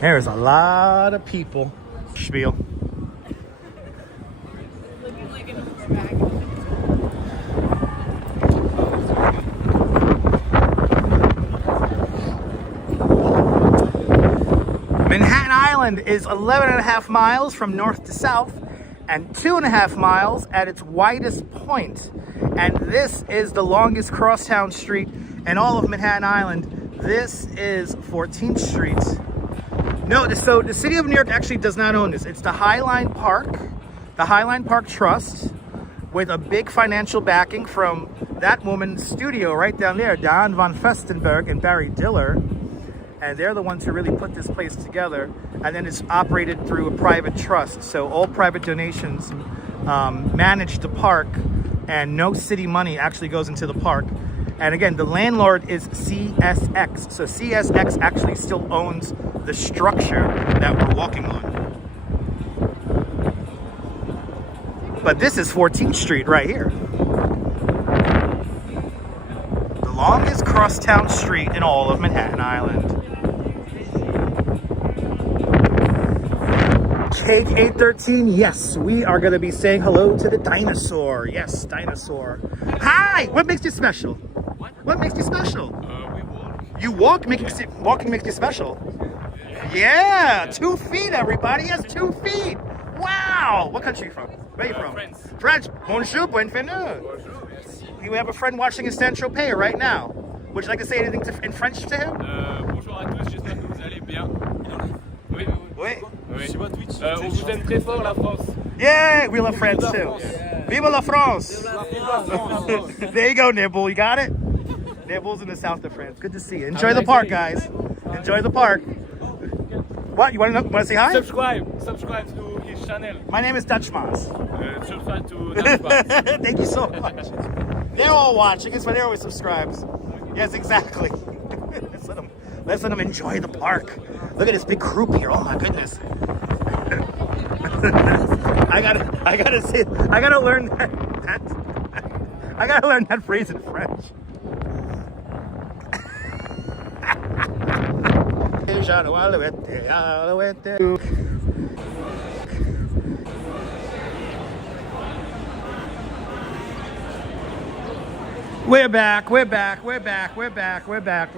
There's a lot of people. Spiel. Looking like an Manhattan Island is 11.5 miles from north to south and 2.5 miles at its widest point. And this is the longest crosstown street in all of Manhattan Island. This is 14th Street. No, so the city of New York actually does not own this. It's the Highline Park Trust, with a big financial backing from that woman's studio right down there, Don von Festenberg and Barry Diller. And they're the ones who really put this place together. And then it's operated through a private trust. So all private donations manage the park, and no city money actually goes into the park. And again, the landlord is CSX. So CSX actually still owns the structure that we're walking on. But this is 14th Street right here. The longest crosstown street in all of Manhattan Island. Cake 813, yes, we are going to be saying hello to the dinosaur. Yes, dinosaur. Hi! What makes you special? What makes you special? We walk. You walk, walking makes you special. Yeah, 2 feet, everybody. Yes, 2 feet. Wow. What country are you from? Where are you from? France. French. Bonjour, bienvenue. We have a friend watching in Saint-Tropez right now. Would you like to say anything in French to him? Bonjour à tous, j'espère que vous allez bien. Oui. Oui. Sur votre Twitch. On vous aime très fort, la France. Yeah, we love France too. Vive la France. There you go, Nibble. You got it? Nibble's in the south of France. Good to see you. Enjoy the park, guys. Enjoy the park. What? You want to say hi? Subscribe to his channel. My name is Dutchmas. Subscribe to Dutchmas. Thank you so much. They're all watching. It's why they're always subscribes. Yes, exactly. Let's let them enjoy the park. Look at this big croup here. Oh my goodness. I gotta learn that phrase in French. We're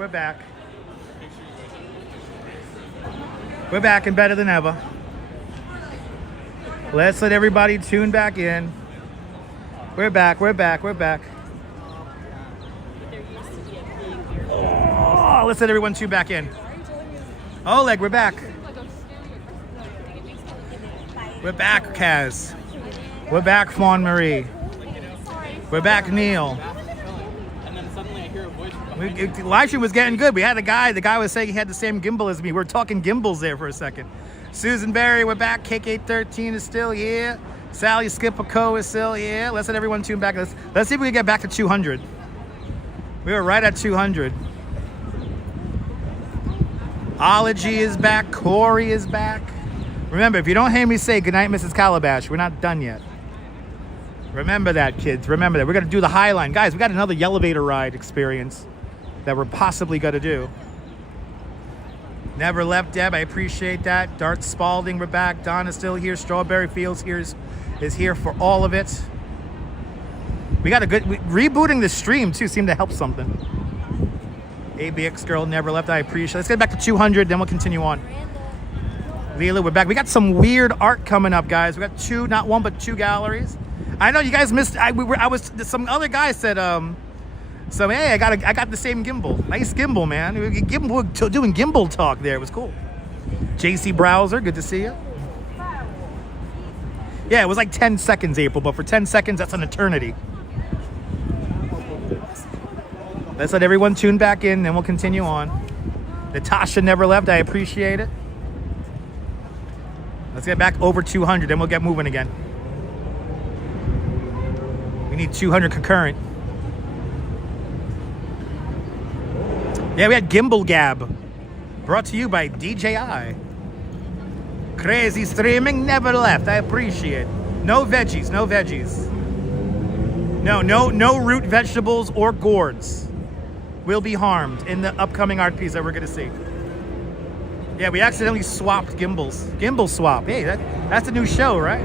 back. We're back and better than ever. Let's let everybody tune back in. We're back. Oh, let's let everyone tune back in. Oleg, we're back. We're back, Kaz. We're back, Fawn Marie. We're back, Neil. And then suddenly I hear a voice from behind. Live stream was getting good. We had a guy. The guy was saying he had the same gimbal as me. We were talking gimbals there for a second. Susan Berry, we're back. Cake 813 is still here. Sally Skipaco is still here. Let's let everyone tune back. Let's see if we can get back to 200. We were right at 200. Ology is back. Corey is back. Remember, if you don't hear me say goodnight, Mrs. Calabash, we're not done yet. Remember that, kids. Remember that. We're going to do the Highline. Guys, we got another elevator ride experience that we're possibly going to do. Never left, Deb. I appreciate that. Dart Spalding, we're back. Don is still here. Strawberry Fields is here for all of it. We got a good... rebooting the stream, too, seemed to help something. ABX Girl never left. I appreciate it. Let's get back to 200, then we'll continue on. Leela, we're back. We got some weird art coming up, guys. We got two, not one, but two galleries. I know you guys missed... some other guy said... So hey, I got the same gimbal. Nice gimbal, man. Gimbal, doing gimbal talk there. It was cool. JC Browser, good to see you. Yeah, it was like 10 seconds, April, but for 10 seconds, that's an eternity. Let's let everyone tune back in, and we'll continue on. Natasha never left. I appreciate it. Let's get back over 200, then we'll get moving again. We need 200 concurrent. Yeah, we had Gimble Gab, brought to you by DJI. Crazy streaming, never left. I appreciate it. No veggies, no veggies. No root vegetables or gourds will be harmed in the upcoming art piece that we're gonna see. Yeah, we accidentally swapped gimbals. Gimbal swap. Hey, that's a new show, right?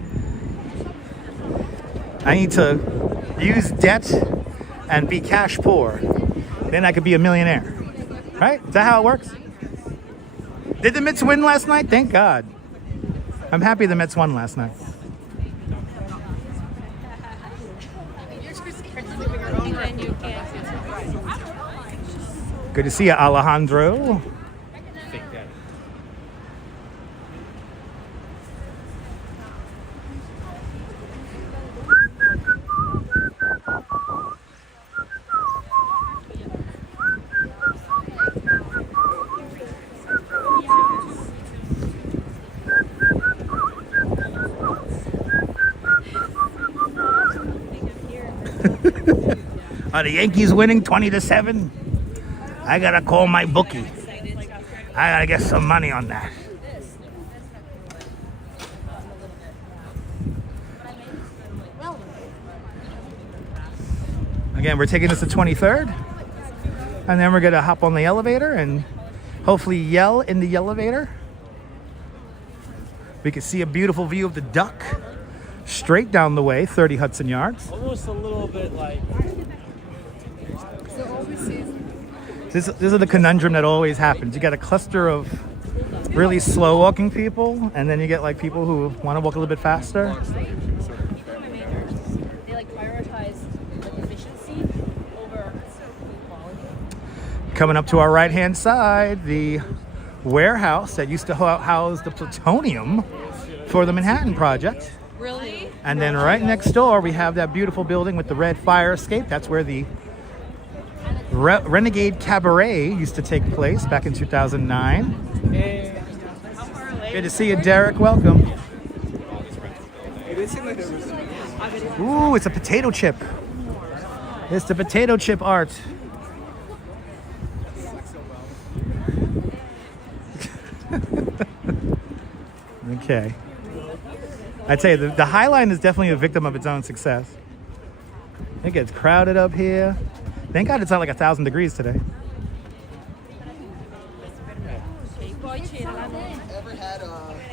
I need to use debt and be cash poor. Then I could be a millionaire. Right? Is that how it works? Did the Mets win last night? Thank God. I'm happy the Mets won last night. Good to see you, Alejandro. Are the Yankees winning 20-7? I gotta call my bookie. I gotta get some money on that. Again, we're taking this to 23rd, and then we're gonna hop on the elevator and hopefully yell in the elevator. We can see a beautiful view of the duck straight down the way, 30 Hudson Yards. Almost a little bit like. This is the conundrum that always happens. You got a cluster of really slow walking people, and then you get like people who want to walk a little bit faster. They like prioritize like efficiency over quality. Coming up to our right hand side, the warehouse that used to house the plutonium for the Manhattan Project. Really? And then right next door, we have that beautiful building with the red fire escape. That's where the Renegade Cabaret used to take place back in 2009. Good to see you, Derek. Welcome. Ooh, it's a potato chip. It's the potato chip art. Okay. I tell you, the High Line is definitely a victim of its own success. It gets crowded up here. Thank God it's not like 1,000 degrees today.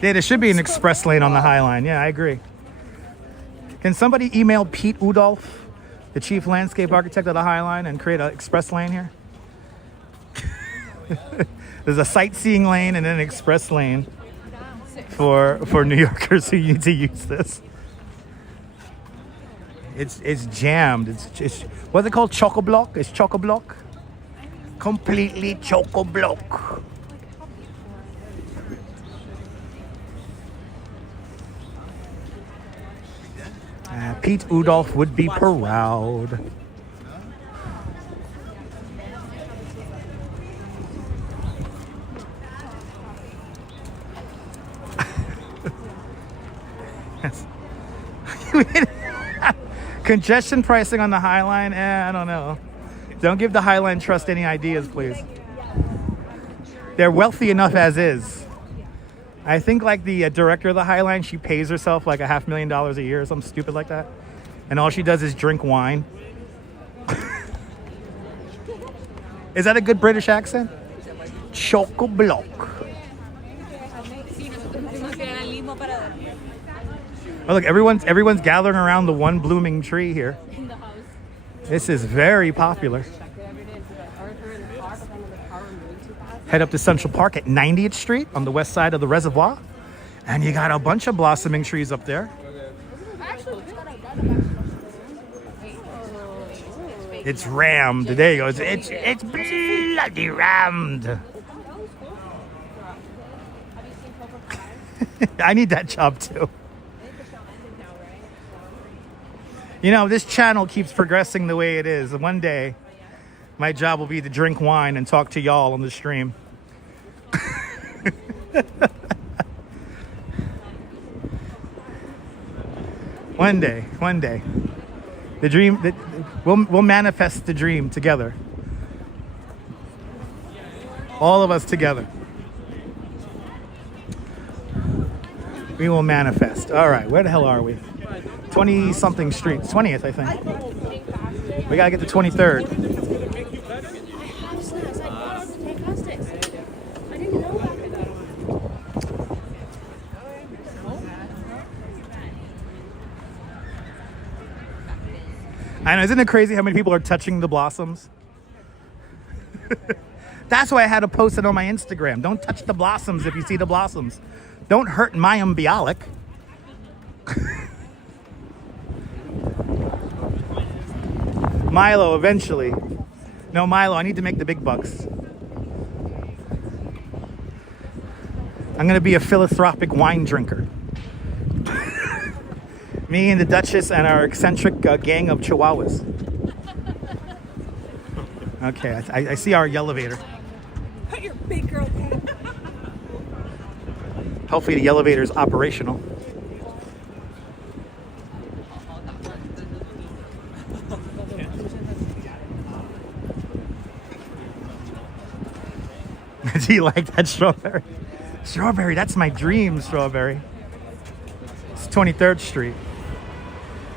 Yeah, there should be an express lane on the High Line. Yeah, I agree. Can somebody email Pete Udolph, the chief landscape architect of the High Line, and create an express lane here? There's a sightseeing lane and then an express lane for New Yorkers who need to use this. It's jammed. It's what's it called? Choco-block? It's choco-block? Completely choco-block. Pete Udolph would be proud. Yes. Congestion pricing on the High Line? I don't know. Don't give the High Line Trust any ideas, please. They're wealthy enough as is. I think like the director of the High Line, she pays herself like $500,000 a year or something stupid like that. And all she does is drink wine. Is that a good British accent? Choco-block. Oh, look, everyone's gathering around the one blooming tree here. This is very popular. Head up to Central Park at 90th Street on the west side of the reservoir. And you got a bunch of blossoming trees up there. It's rammed. There you go. It's bloody rammed. I need that job too. You know, this channel keeps progressing the way it is. One day, my job will be to drink wine and talk to y'all on the stream. One day. The dream, we'll manifest the dream together. All of us together. We will manifest. All right, where the hell are we? 20-something street. 20th, I think. We gotta get to 23rd. I know, isn't it crazy how many people are touching the blossoms? That's why I had to post it on my Instagram. Don't touch the blossoms if you see the blossoms. Don't hurt my umbialic. Milo, eventually. No, Milo, I need to make the big bucks. I'm gonna be a philanthropic wine drinker. Me and the Duchess and our eccentric gang of Chihuahuas. Okay, I see our elevator. Put your big girl down. Hopefully the elevator is operational. Do you like that strawberry? Strawberry, that's my dream strawberry. It's 23rd Street.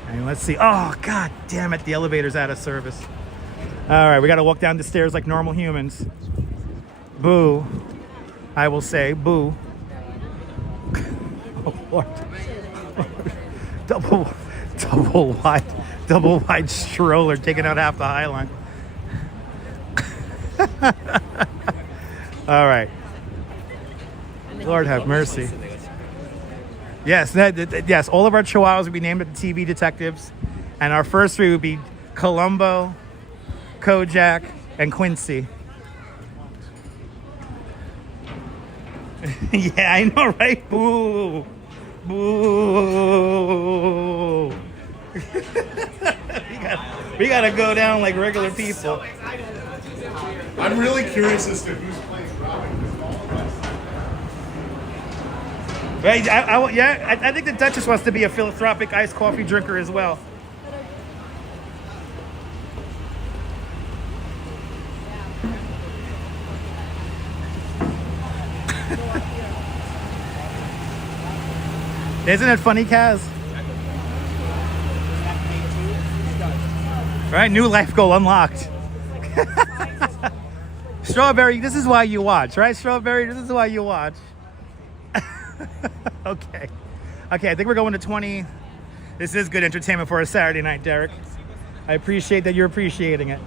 And let's see. Oh, god damn it, the elevator's out of service. All right, we got to walk down the stairs like normal humans. Boo. I will say boo. Oh, Lord. Double wide stroller taking out half the High Line. All right. Lord have mercy. Yes, yes. All of our Chihuahuas would be named after TV detectives, and our first three would be Columbo, Kojak, and Quincy. Yeah, I know, right? Boo, boo. we gotta go down like regular people. I'm really curious as to who's playing Robin. Right? I think the Duchess wants to be a philanthropic iced coffee drinker as well. Isn't it funny, Kaz? Right? New life goal unlocked. Strawberry, this is why you watch, right? Strawberry, this is why you watch. Okay. Okay, I think we're going to 20. This is good entertainment for a Saturday night, Derek. I appreciate that you're appreciating it.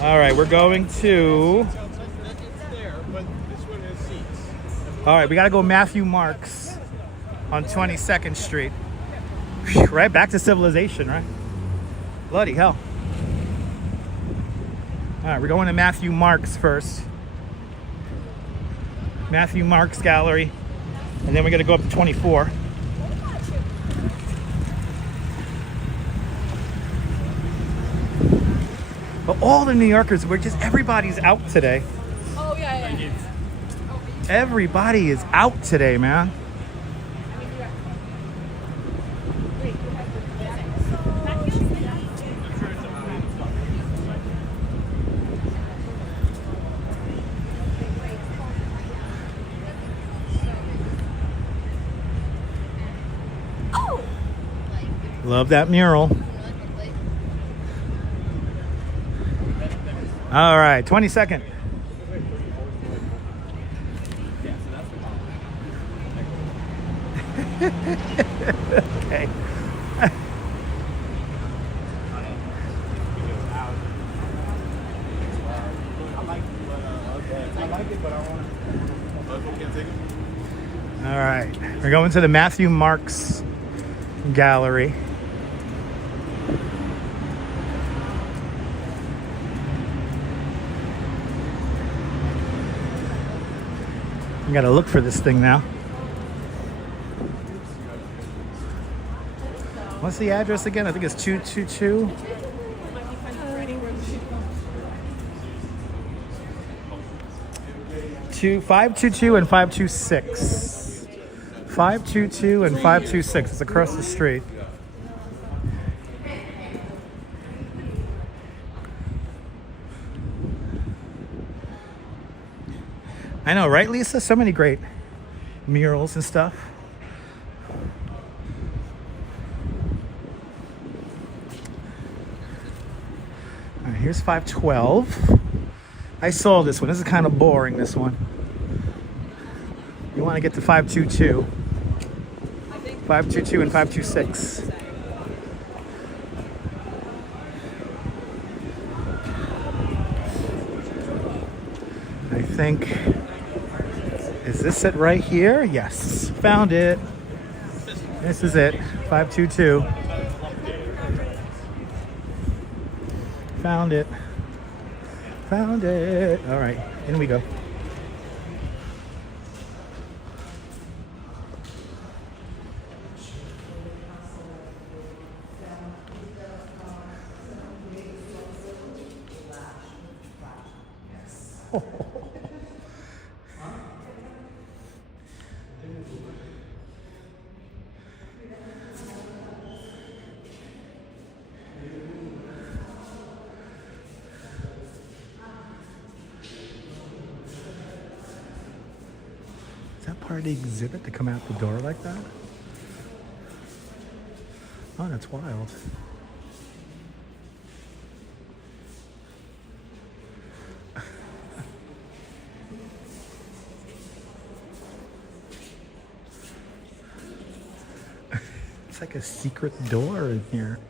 All right, we're going to... All right, we got to go Matthew Marks on 22nd Street. Right, back to civilization, right? Bloody hell. All right, we're going to Matthew Marks first. Matthew Marks Gallery. And then we got to go up to 24. But all the New Yorkers, everybody's out today. Oh, yeah. Everybody is out today, man. Love that mural. All right, 22nd. Okay. All right, we're going to the Matthew Marks Gallery. I gotta look for this thing now. What's the address again? I think it's 222. 522 and 526. 522 and 526. It's across the street. I know, right, Lisa? So many great murals and stuff. All right, here's 512. I saw this one. This is kind of boring, this one. You want to get to 522. I think 522 and 526. I think, is this it right here? Yes, found it. This is it, 522. Found it. Found it. All right, in we go. Is that part of the exhibit to come out the door like that? Oh, that's wild. It's like a secret door in here.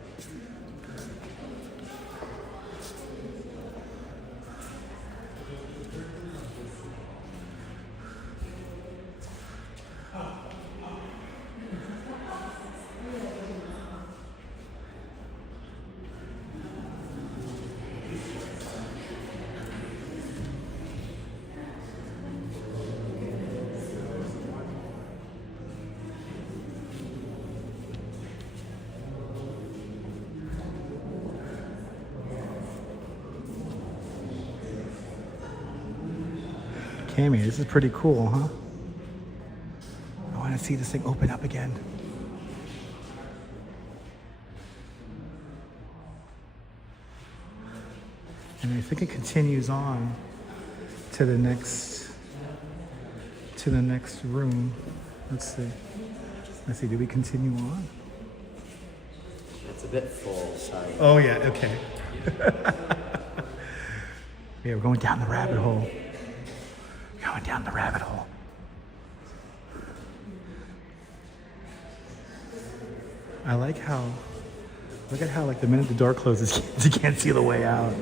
Cammy, this is pretty cool, huh? I want to see this thing open up again. And I think it continues on to the next room. Let's see, do we continue on? It's a bit full, sorry. Oh yeah, okay. Yeah, we're going down the rabbit hole. Going down the rabbit hole. I like how, look at how like the minute the door closes, you can't see the way out.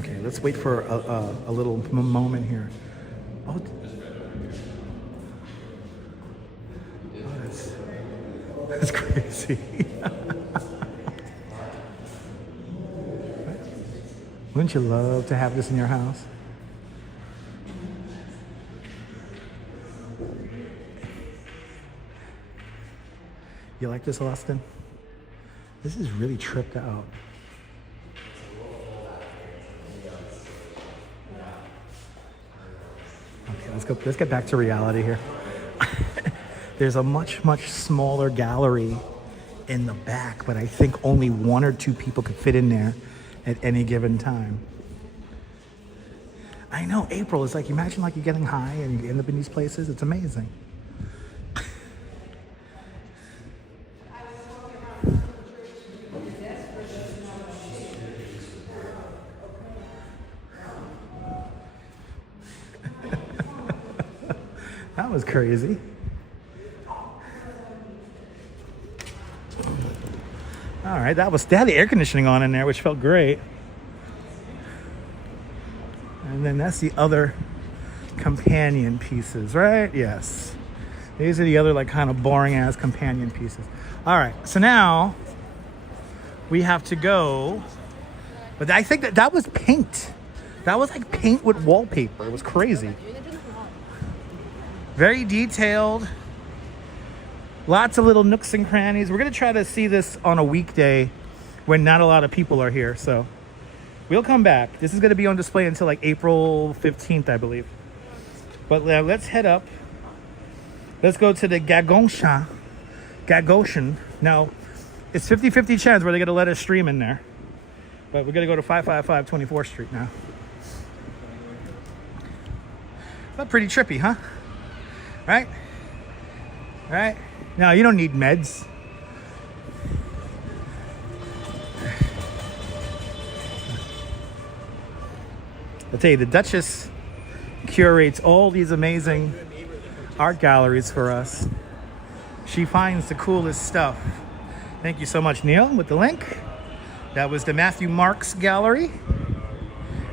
Okay, let's wait for a little moment here. Oh, that's crazy. Wouldn't you love to have this in your house? You like this, Austin? This is really tripped out. Okay, let's get back to reality here. There's a much smaller gallery in the back, but I think only 1 or 2 people could fit in there at any given time. I know, April, it's like, imagine like you're getting high and you end up in these places. It's amazing. That was crazy. All right, they had the air conditioning on in there, which felt great. And then that's the other companion pieces, right? Yes. These are the other like kind of boring ass companion pieces. All right, so now we have to go, but I think that was paint. That was like paint with wallpaper. It was crazy. Very detailed. Lots of little nooks and crannies. We're gonna try to see this on a weekday when not a lot of people are here. So we'll come back. This is gonna be on display until like April 15th, I believe. But let's head up. Let's go to the Gagosian. Now, it's 50-50 chance where they're gonna let us stream in there. But we're gonna go to 555 24th Street now. But pretty trippy, huh? Right? Right? No, you don't need meds. I'll tell you, the Duchess curates all these amazing art galleries for us. She finds the coolest stuff. Thank you so much, Neil, with the link. That was the Matthew Marks Gallery.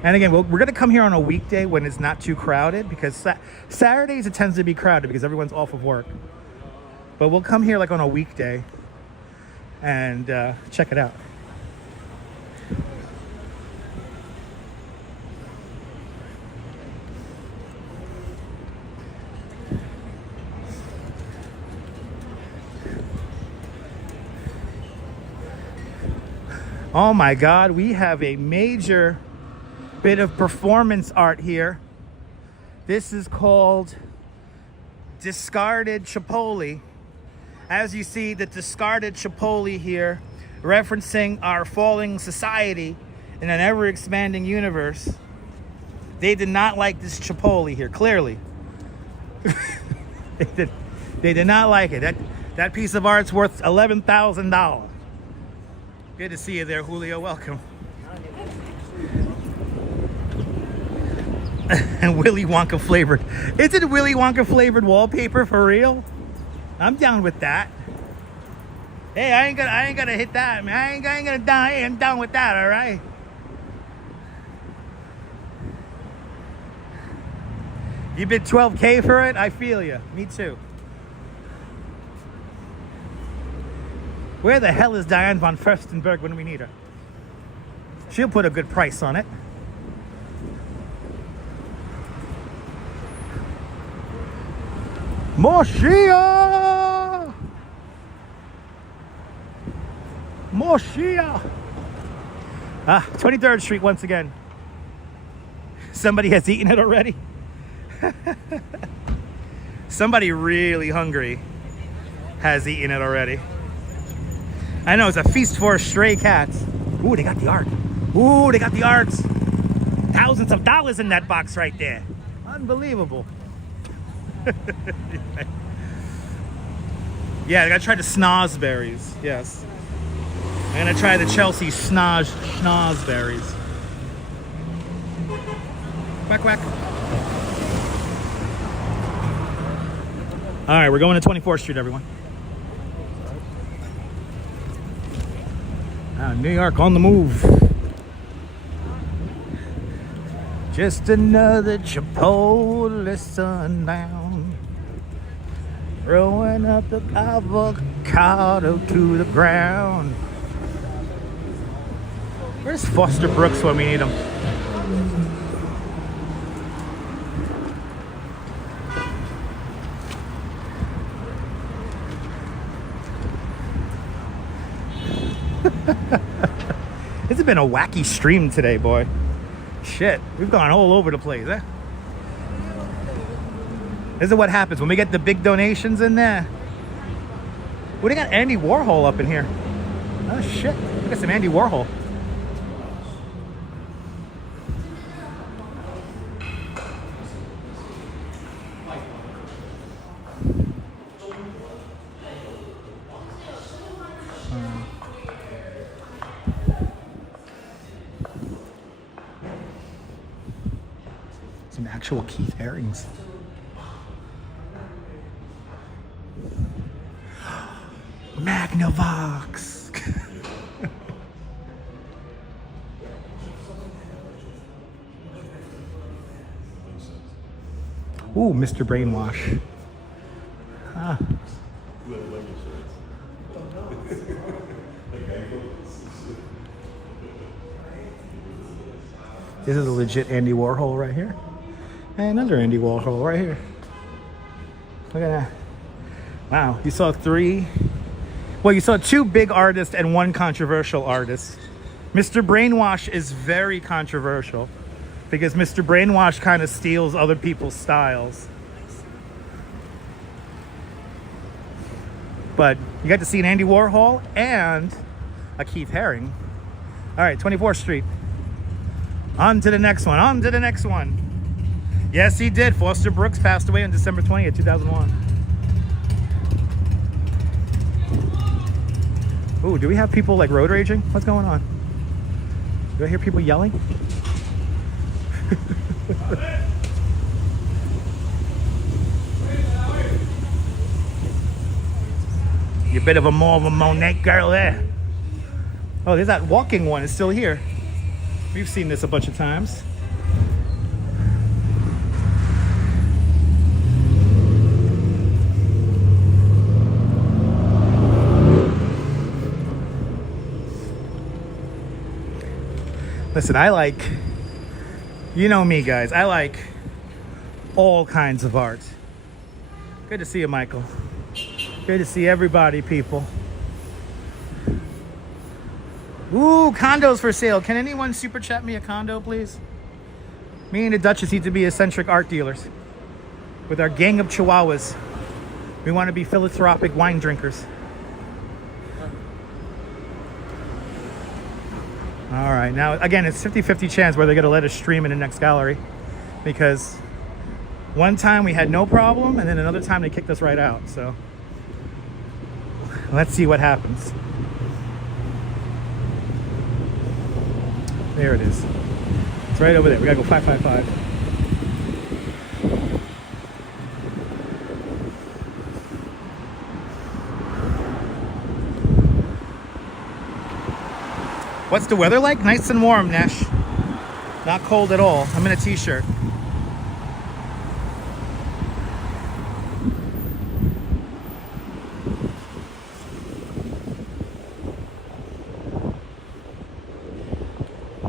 And again, we're going to come here on a weekday when it's not too crowded, because Saturdays it tends to be crowded because everyone's off of work. But we'll come here like on a weekday and check it out. Oh my God, we have a major bit of performance art here. This is called Discarded Chipotle. As you see, the discarded Chipotle here, referencing our falling society in an ever-expanding universe. They did not like this Chipotle here, clearly. They did not like it. That piece of art's worth $11,000. Good to see you there, Julio. Welcome. And Willy Wonka flavored. Is it Willy Wonka flavored wallpaper for real? I'm down with that. Hey, I ain't gonna hit that, man. I ain't gonna die. I'm down with that, all right? You bid $12K for it? I feel you. Me too. Where the hell is Diane von Furstenberg when we need her? She'll put a good price on it. Moshia! Moshia! 23rd Street once again. Somebody has eaten it already. Somebody really hungry has eaten it already. I know, it's a feast for stray cats. Ooh, they got the art. Ooh, they got the arts. Thousands of dollars in that box right there. Unbelievable. Yeah, I gotta try the snozberries. Yes. I'm gonna try the Chelsea snozberries. Quack, quack. All right, we're going to 24th Street, everyone. New York on the move. Just another Chipotle sundown, throwing up the avocado to the ground. Where's Foster Brooks when we need him? It's been a wacky stream today, boy. Shit, we've gone all over the place, eh? This is what happens when we get the big donations in there. We got Andy Warhol up in here. Oh shit, we got some Andy Warhol. Some actual Keith Haring's. Magnavox. Ooh, Mr. Brainwash. Ah. This is a legit Andy Warhol right here. And another Andy Warhol right here. Look at that. Wow, you saw three. Well, you saw two big artists and one controversial artist. Mr. Brainwash is very controversial because Mr. Brainwash kind of steals other people's styles. But you got to see an Andy Warhol and a Keith Haring. All right, 24th Street. On to the next one, on to the next one. Yes, he did. Foster Brooks passed away on December 20th, 2001. Ooh, do we have people like road raging? What's going on? Do I hear people yelling? bit of a more of a Monet girl there. Oh, there's that walking one. It's still here. We've seen this a bunch of times. Listen, I like, you know me, guys. I like all kinds of art. Good to see you, Michael. Good to see everybody, people. Ooh, condos for sale. Can anyone super chat me a condo, please? Me and the Duchess need to be eccentric art dealers with our gang of chihuahuas. We want to be philanthropic wine drinkers. All right, now again, it's 50-50 chance whether they're gonna let us stream in the next gallery, because one time we had no problem and then another time they kicked us right out. So let's see what happens. There it is. It's right over there. We gotta go 555. What's the weather like? Nice and warm, Nesh. Not cold at all. I'm in a t-shirt.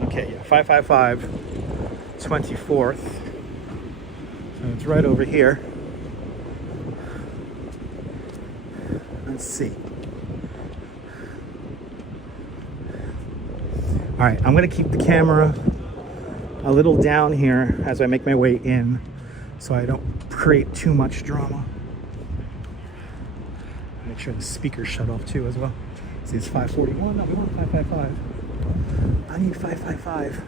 Okay, yeah, 555, 24th. So it's right over here. Let's see. All right, I'm gonna keep the camera a little down here as I make my way in so I don't create too much drama. Make sure the speaker's shut off too as well. See, it's 541. No, we want 555. I need 555.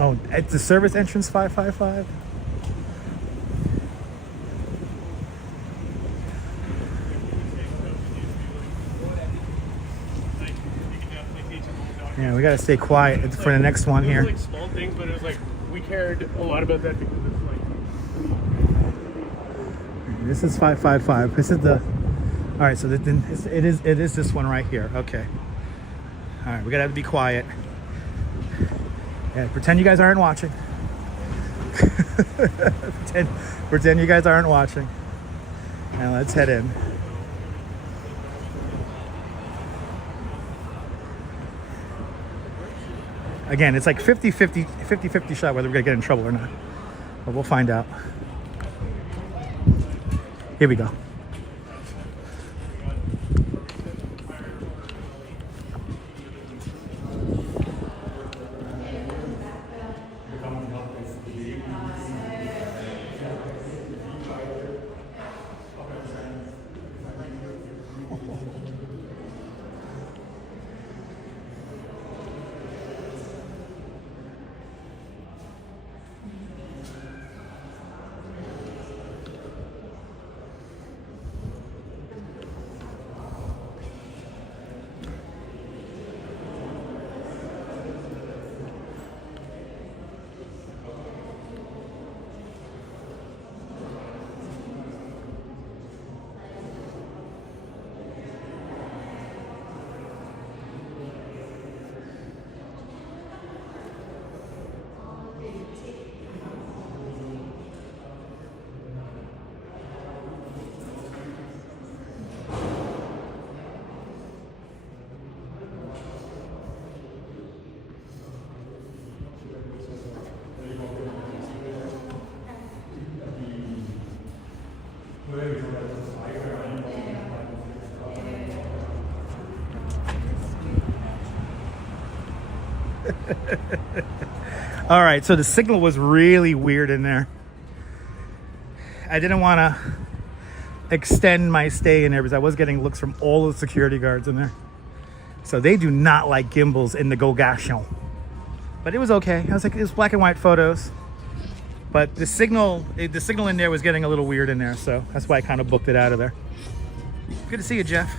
Oh, at the service entrance 555? Yeah, we gotta stay quiet for the next one here. It was like small things, but it was like we cared a lot about that because it's like. This is 555. This is the. All right, so it is this one right here. Okay. All right, we gotta have to be quiet. Yeah, pretend you guys aren't watching. pretend you guys aren't watching. And let's head in. Again, it's like 50-50 shot whether we're gonna get in trouble or not. But we'll find out. Here we go. All right, so the signal was really weird in there. I didn't want to extend my stay in there because I was getting looks from all the security guards in there. So they do not like gimbals in the Gogation. But it was okay. I was like, it was black and white photos. But the signal in there was getting a little weird in there, so that's why I kind of booked it out of there. Good to see you, Jeff.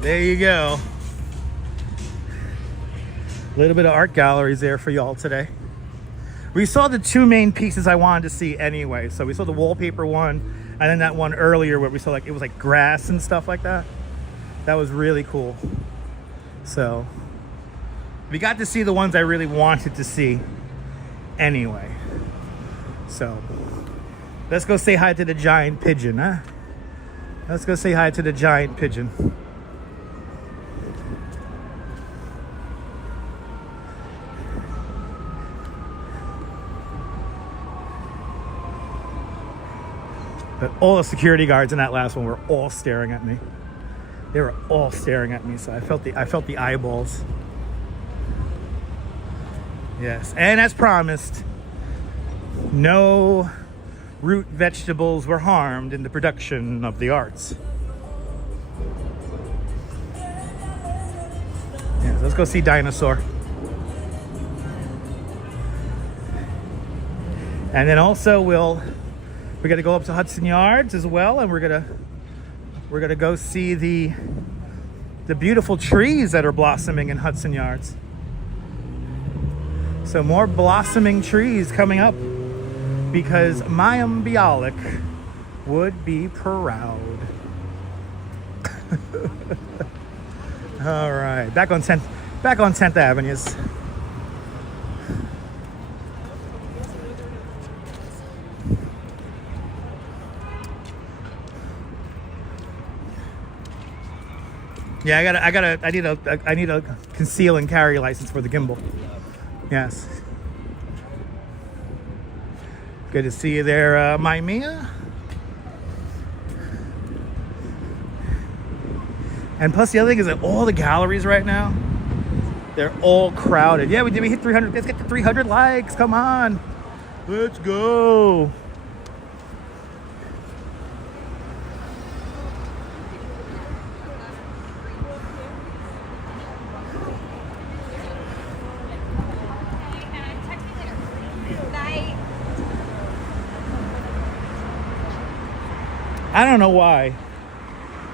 There you go. A little bit of art galleries there for y'all today. We saw the two main pieces I wanted to see anyway. So we saw the wallpaper one, and then that one earlier where we saw like, it was like grass and stuff like that. That was really cool. So we got to see the ones I really wanted to see anyway. So let's go say hi to the giant pigeon, huh? Let's go say hi to the giant pigeon. But all the security guards in that last one were all staring at me. They were all staring at me, so I felt the eyeballs. Yes, and as promised, no root vegetables were harmed in the production of the arts. Yeah, so let's go see Dinosaur. And then also we got to go up to Hudson Yards as well, and we're gonna go see the beautiful trees that are blossoming in Hudson Yards. So more blossoming trees coming up, because Mayim Bialik would be proud. All right, back on 10th Avenues. Yeah, I need a conceal and carry license for the Gimble. Yes. Good to see you there, my Mia. And plus the other thing is that all the galleries right now, they're all crowded. Yeah, we hit 300. Let's get to 300 likes. Come on. Let's go. I don't know why,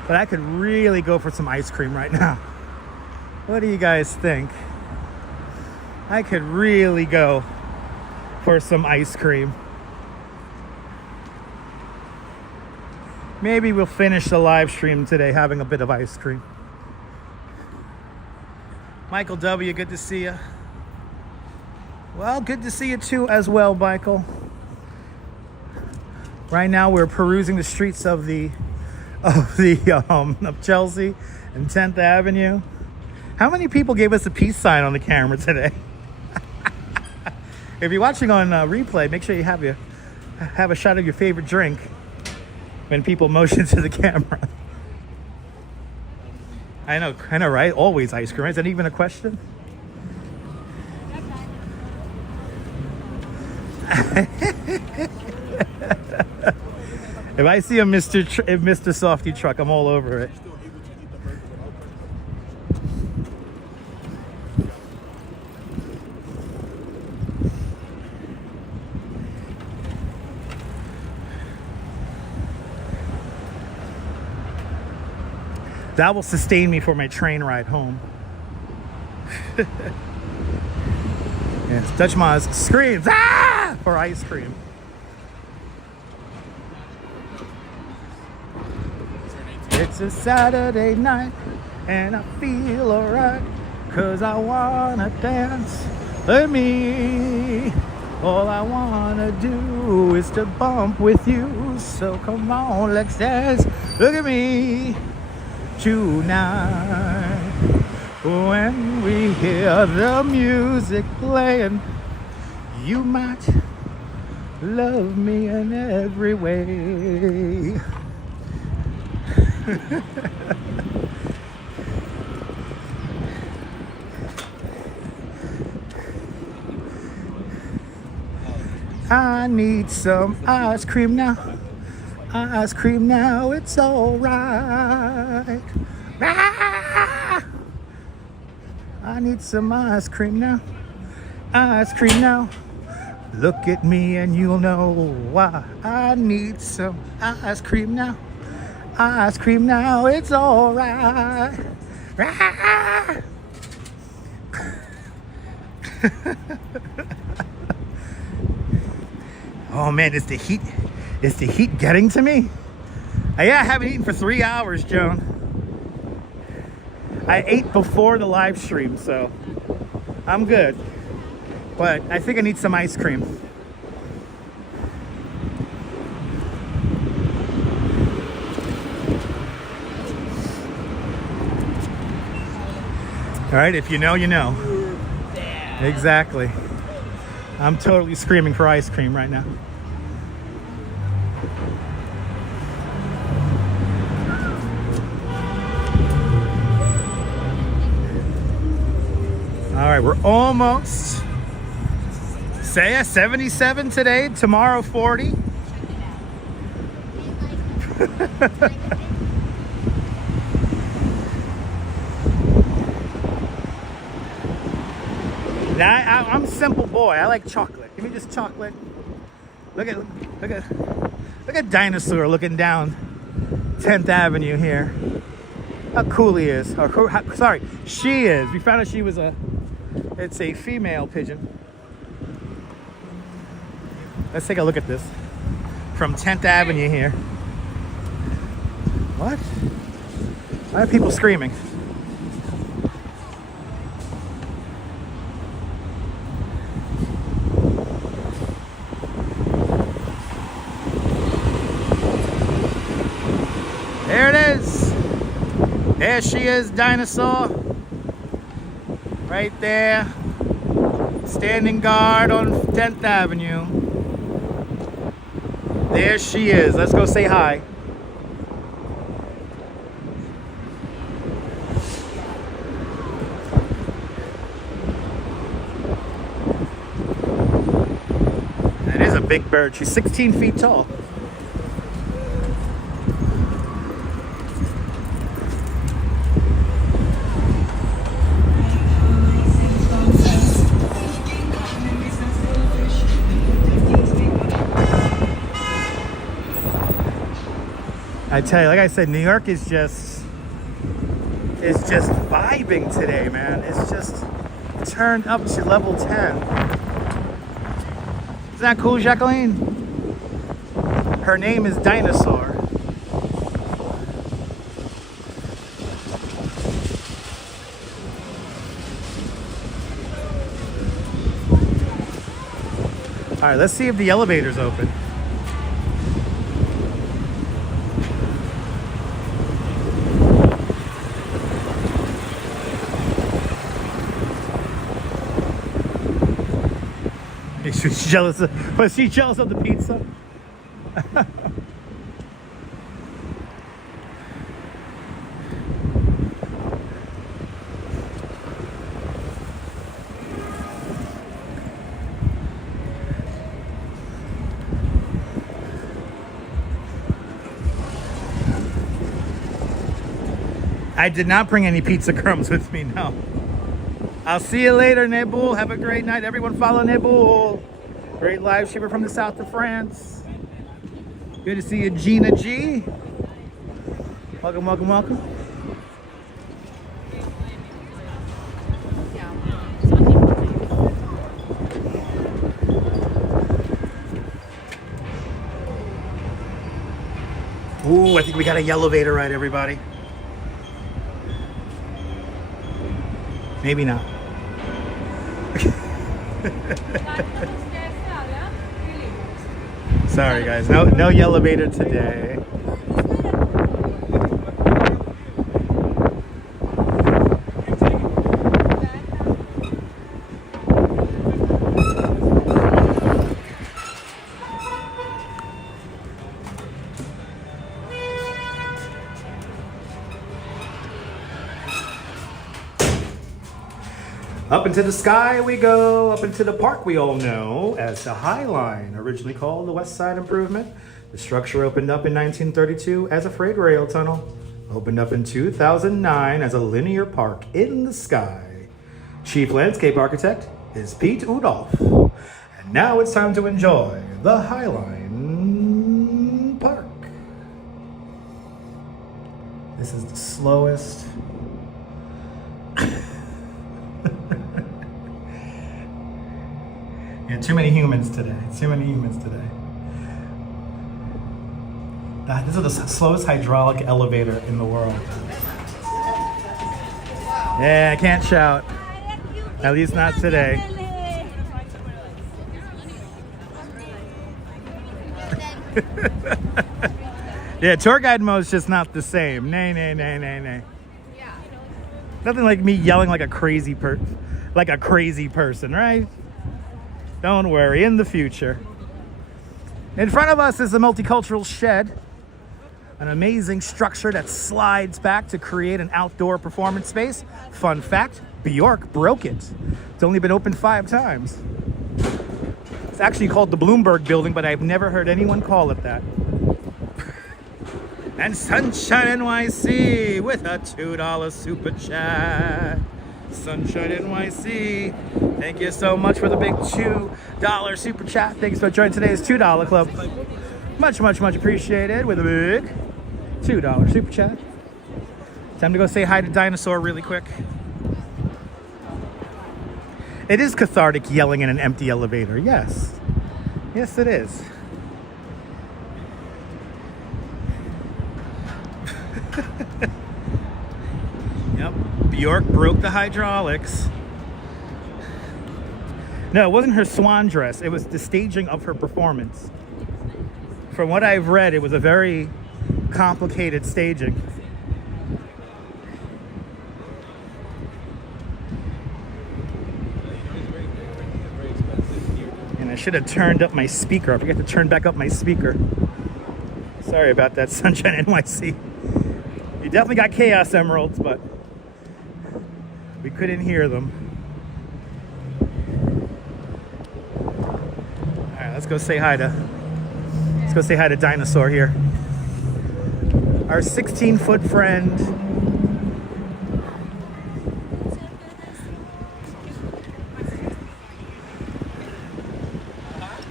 but I could really go for some ice cream right now. What do you guys think? I could really go for some ice cream. Maybe we'll finish the live stream today having a bit of ice cream. Michael W., good to see you. Well, good to see you too as well, Michael. Right now we're perusing the streets of Chelsea and 10th Avenue. How many people gave us a peace sign on the camera today? If you're watching on replay, make sure you have a shot of your favorite drink when people motion to the camera. I know, right? Always ice cream. Is that even a question? If I see a Mr. Softy truck, I'm all over it. That will sustain me for my train ride home. Yes, Dutch Maz screams for ice cream. It's a Saturday night and I feel alright, 'cause I wanna dance. Let me, all I wanna do is to bump with you. So come on, let's dance. Look at me tonight. When we hear the music playing, you might love me in every way. I need some ice cream now. Ice cream now, it's alright. Ah! I need some ice cream now. Ice cream now. Look at me and you'll know why. I need some ice cream now. Ice cream now, it's alright. Ah! Oh man, is the heat getting to me? Yeah, I haven't eaten for 3 hours, Joan. I ate before the live stream, so I'm good. But I think I need some ice cream. All right, if you know, you know. Exactly. I'm totally screaming for ice cream right now. All right, we're almost. Say 77 today, tomorrow 40. Now, I'm a simple boy. I like chocolate. Give me just chocolate. Look at Dinosaur looking down 10th Avenue here. How cool he is. Sorry, she is. We found out she was it's a female pigeon. Let's take a look at this from 10th Avenue here. What? Why are people screaming? There it is. There she is, Dinosaur. Right there. Standing guard on 10th Avenue. There she is. Let's go say hi. That is a big bird. She's 16 feet tall. I tell you, like I said, New York is just vibing today, man. It's just turned up to level 10. Isn't that cool, Jacqueline? Her name is Dinosaur. All right, let's see if the elevator's open. She's jealous of, was she jealous of the pizza? I did not bring any pizza crumbs with me, no. I'll see you later, Nebul. Have a great night. Everyone follow Nebul. Great live streamer from the south of France. Good to see you, Gina G. Welcome, welcome, welcome. Ooh, I think we got a elevator ride, everybody. Maybe not. Sorry guys, no elevator today. Up into the sky we go, up into the park we all know as the High Line, originally called the West Side Improvement. The structure opened up in 1932 as a freight rail tunnel, opened up in 2009 as a linear park in the sky. Chief landscape architect is Pete Udolph. And now it's time to enjoy the High Line Park. This is the slowest. Yeah, too many humans today. Too many humans today. This is the slowest hydraulic elevator in the world. Yeah, I can't shout. At least not today. Yeah, tour guide mode's just not the same. Nay, nay, nay, nay, nay. Nothing like me yelling like a crazy person, right? Don't worry, in the future. In front of us is the multicultural shed, an amazing structure that slides back to create an outdoor performance space. Fun fact, Bjork broke it. It's only been opened 5 times. It's actually called the Bloomberg Building, but I've never heard anyone call it that. And Sunshine NYC with a $2 super chat. Sunshine NYC, thank you so much for the big $2 super chat. Thanks for joining today's $2 club. Much, much, much appreciated with a big $2 super chat. Time to go say hi to Dinosaur really quick. It is cathartic yelling in an empty elevator, yes. Yes, it is. Yep, Bjork broke the hydraulics. No, it wasn't her swan dress. It was the staging of her performance. From what I've read, it was a very complicated staging. And I should have turned up my speaker. I forgot to turn back up my speaker. Sorry about that, Sunshine NYC. You definitely got Chaos Emeralds, but we couldn't hear them. All right, let's go say hi to Dinosaur here. Our 16-foot friend.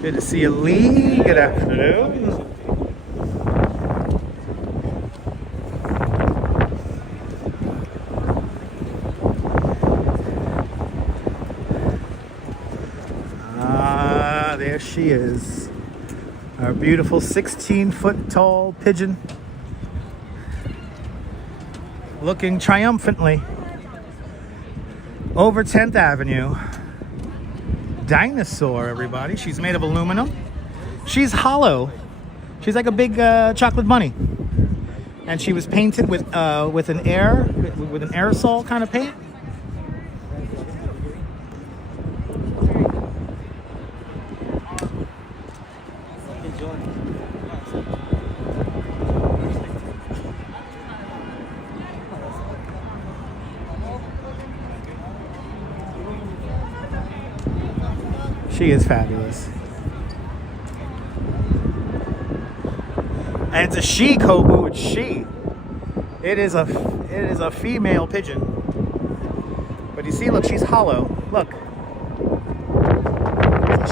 Good to see you, Lee. Good afternoon. There she is, our beautiful 16-foot tall pigeon, looking triumphantly over 10th Avenue. Dinosaur, everybody. She's made of aluminum. She's hollow. She's like a big chocolate bunny, and she was painted with an aerosol kind of paint. She is fabulous. And it's a she, Kobu. It's she. It is a female pigeon. But you see, look, she's hollow. Look.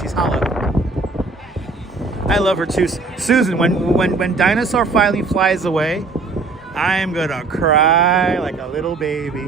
She's hollow. I love her too. Susan, when Dinosaur finally flies away, I'm gonna cry like a little baby.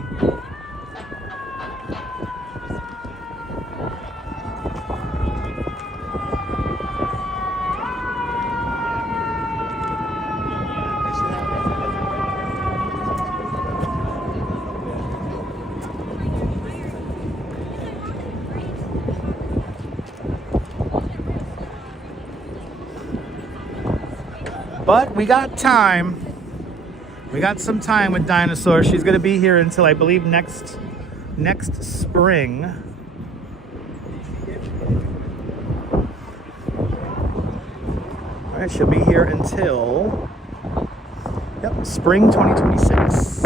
But we got time. We got some time with Dinosaur. She's gonna be here until I believe next spring. All right, she'll be here until spring 2026.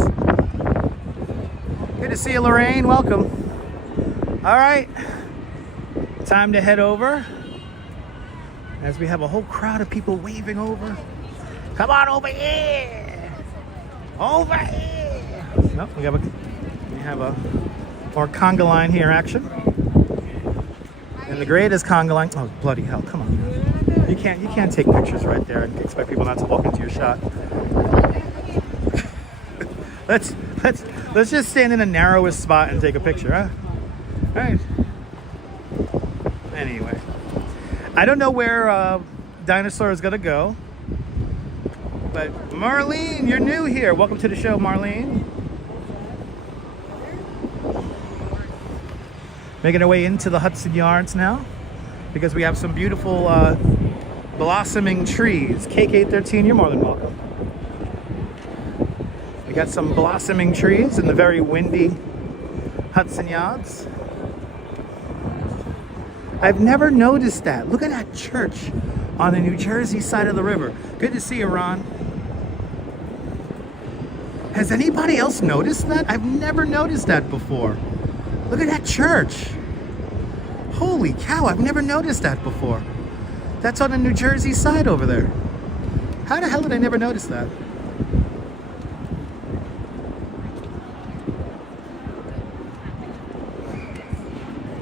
Good to see you, Lorraine. Welcome. All right, time to head over as we have a whole crowd of people waving over. Come on over here! Over here! No, we have a more conga line here action. And the greatest conga line. Oh bloody hell! Come on! You can't take pictures right there and expect people not to walk into your shot. let's just stand in the narrowest spot and take a picture, huh? All right. Anyway. I don't know where Dinosaur is gonna go, but Marlene, you're new here. Welcome to the show, Marlene. Making our way into the Hudson Yards now because we have some beautiful blossoming trees. KK13, you're more than welcome. We got some blossoming trees in the very windy Hudson Yards. I've never noticed that. Look at that church on the New Jersey side of the river. Good to see you, Ron. Has anybody else noticed that? I've never noticed that before. Look at that church. Holy cow, I've never noticed that before. That's on the New Jersey side over there. How the hell did I never notice that?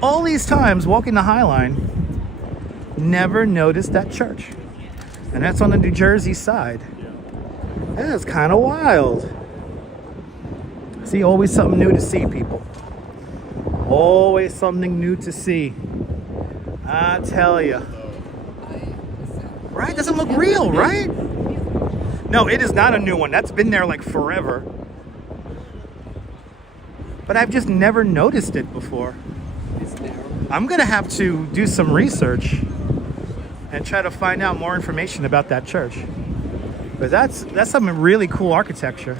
All these times walking the High Line, never noticed that church. And that's on the New Jersey side. That's kind of wild. See, always something new to see, people. Always something new to see. I tell you. Right? Doesn't look real, right? No, it is not a new one. That's been there like forever. But I've just never noticed it before. I'm gonna have to do some research and try to find out more information about that church. But that's some really cool architecture.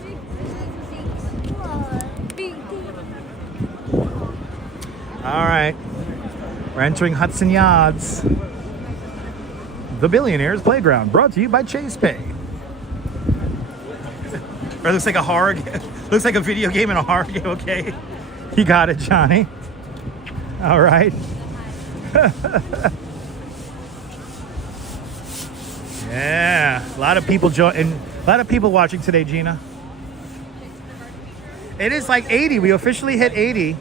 All right, we're entering Hudson Yards, the Billionaires Playground, brought to you by Chase Pay. Or it looks like a horror game. Looks like a video game and a horror game. Okay, you got it, Johnny. All right. Yeah, a lot of people a lot of people watching today, Gina. It is like 80. We officially hit 80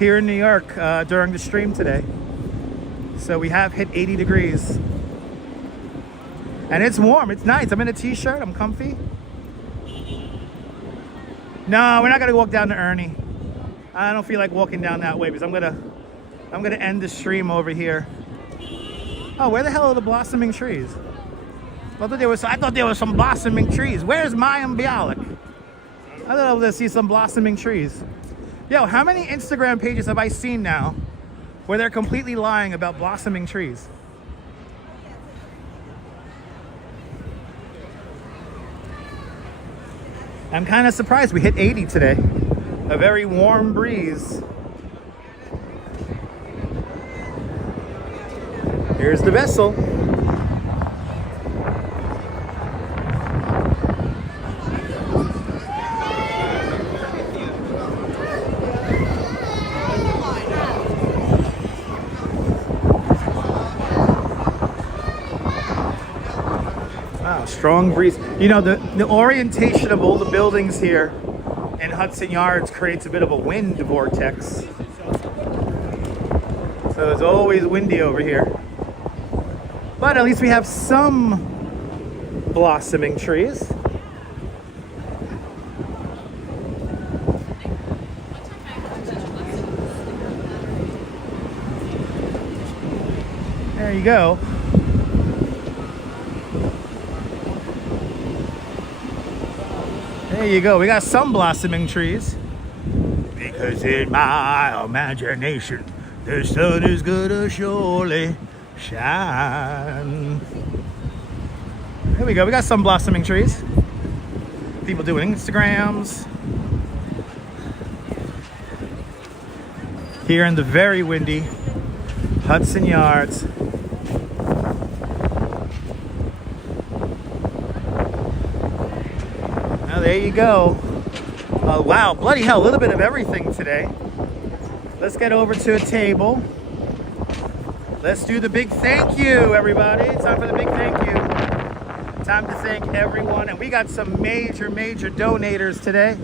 here in New York during the stream today. So we have hit 80 degrees. And it's warm, it's nice. I'm in a t-shirt, I'm comfy. No, we're not gonna walk down to Ernie. I don't feel like walking down that way because I'm gonna end the stream over here. Oh, where the hell are the blossoming trees? I thought there was some blossoming trees. Where's Mayim Bialik? I thought I was gonna see some blossoming trees. Yo, how many Instagram pages have I seen now where they're completely lying about blossoming trees? I'm kind of surprised we hit 80 today. A very warm breeze. Here's the vessel. Wow, strong breeze. You know, the orientation of all the buildings here in Hudson Yards creates a bit of a wind vortex. So it's always windy over here. But at least we have some blossoming trees. There you go. There you go. We got some blossoming trees. Because in my imagination, the sun is gonna surely shine. There we go. We got some blossoming trees. People doing Instagrams. Here in the very windy Hudson Yards. Now there you go. Wow, bloody hell, a little bit of everything today. Let's get over to a table. Let's do the big thank you, everybody. It's time for the big thank you. Time to thank everyone. And we got some major donators today.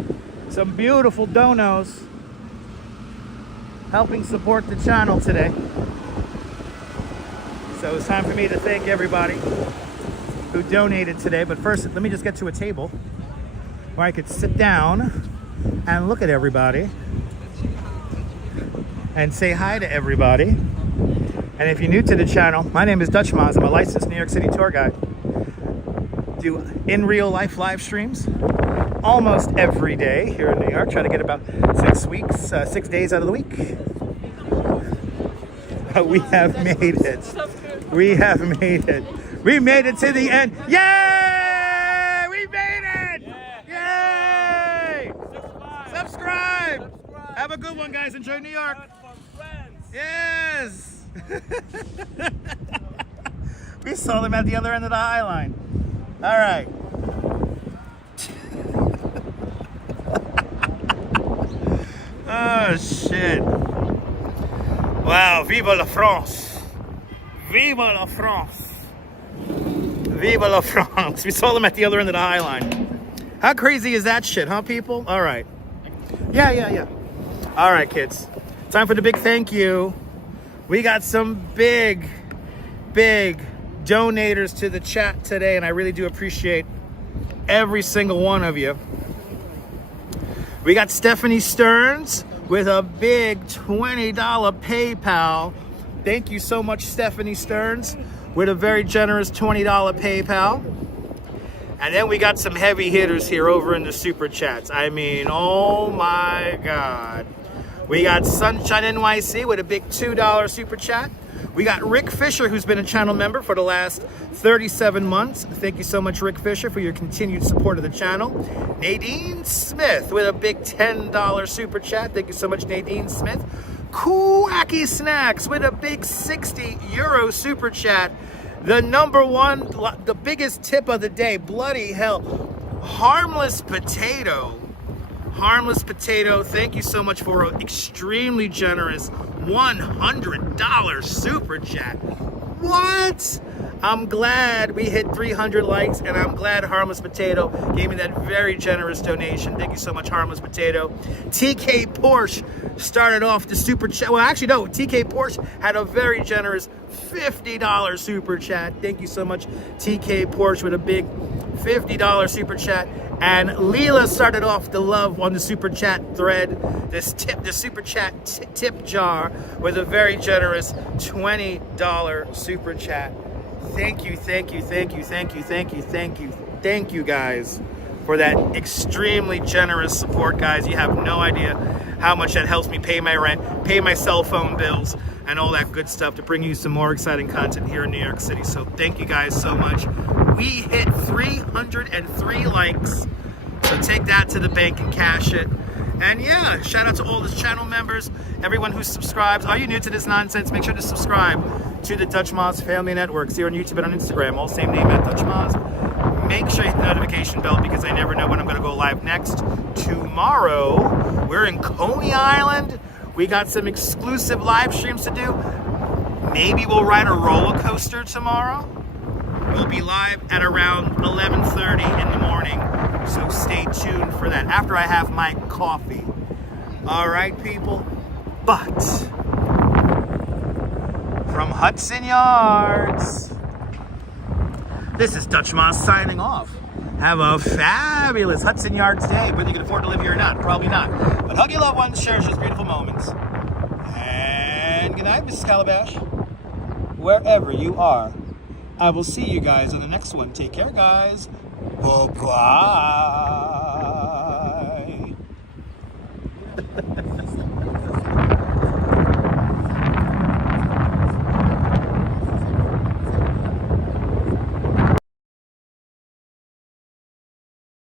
Some beautiful donos helping support the channel today. So it's time for me to thank everybody who donated today. But first, let me just get to a table where I could sit down and look at everybody and say hi to everybody And if you're new to the channel, my name is Dutch Moz. I'm a licensed New York City tour guide. Do in real life live streams almost every day here in New York. Try to get about 6 days out of the week. We have made it. We have made it. We made it to the end. Yay! We made it! Yay! Subscribe! Have a good one, guys. Enjoy New York. Yes! We saw them at the other end of the High Line. All right. Oh, shit. Wow, vive la France. Vive la France. Vive la France. We saw them at the other end of the High Line. How crazy is that shit, huh, people? All right. Yeah. All right, kids. Time for the big thank you. We got some big donators to the chat today, and I really do appreciate every single one of you. We got Stephanie Stearns with a big $20 PayPal. Thank you so much, Stephanie Stearns, with a very generous $20 PayPal. And then we got some heavy hitters here over in the super chats. I mean, oh my God. We got Sunshine NYC with a big $2 super chat. We got Rick Fisher, who's been a channel member for the last 37 months. Thank you so much, Rick Fisher, for your continued support of the channel. Nadine Smith with a big $10 super chat. Thank you so much, Nadine Smith. Kowacky Snacks with a big €60 super chat. The number one, the biggest tip of the day, bloody hell. Harmless Potato. Harmless Potato, thank you so much for an extremely generous $100 super chat. What? I'm glad we hit 300 likes, and I'm glad Harmless Potato gave me that very generous donation. Thank you so much, Harmless Potato. TK Porsche started off the super chat. Well, actually, no. TK Porsche had a very generous $50 super chat. Thank you so much, TK Porsche, with a big $50 super chat. And Leela started off the love on the super chat thread, the super chat tip jar, with a very generous $20 super chat. Thank you guys for that extremely generous support, guys. You have no idea how much that helps me pay my rent, pay my cell phone bills, and all that good stuff to bring you some more exciting content here in New York City. So thank you guys so much. We hit 303 likes. So take that to the bank and cash it. And yeah, shout out to all the channel members, everyone who subscribes. Are you new to this nonsense? Make sure to subscribe to the Dutch Moz Family Networks here on YouTube and on Instagram. All same name at Dutch Moz. Make sure you hit the notification bell because I never know when I'm going to go live next. Tomorrow, we're in Coney Island. We got some exclusive live streams to do. Maybe we'll ride a roller coaster tomorrow. We'll be live at around 11:30 in the morning. So stay tuned for that after I have my coffee. All right, people. But from Hudson Yards, this is Dutch Moz signing off. Have a fabulous Hudson Yards day, whether you can afford to live here or not. Probably not. But hug your loved ones, cherish those beautiful moments. And good night, Mrs. Calabash. Wherever you are, I will see you guys on the next one. Take care, guys. Bye-bye.